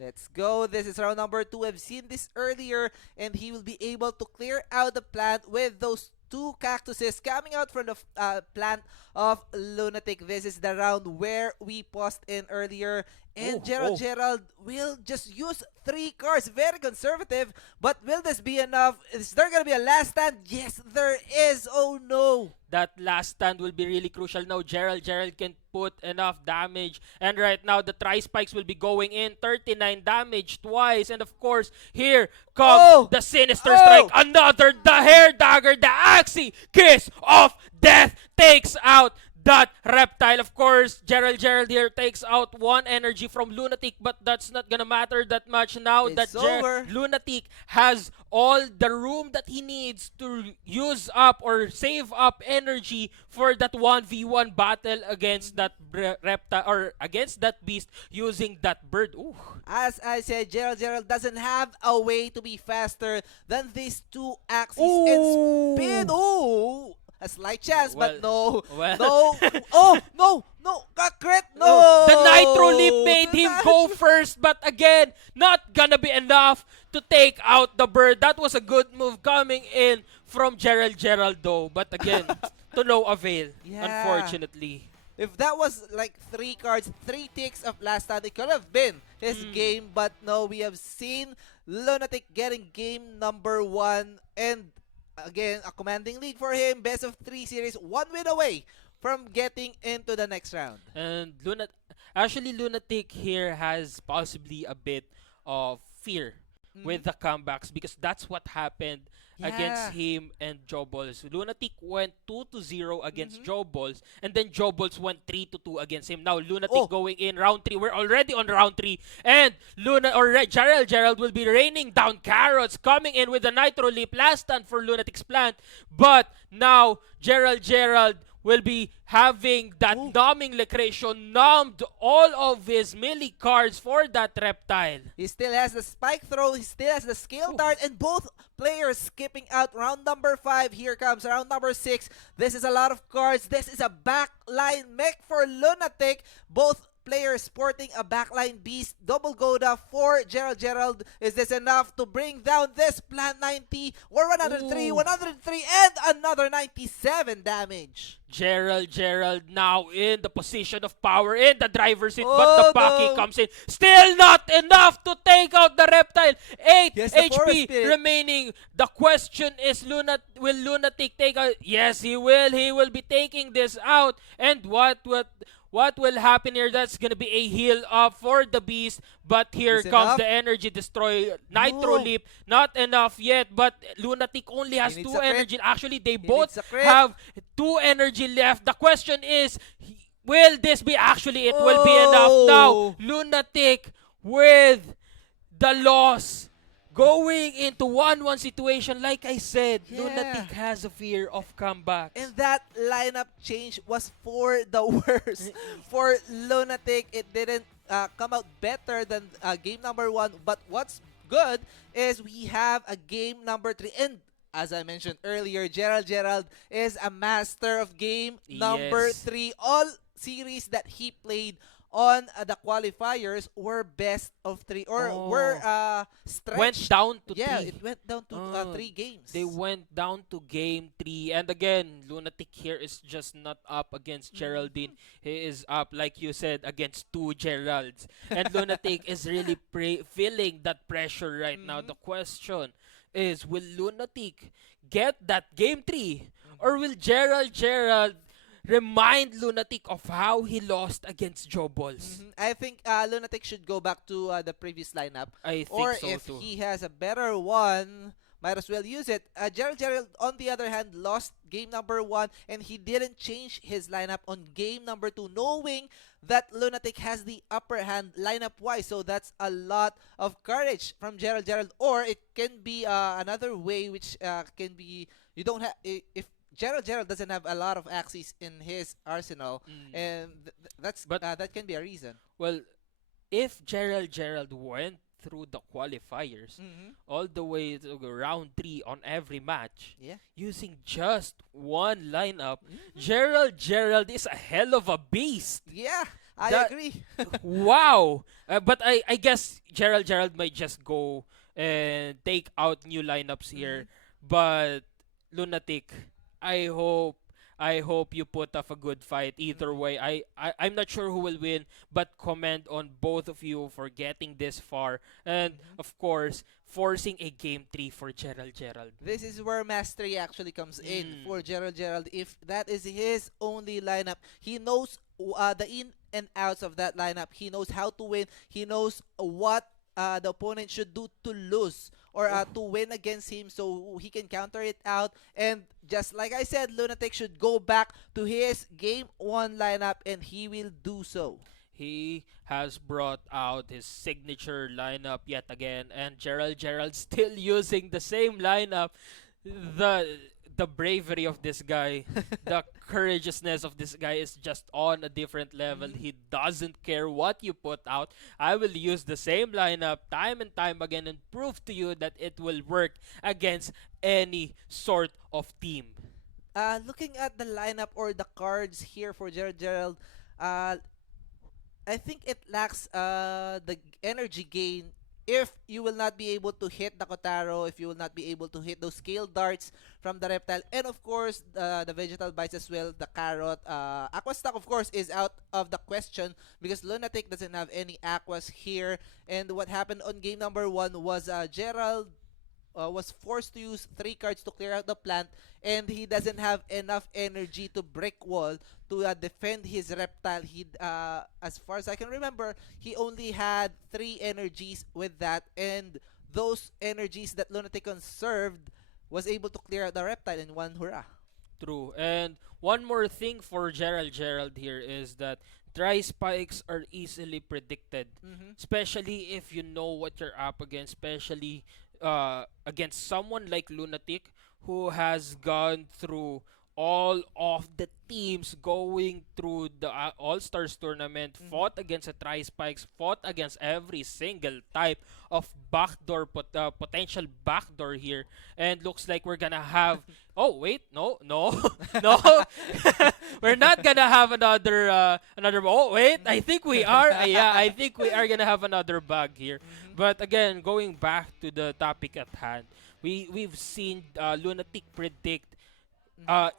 Let's go. This is round number 2. I've seen this earlier, and he will be able to clear out the plant with those 2 cactuses coming out from the plant of Lunatic. This is the round where we paused in earlier. And Gerald will just use 3 cards. Very conservative. But will this be enough? Is there going to be a last stand? Yes, there is. Oh, no. That last stand will be really crucial now. Gerald can put enough damage. And right now, the Tri-Spikes will be going in. 39 damage twice. And of course, here comes the Sinister Strike. Another, the Hair Dagger, the Axie Kiss of Death takes out that Reptile. Of course, Gerald here takes out 1 energy from Lunatic, but that's not gonna matter that much now that Lunatic has all the room that he needs to use up or save up energy for that 1v1 battle against that Reptile or against that beast using that bird. Ooh. As I said, Gerald doesn't have a way to be faster than these 2 Axies and spin. Oh! A slight chance, but no. No. Crit, no. The Nitro Leap made him go first, but again, not gonna be enough to take out the bird. That was a good move coming in from Gerald though, but again, to no avail, unfortunately. If that was like 3 cards, 3 ticks of last time, it could have been his game, but no, we have seen Lunatic getting game number 1, and again, a commanding lead for him. Best of 3 series, 1 win away from getting into the next round. And Lunatic here has possibly a bit of fear with the comebacks because that's what happened against him and Jobless. Lunatic went 2-0 against Jobless, and then Jobless went 3-2 against him. Now Lunatic going in round 3. We're already on round 3, and Gerald will be raining down carrots, coming in with a Nitro Leap. Last stand for Lunatic's plant, but now Gerald will be having that numbing location numbed all of his melee cards for that reptile. He still has the spike throw, he still has the scale dart, and both players skipping out round number 5. Here comes round number 6. This is a lot of cards. This is a backline mech for Lunatic. Both players sporting a backline beast. Double Goda for Gerald. Is this enough to bring down this plant? 90 or 103, Ooh. 103, and another 97 damage. Gerald now in the position of power in the driver's seat, Oh, but the Paki no. comes in. Still not enough to take out the reptile. 8 Yes, the forest HP spirit. remaining. The question is, will Lunatic take out? Yes, he will. He will be taking this out. And what will happen here? That's gonna be a heal up for the beast. But here Is comes enough? the energy destroy. Nitro No. leap, not enough yet. But Lunatic only has He needs 2 a crit. energy. Actually, they He both needs a crit. have 2 energy left. The question is, will this be actually? It will be enough now. Oh. Lunatic with the loss. Going into 1-1 situation, like I said, Yeah. Lunatic has a fear of comebacks. And that lineup change was for the worst. For Lunatic, it didn't come out better than game number 1. But what's good is we have a game number 3. And as I mentioned earlier, Gerald is a master of game number Yes. 3. All series that he played on the qualifiers were best of 3 or were stretched. Went down to Yeah, 3. it went down to 3 games. They went down to game 3. And again, Lunatic here is just not up against Geraldine. He is up, like you said, against 2 Geralds. And Lunatic is really feeling that pressure right now. The question is, will Lunatic get that game 3? Or will Gerald remind Lunatic of how he lost against Jobless? I think Lunatic should go back to the previous lineup. I think Or so if too. he has a better one, might as well use it. Gerald, on the other hand, lost game number 1 and he didn't change his lineup on game number 2, knowing that Lunatic has the upper hand lineup-wise. So that's a lot of courage from Gerald. Or it can be another way, which can be, you don't have, if Gerald doesn't have a lot of Axies in his arsenal, and that can be a reason. Well, if Gerald went through the qualifiers all the way to round 3 on every match, Yeah. using just one lineup, Gerald is a hell of a beast. Yeah, I That- agree. Wow. But I guess Gerald might just go and take out new lineups here. But Lunatic, I hope you put up a good fight. Either way, I'm not sure who will win, but commend on both of you for getting this far, and of course forcing a game 3 for Gerald. This is where mastery actually comes in for Gerald. If that is his only lineup, he knows the in and outs of that lineup. He knows how to win. He knows what the opponent should do to lose or to win against him, so he can counter it out. And just like I said, Lunatic should go back to his game 1 lineup, and he will do so. He has brought out his signature lineup yet again, and Gerald still using the same lineup. The bravery of this guy, the courageousness of this guy is just on a different level. He doesn't care what you put out. I will use the same lineup time and time again and prove to you that it will work against any sort of team. Looking at the lineup or the cards here for Gerald, I think it lacks the energy gain if you will not be able to hit the Kotaro, if you will not be able to hit those scale darts from the reptile, and of course the vegetal bites as well, the carrot. Aqua stock of course is out of the question because Lunatic doesn't have any aquas here. And what happened on game number 1 was Gerald was forced to use 3 cards to clear out the plant, and he doesn't have enough energy to break wall to defend his reptile. He, as far as I can remember, he only had 3 energies with that, and those energies that Lunatic conserved was able to clear out the reptile in one hurrah. True. And one more thing for Gerald here is that dry spikes are easily predicted, especially if you know what you're up against, especially against someone like Lunatic who has gone through all of the teams going through the All-Stars tournament fought against a Tri-Spikes, fought against every single type of backdoor, potential backdoor here. And looks like we're gonna have... Oh, wait, no, no, no. We're not gonna have another... Oh, wait, I think we are. Yeah, I think we are gonna have another bug here. But again, going back to the topic at hand, we've seen Lunatic predict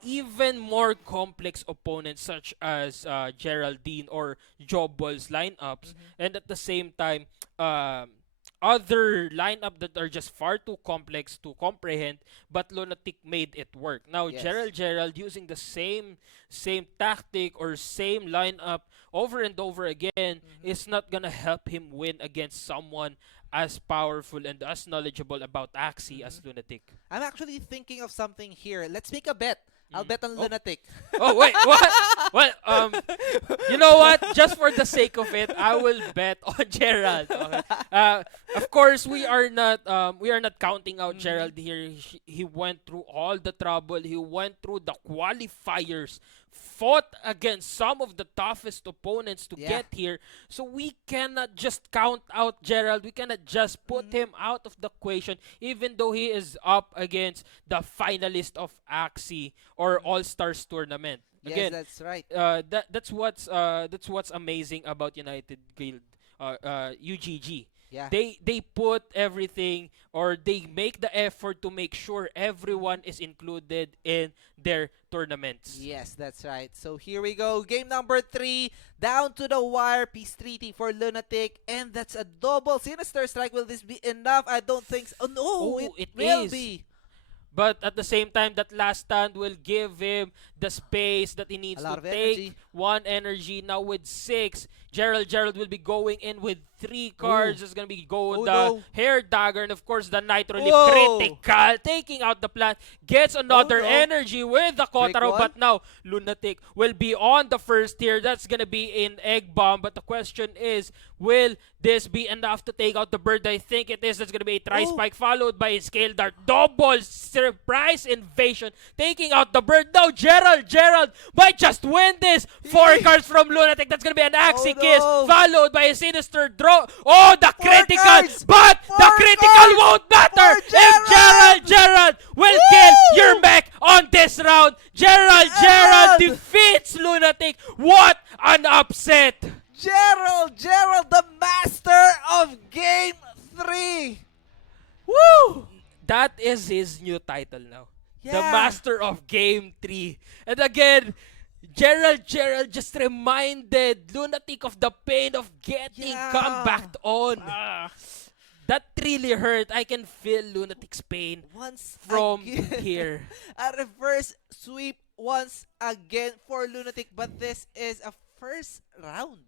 even more complex opponents such as Geraldine or Jobless lineups, and at the same time, other lineup that are just far too complex to comprehend, but Lunatic made it work. Now Yes. Gerald using the same tactic or same lineup over and over again is not gonna help him win against someone as powerful and as knowledgeable about Axie as Lunatic. I'm actually thinking of something here. Let's make a bet. I'll bet on Oh. Lunatic. Oh wait, what? Well, you know what? Just for the sake of it, I will bet on Gerald. Okay. Of course, we are not counting out Gerald here. He went through all the trouble. He went through the qualifiers, fought against some of the toughest opponents to Yeah. get here. So we cannot just count out Gerald. We cannot just put him out of the equation, even though he is up against the finalist of Axie or All-Stars tournament. Yes, Again, that's right. that's what's amazing about United Guild, UGG. Yeah. They put everything, or they make the effort to make sure everyone is included in their tournaments. Yes, that's right. So here we go. Game number 3. Down to the wire. Peace treaty for Lunatic. And that's a double Sinister Strike. Will this be enough? I don't think so. Oh, no. Oh, it it will is. be. But at the same time, that last stand will give him the space that he needs A lot to of take energy. 1 energy. Now with 6, Gerald will be going in with 3 cards. It's gonna be Oh, the no. Hair Dagger, and of course the Nitro Leaf Whoa. critical, taking out the plant, gets another no. energy with the Kotaro, one. but now Lunatic will be on the first tier. That's gonna be in Egg Bomb, but the question is, will this be enough to take out the bird? I think it is. That's gonna be a Tri-Spike followed by a Scale Dart. Double surprise invasion, taking out the bird. Now Gerald might just win this. 4 cards from Lunatic. That's gonna be an Axie Oh, Kiss, no. followed by a Sinister Draw. Oh, the 4 critical, cards. but the 4 critical cards won't matter for if Gerald will kill your mech on this round. Gerald Gerald. defeats Lunatic. What an upset! Gerald, the master of Game 3. Woo! That is his new title now. The Yeah. Master of Game 3. And again, Gerald just reminded Lunatic of the pain of getting Yeah. comebacked on. That really hurt. I can feel Lunatic's pain Once from again. here. A reverse sweep once again for Lunatic, but this is a first round.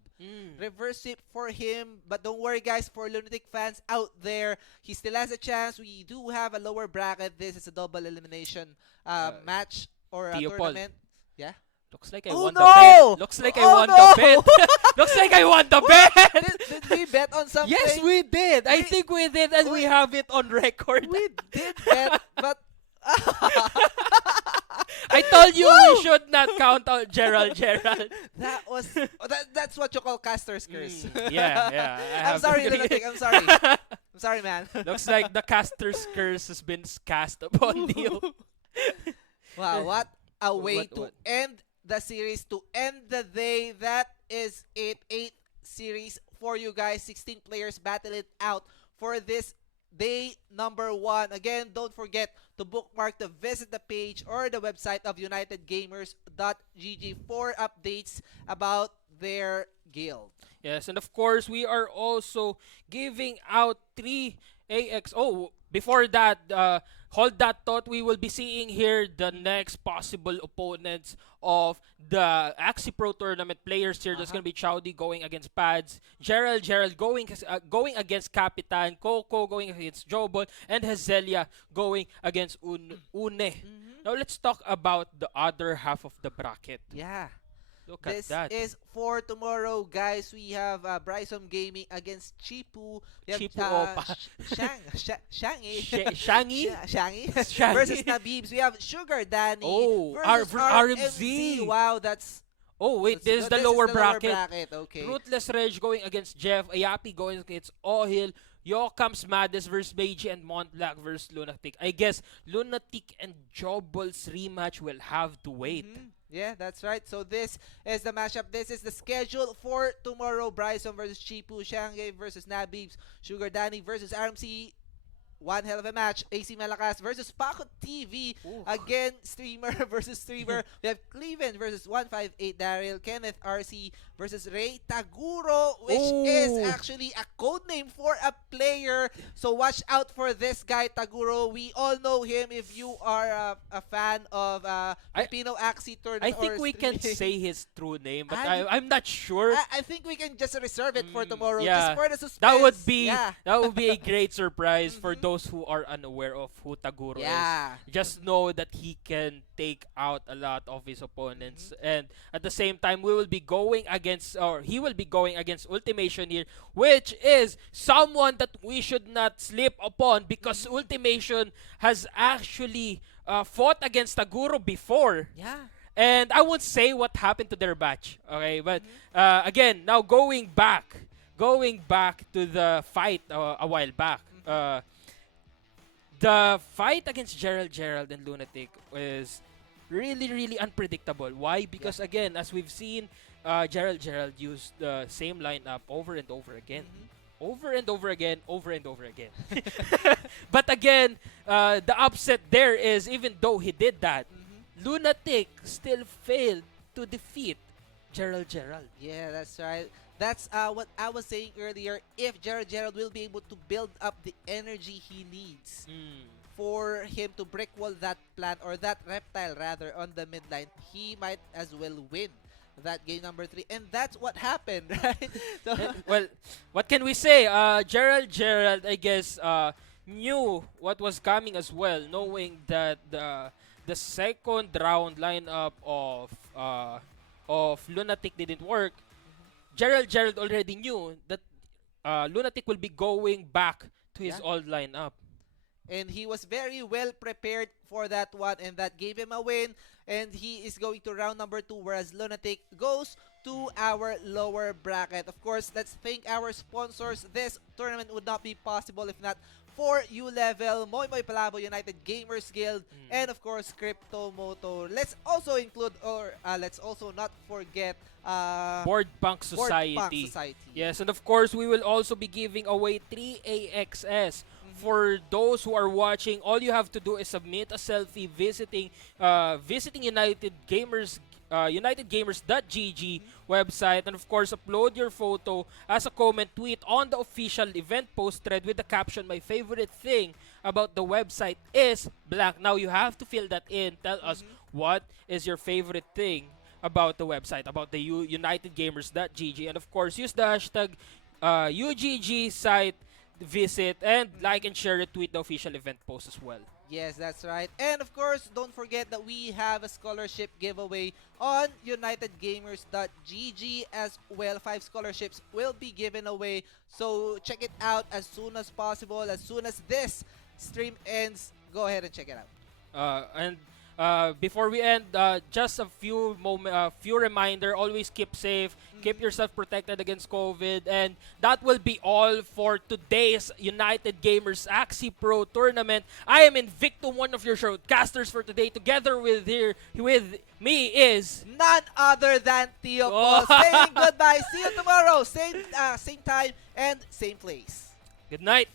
Reverse sweep for him, but don't worry guys, for Lunatic fans out there, he still has a chance. We do have a lower bracket. This is a double elimination match or a Tio Paul. tournament. Yeah. Looks like I Oh, won no! the bet. Looks like I Oh, won no! the bet. Looks like I won the bet. Did we bet on something? Yes, we did. I We- think we did, and we have it on record. We did bet, but I told you we should not count out Gerald. that was that's what you call caster's curse. Yeah. I I'm have sorry, to agree. Lunatic. I'm sorry. I'm sorry, man. Looks like the caster's curse has been cast upon you. Wow, what a way What- to what? end the series, to end the day. That is it. 8 series for you guys. 16 players battle it out for this day number 1. Again, don't forget to bookmark, to visit the page or the website of unitedgamers.gg for updates about their guild. Yes, and of course, we are also giving out 3 AX. Oh, before that, hold that thought. We will be seeing here the next possible opponents of the Axie Pro Tournament players here. There's going to be Chowdy going against Pads, Gerald going against Capitan, Coco going against Jobless, and Hazelia going against Une. Now, let's talk about the other half of the bracket. Yeah. Look at This that. is for tomorrow, guys. We have Bryson Gaming against Chipu. We have Chipu Opa. Shangy. Shangy? Shangy Shangy. versus Nabibs. We have Sugar Danny Oh, versus RMZ. Wow, that's Oh, wait, this is the this lower is the lower bracket. Okay. Ruthless Reg going against Jeff. Ayappi going against Ohil. Yokam's Madness versus Meiji and Montblanc versus Lunatic. I guess Lunatic and Jobless rematch will have to wait. Yeah, that's right. So this is the matchup. This is the schedule for tomorrow. Bryson versus Chipu, Shanghai versus Nabibs, Sugar Danny versus RMC. One hell of a match. AC Malakas versus Paco TV. Ooh. Again, streamer versus streamer. We have Cleveland versus 158 Daryl. Kenneth RC versus Ray Taguro, which is actually a code name for a player. So watch out for this guy, Taguro. We all know him if you are a fan of Filipino Axie Tournament. I think we can streaming. say his true name, but I- I'm not sure. I think we can just reserve it for tomorrow. yeah. Just for the suspense. That would be a great surprise for those who are unaware of who Taguro Yeah. is. Just know that he can take out a lot of his opponents, and at the same time we will be going against, or he will be going against Ultimation here, which is someone that we should not sleep upon because Ultimation has actually fought against Taguro before. Yeah. And I won't say what happened to their batch, okay? But again, now going back to the fight a while back. The fight against Gerald and Lunatic is really unpredictable. Why? Because again, as we've seen, Gerald used the same lineup over and over again. Over and over again. But again, the upset there is, even though he did that, Lunatic still failed to defeat Gerald. Yeah, that's right. That's what I was saying earlier. If Gerald will be able to build up the energy he needs for him to brick wall that plant, or that reptile rather, on the mid line, he might as well win that game number 3. And that's what happened, right? So, Well, what can we say? Gerald, I guess, knew what was coming as well, knowing that the second round lineup of Lunatic didn't work. Gerald already knew that Lunatic will be going back to his old lineup. and he was very well prepared for that one, and that gave him a win. And he is going to round number 2, whereas Lunatic goes to our lower bracket. Of course, let's thank our sponsors. This tournament would not be possible if not for U-Level, Moy Moy Palabo, United Gamers Guild, and of course, Crypto Moto. Let's also include, or let's also not forget, Board Bank Society. Yes, and of course, we will also be giving away 3 AXS. For those who are watching, all you have to do is submit a selfie visiting UnitedGamers.gg website, and of course upload your photo as a comment tweet on the official event post thread with the caption, "My favorite thing about the website is blank." Now you have to fill that in. Tell us what is your favorite thing about the website, about the UnitedGamers.gg, and of course use the hashtag UGG site visit, and like and share, retweet the official event post as well. Yes, that's right. And of course, don't forget that we have a scholarship giveaway on UnitedGamers.gg as well. 5 scholarships will be given away. So check it out as soon as possible. As soon as this stream ends, go ahead and check it out. And before we end, just a few reminder. Always keep safe, keep yourself protected against COVID, and that will be all for today's United Gamers Axie Pro Tournament. I am Invictum, one of your showcasters for today. Together with me is None other than Tio Paul. Saying goodbye. See you tomorrow. Same time and same place. good night.